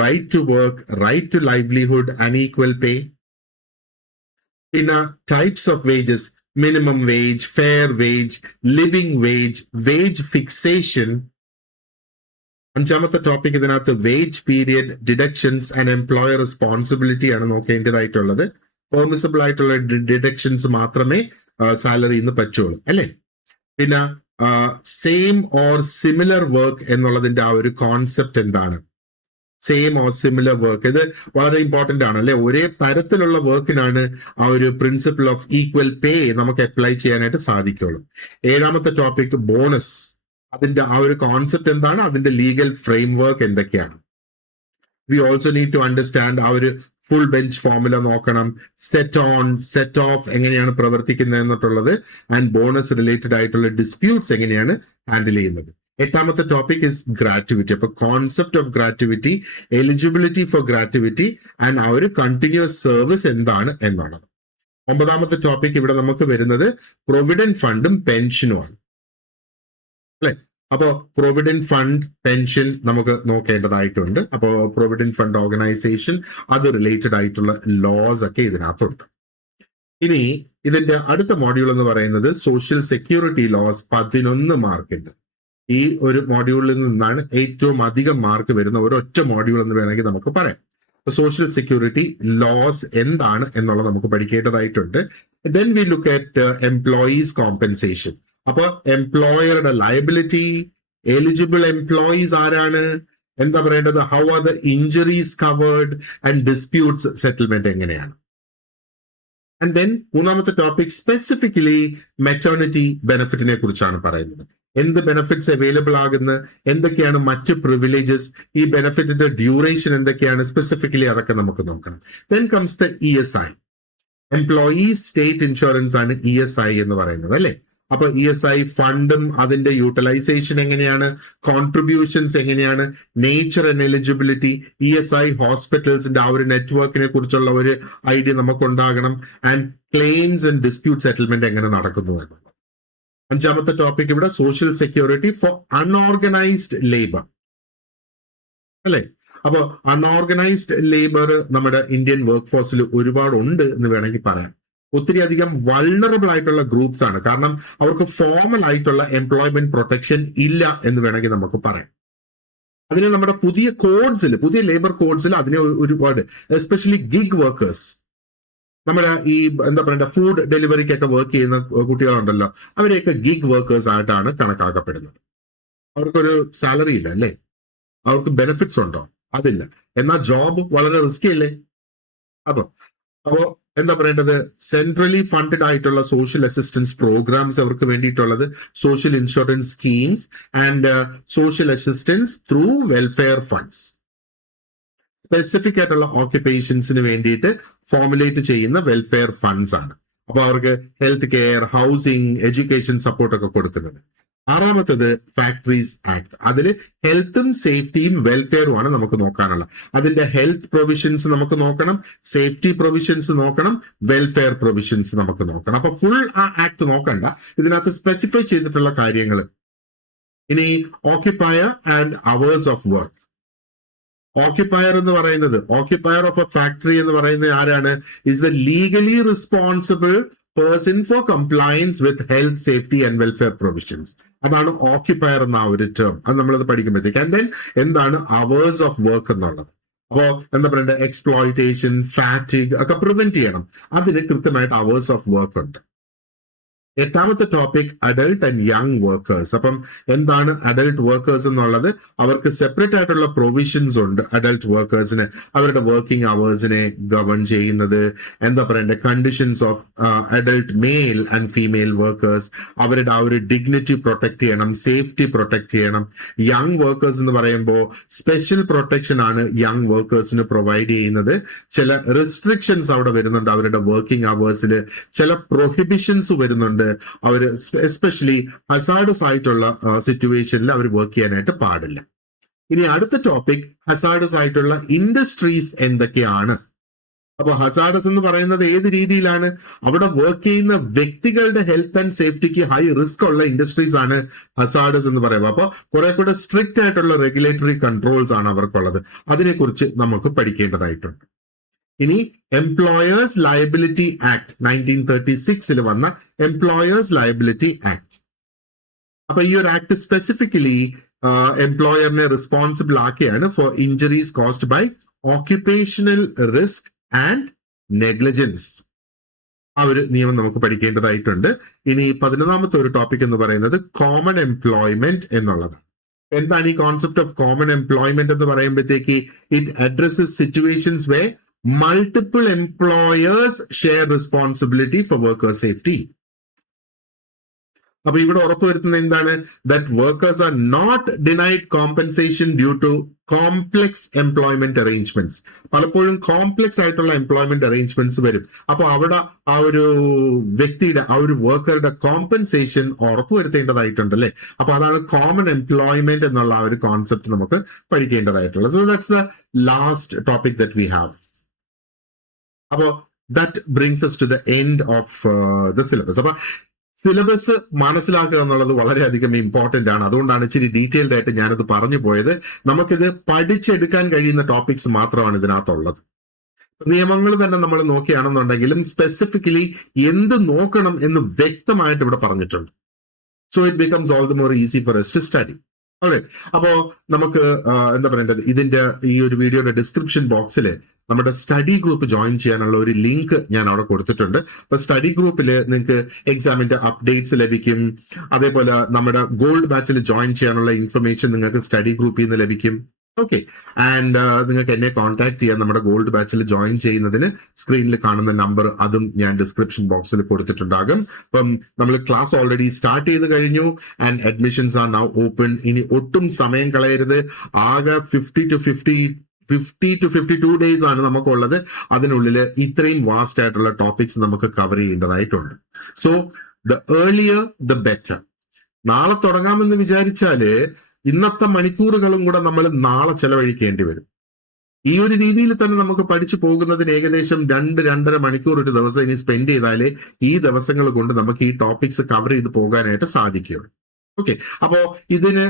Right to work, right to livelihood and equal pay. പിന്നെ types of wages, minimum wage, fair wage, living wage, wage fixation. അഞ്ചാമത്തെ ടോപ്പിക് ഇതിനകത്ത് wage period, deductions and employer responsibility ആണ് നോക്കേണ്ടതായിട്ടുള്ളത്. പെർമിസിബിൾ ആയിട്ടുള്ള deductions മാത്രമേ സാലറിന്ന് പറ്റുള്ളൂ അല്ലെ. പിന്നെ സെയിം ഓർ സിമിലർ വർക്ക് എന്നുള്ളതിന്റെ ആ ഒരു കോൺസെപ്റ്റ് എന്താണ്? സെയിം ഓർ സിമിലർ വർക്ക്, ഇത് വളരെ ഇമ്പോർട്ടന്റ് ആണ് അല്ലെ. ഒരേ തരത്തിലുള്ള വർക്കിനാണ് ആ ഒരു പ്രിൻസിപ്പിൾ ഓഫ് ഈക്വൽ പേ നമുക്ക് അപ്ലൈ ചെയ്യാനായിട്ട് സാധിക്കുള്ളൂ. 7ാമത്തെ ടോപ്പിക് ബോണസ്, അതിന്റെ ആ ഒരു കോൺസെപ്റ്റ് എന്താണ്, അതിന്റെ ലീഗൽ ഫ്രെയിം വർക്ക് എന്തൊക്കെയാണ്. We also need to understand ആ ഒരു ഫുൾ ബെഞ്ച് ഫോർമുല നോക്കണം, സെറ്റ് ഓൺ സെറ്റ് ഓഫ് എങ്ങനെയാണ് പ്രവർത്തിക്കുന്നത് എന്നിട്ടുള്ളത്, ആൻഡ് ബോണസ് റിലേറ്റഡ് ആയിട്ടുള്ള ഡിസ്പ്യൂട്ട്സ് എങ്ങനെയാണ് ഹാൻഡിൽ ചെയ്യുന്നത്. 8ാമത്തെ ടോപ്പിക് ഇസ് ഗ്രാറ്റുവിറ്റി. അപ്പൊ concept of gratuity, eligibility for gratuity and ആ ഒരു കണ്ടിന്യൂസ് സർവീസ് എന്താണ് എന്നുള്ളത്. 9ാമത്തെ ടോപ്പിക് ഇവിടെ നമുക്ക് വരുന്നത് പ്രൊവിഡന്റ് ഫണ്ടും പെൻഷനുമാണ് അല്ലെ. അപ്പോ പ്രൊവിഡന്റ് ഫണ്ട് പെൻഷൻ നമുക്ക് നോക്കേണ്ടതായിട്ടുണ്ട്. അപ്പോൾ പ്രൊവിഡന്റ് ഫണ്ട് ഓർഗനൈസേഷൻ, അത് റിലേറ്റഡ് ആയിട്ടുള്ള ലോസ് ഒക്കെ ഇതിനകത്തുണ്ട്. ഇനി ഇതിന്റെ അടുത്ത മോഡ്യൂൾ എന്ന് പറയുന്നത് സോഷ്യൽ സെക്യൂരിറ്റി ലോസ്, 11 മാർക്കിന്റെ. ഈ ഒരു മോഡ്യൂളിൽ നിന്നാണ് ഏറ്റവും അധികം മാർക്ക് വരുന്ന ഒരൊറ്റ മോഡ്യൂൾ എന്ന് വേണമെങ്കിൽ നമുക്ക് പറയാം. സോഷ്യൽ സെക്യൂരിറ്റി ലോസ് എന്താണ് എന്നുള്ളത് നമുക്ക് പഠിക്കേണ്ടതായിട്ടുണ്ട്. Then we look at employees compensation. അപ്പൊ എംപ്ലോയറുടെ ലയബിലിറ്റി, എലിജിബിൾ എംപ്ലോയീസ് ആരാണ്, എന്താ പറയേണ്ടത്, how are the injuries covered and disputes settlement എങ്ങനെയാണ്. ആൻഡ് ദെൻ 3ാമത്തെ ടോപ്പിക് സ്പെസിഫിക്കലി മെറ്റേണിറ്റി ബെനിഫിറ്റിനെ കുറിച്ചാണ് പറയുന്നത്. എന്ത് ബെനിഫിറ്റ്സ് അവൈലബിൾ ആകുന്ന, എന്തൊക്കെയാണ് മറ്റു പ്രിവിലേജസ്, ഈ ബെനിഫിറ്റിന്റെ ഡ്യൂറേഷൻ എന്തൊക്കെയാണ്, സ്പെസിഫിക്കലി അതൊക്കെ നമുക്ക് നോക്കണം. Then comes the ESI, employee state insurance ആണ് ESI എന്ന് പറയുന്നത് അല്ലെ. അപ്പൊ ESI ഫണ്ടും അതിന്റെ യൂട്ടിലൈസേഷൻ എങ്ങനെയാണ്, കോൺട്രിബ്യൂഷൻസ് എങ്ങനെയാണ്, നേച്ചർ ആൻഡ് എലിജിബിലിറ്റി, ESI ഹോസ്പിറ്റൽസിന്റെ ആ ഒരു നെറ്റ്വർക്കിനെ കുറിച്ചുള്ള ഒരു ഐഡിയ നമുക്ക് ഉണ്ടാകണം, and claims and dispute settlement എങ്ങനെ നടക്കുന്നു എന്നുള്ളത്. 5ാമത്തെ ടോപ്പിക് ഇവിടെ social security for unorganised labour അല്ലെ. അപ്പൊ അൺഓർഗനൈസ്ഡ് ലേബർ നമ്മുടെ ഇന്ത്യൻ വർക്ക് ഫോഴ്സിൽ ഒരുപാടുണ്ട് എന്ന് വേണമെങ്കിൽ പറയാം. ഒത്തിരി അധികം വൾണറബിൾ ആയിട്ടുള്ള ഗ്രൂപ്പ്സ് ആണ്, കാരണം അവർക്ക് ഫോർമൽ ആയിട്ടുള്ള എംപ്ലോയ്മെന്റ് പ്രൊട്ടക്ഷൻ ഇല്ല എന്ന് വേണമെങ്കിൽ നമുക്ക് പറയാം. അതിന് നമ്മുടെ പുതിയ കോഡ്സിൽ, പുതിയ ലേബർ കോഡ്സിൽ അതിനെ ഒരുപാട്, എസ്പെഷ്യലി ഗിഗ് വർക്കേഴ്സ്, നമ്മുടെ ഈ എന്താ പറയണ്ട ഫുഡ് ഡെലിവറിക്കൊക്കെ വർക്ക് ചെയ്യുന്ന കുട്ടികളുണ്ടല്ലോ, അവരെയൊക്കെ ഗിഗ് വർക്കേഴ്സ് ആയിട്ടാണ് കണക്കാക്കപ്പെടുന്നത്. അവർക്കൊരു സാലറി ഇല്ല അല്ലേ, അവർക്ക് ബെനിഫിറ്റ്സ് ഉണ്ടോ, അതില്ല. എന്നാൽ ജോബ് വളരെ റിസ്കി അല്ലേ. അപ്പോ എന്താ പറയേണ്ടത്, സെൻട്രലി ഫണ്ടഡ് ആയിട്ടുള്ള സോഷ്യൽ അസിസ്റ്റൻസ് പ്രോഗ്രാംസ് അവർക്ക് വേണ്ടിയിട്ടുള്ളത്, social insurance schemes and social assistance through welfare funds. Specific ആയിട്ടുള്ള ഓക്യുപ്പേഷൻസിന് വേണ്ടിയിട്ട് ഫോർമുലേറ്റ് ചെയ്യുന്ന വെൽഫെയർ ഫണ്ട്സ് ആണ്. അപ്പൊ അവർക്ക് ഹെൽത്ത് കെയർ, ഹൗസിംഗ്, എഡ്യൂക്കേഷൻ സപ്പോർട്ടൊക്കെ കൊടുക്കുന്നത്. 6ാമത്തത് ഫാക്ടറീസ് ആക്ട്. അതിൽ ഹെൽത്തും സേഫ്റ്റിയും വെൽഫെയറുമാണ് നമുക്ക് നോക്കാനുള്ള. അതിന്റെ ഹെൽത്ത് പ്രൊവിഷൻസ് നമുക്ക് നോക്കണം, സേഫ്റ്റി പ്രൊവിഷൻസ് നോക്കണം, വെൽഫെയർ പ്രൊവിഷൻസ് നമുക്ക് നോക്കണം. അപ്പൊ ഫുൾ ആ ആക്ട് നോക്കണ്ട, ഇതിനകത്ത് സ്പെസിഫൈ ചെയ്തിട്ടുള്ള കാര്യങ്ങൾ. ഇനി occupier and hours of work. Occupier എന്ന് പറയുന്നത്, ഓക്യുപ്പയർ ഓഫ് എ ഫാക്ടറി എന്ന് പറയുന്നത് ആരാണ്, is the legally responsible person for compliance with health, safety and welfare provisions. അതാണ് ഓക്യുപ്പയർ എന്ന ഒരു ടേം. അത് നമ്മളത് പഠിക്കുമ്പോഴത്തേക്ക്. ആൻഡ് ദെൻ എന്താണ് അവേഴ്സ് ഓഫ് വർക്ക് എന്നുള്ളത്. അപ്പോ എന്താ പറയണ്ടത്, എക്സ്പ്ലോയിറ്റേഷൻ, ഫാറ്റിഗ് ഒക്കെ പ്രിവെന്റ് ചെയ്യണം. അതിന് കൃത്യമായിട്ട് അവേഴ്സ് ഓഫ് വർക്ക് ഉണ്ട്. 8ാമത്തെ topic adult and young workers. അപ്പം എന്താണ് അഡൾട്ട് വർക്കേഴ്സ് എന്നുള്ളത്, അവർക്ക് സെപ്പറേറ്റ് ആയിട്ടുള്ള പ്രൊവിഷൻസ് ഉണ്ട്. അഡൾട്ട് വർക്കേഴ്സിന് അവരുടെ വർക്കിംഗ് അവേഴ്സിനെ ഗവൺ ചെയ്യുന്നത്, എന്താ പറയണ്ടേ, conditions of adult male and female workers, അവരുടെ ആ ഒരു ഡിഗ്നിറ്റി പ്രൊട്ടക്ട് ചെയ്യണം, സേഫ്റ്റി പ്രൊട്ടക്ട് ചെയ്യണം. യങ് വർക്കേഴ്സ് എന്ന് പറയുമ്പോൾ സ്പെഷ്യൽ പ്രൊട്ടക്ഷൻ ആണ് യങ് വർക്കേഴ്സിന് പ്രൊവൈഡ് ചെയ്യുന്നത്. ചില റെസ്ട്രിക്ഷൻസ് അവിടെ വരുന്നുണ്ട് അവരുടെ വർക്കിംഗ് അവേഴ്സിൽ, ചില പ്രൊഹിബിഷൻസ് വരുന്നുണ്ട്. അവര് എസ്പെഷ്യലി ഹസാർഡസ് ആയിട്ടുള്ള സിറ്റുവേഷനിൽ അവർ വർക്ക് ചെയ്യാനായിട്ട് പാടില്ല. ഇനി അടുത്ത ടോപ്പിക് ഹസാർഡസ് ആയിട്ടുള്ള ഇൻഡസ്ട്രീസ് എന്തൊക്കെയാണ്. അപ്പൊ ഹസാർഡസ് എന്ന് പറയുന്നത് ഏത് രീതിയിലാണ്, അവിടെ വർക്ക് ചെയ്യുന്ന വ്യക്തികളുടെ ഹെൽത്ത് ആൻഡ് സേഫ്റ്റിക്ക് ഹൈ റിസ്ക് ഉള്ള ഇൻഡസ്ട്രീസ് ആണ് ഹസാർഡസ് എന്ന് പറയുമ്പോൾ. അപ്പൊ കുറെ കൂടെ സ്ട്രിക്റ്റ് ആയിട്ടുള്ള റെഗുലേറ്ററി കൺട്രോൾസ് ആണ് അവർക്കുള്ളത്. അതിനെക്കുറിച്ച് നമുക്ക് പഠിക്കേണ്ടതായിട്ടുണ്ട്. ഇനി എംപ്ലോയേഴ്സ് ലയബിലിറ്റി ആക്ട് 1936 വന്ന എംപ്ലോയേഴ്സ് ലയബിലിറ്റി ആക്ട്. അപ്പൊ ഈ ഒരു ആക്ട് സ്പെസിഫിക്കലി എംപ്ലോയറിനെ റെസ്പോൺസിബിൾ ആക്കിയാണ് for injuries caused by occupational risk and negligence. ആ ഒരു നിയമം നമുക്ക് പഠിക്കേണ്ടതായിട്ടുണ്ട്. ഇനി 11ാമത്തെ ഒരു ടോപ്പിക് എന്ന് പറയുന്നത് കോമൺ എംപ്ലോയ്മെന്റ് എന്നുള്ളതാണ്. എന്താണ് ഈ കോൺസെപ്റ്റ് ഓഫ് കോമൺ എംപ്ലോയ്മെന്റ് എന്ന് പറയുമ്പോഴത്തേക്ക് it addresses situations where multiple employers share responsibility for workers safety. അപ്പൊ ഇവിടെ ഉറപ്പുവരുത്തുന്നത് എന്താണ്? That workers are not denied compensation due to complex employment arrangements. പലപ്പോഴും കോംപ്ലെക്സ് ആയിട്ടുള്ള എംപ്ലോയ്മെന്റ് അറേഞ്ച്മെന്റ്സ് വരും. അപ്പൊ അവിടെ ആ ഒരു വ്യക്തിയുടെ ആ ഒരു വർക്കറുടെ കോമ്പൻസേഷൻ ഉറപ്പുവരുത്തേണ്ടതായിട്ടുണ്ട് അല്ലെ. അപ്പൊ അതാണ് കോമൺ എംപ്ലോയ്മെന്റ് എന്നുള്ള ആ ഒരു കോൺസെപ്റ്റ് നമുക്ക് പഠിക്കേണ്ടതായിട്ടുള്ളത്. So that's the last topic that we have. അപ്പോ that brings us to the end of the syllabus. അപ്പൊ സിലബസ് മനസ്സിലാക്കുക എന്നുള്ളത് വളരെയധികം ഇമ്പോർട്ടന്റ് ആണ്. അതുകൊണ്ടാണ് ഇച്ചിരി ഡീറ്റെയിൽഡ് ആയിട്ട് ഞാനത് പറഞ്ഞു പോയത്. നമുക്കിത് പഠിച്ചെടുക്കാൻ കഴിയുന്ന ടോപ്പിക്സ് മാത്രമാണ് ഇതിനകത്തുള്ളത്. നിയമങ്ങൾ തന്നെ നമ്മൾ നോക്കുകയാണെന്നുണ്ടെങ്കിലും സ്പെസിഫിക്കലി എന്ത് നോക്കണം എന്ന് വ്യക്തമായിട്ട് ഇവിടെ പറഞ്ഞിട്ടുണ്ട്. So it becomes all the more easy for us to study. അപ്പോ നമുക്ക് എന്താ പറയേണ്ടത്, ഇതിന്റെ ഈ ഒരു വീഡിയോയുടെ ഡിസ്ക്രിപ്ഷൻ ബോക്സിൽ നമ്മുടെ സ്റ്റഡി ഗ്രൂപ്പ് ജോയിൻ ചെയ്യാനുള്ള ഒരു ലിങ്ക് ഞാൻ അവിടെ കൊടുത്തിട്ടുണ്ട്. അപ്പൊ സ്റ്റഡി ഗ്രൂപ്പിൽ നിങ്ങൾക്ക് എക്സാമിന്റെ അപ്ഡേറ്റ്സ് ലഭിക്കും. അതേപോലെ നമ്മുടെ ഗോൾഡ് ബാച്ചിൽ ജോയിൻ ചെയ്യാനുള്ള ഇൻഫർമേഷൻ നിങ്ങൾക്ക് സ്റ്റഡി ഗ്രൂപ്പിൽ നിന്ന് ലഭിക്കും. ഓക്കെ, ആൻഡ് നിങ്ങൾക്ക് എന്നെ കോൺടാക്ട് ചെയ്യാൻ നമ്മുടെ ഗോൾഡ് ബാച്ചിൽ ജോയിൻ ചെയ്യുന്നതിന് സ്ക്രീനിൽ കാണുന്ന നമ്പർ അതും ഞാൻ ഡിസ്ക്രിപ്ഷൻ ബോക്സിൽ കൊടുത്തിട്ടുണ്ടാകും. അപ്പം നമ്മൾ ക്ലാസ് ഓൾറെഡി സ്റ്റാർട്ട് ചെയ്ത് കഴിഞ്ഞു and admissions are now open. ഇനി ഒട്ടും സമയം കളയരുത്. ആകെ 50 to 52 ഡേയ്സ് ആണ് നമുക്കുള്ളത്. അതിനുള്ളിൽ ഇത്രയും വാസ്റ്റ് ആയിട്ടുള്ള ടോപ്പിക്സ് നമുക്ക് കവർ ചെയ്യേണ്ടതായിട്ടുണ്ട്. So the earlier the better. നാളെ തുടങ്ങാമെന്ന് വിചാരിച്ചാല് ഇന്നത്തെ മണിക്കൂറുകളും കൂടെ നമ്മൾ നാളെ ചെലവഴിക്കേണ്ടി വരും. ഈ ഒരു രീതിയിൽ തന്നെ നമുക്ക് പഠിച്ചു പോകുന്നതിന് ഏകദേശം 2-2.5 മണിക്കൂർ ഒരു ദിവസം ഇനി സ്പെൻഡ് ചെയ്താലേ ഈ ദിവസങ്ങൾ കൊണ്ട് നമുക്ക് ഈ ടോപ്പിക്സ് കവർ ചെയ്ത് പോകാനായിട്ട് സാധിക്കുകയുള്ളൂ. ഓക്കെ, അപ്പോ ഇതിന്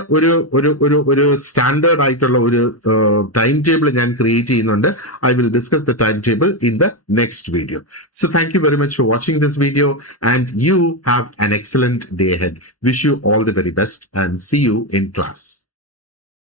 ഒരു സ്റ്റാൻഡേർഡ് ആയിട്ടുള്ള ഒരു ടൈം ടേബിൾ ഞാൻ ക്രിയേറ്റ് ചെയ്യുന്നുണ്ട്. I will discuss the time table in the next video. So thank you very much for watching this video and you have an excellent day ahead. Wish you all the very best and see you in class.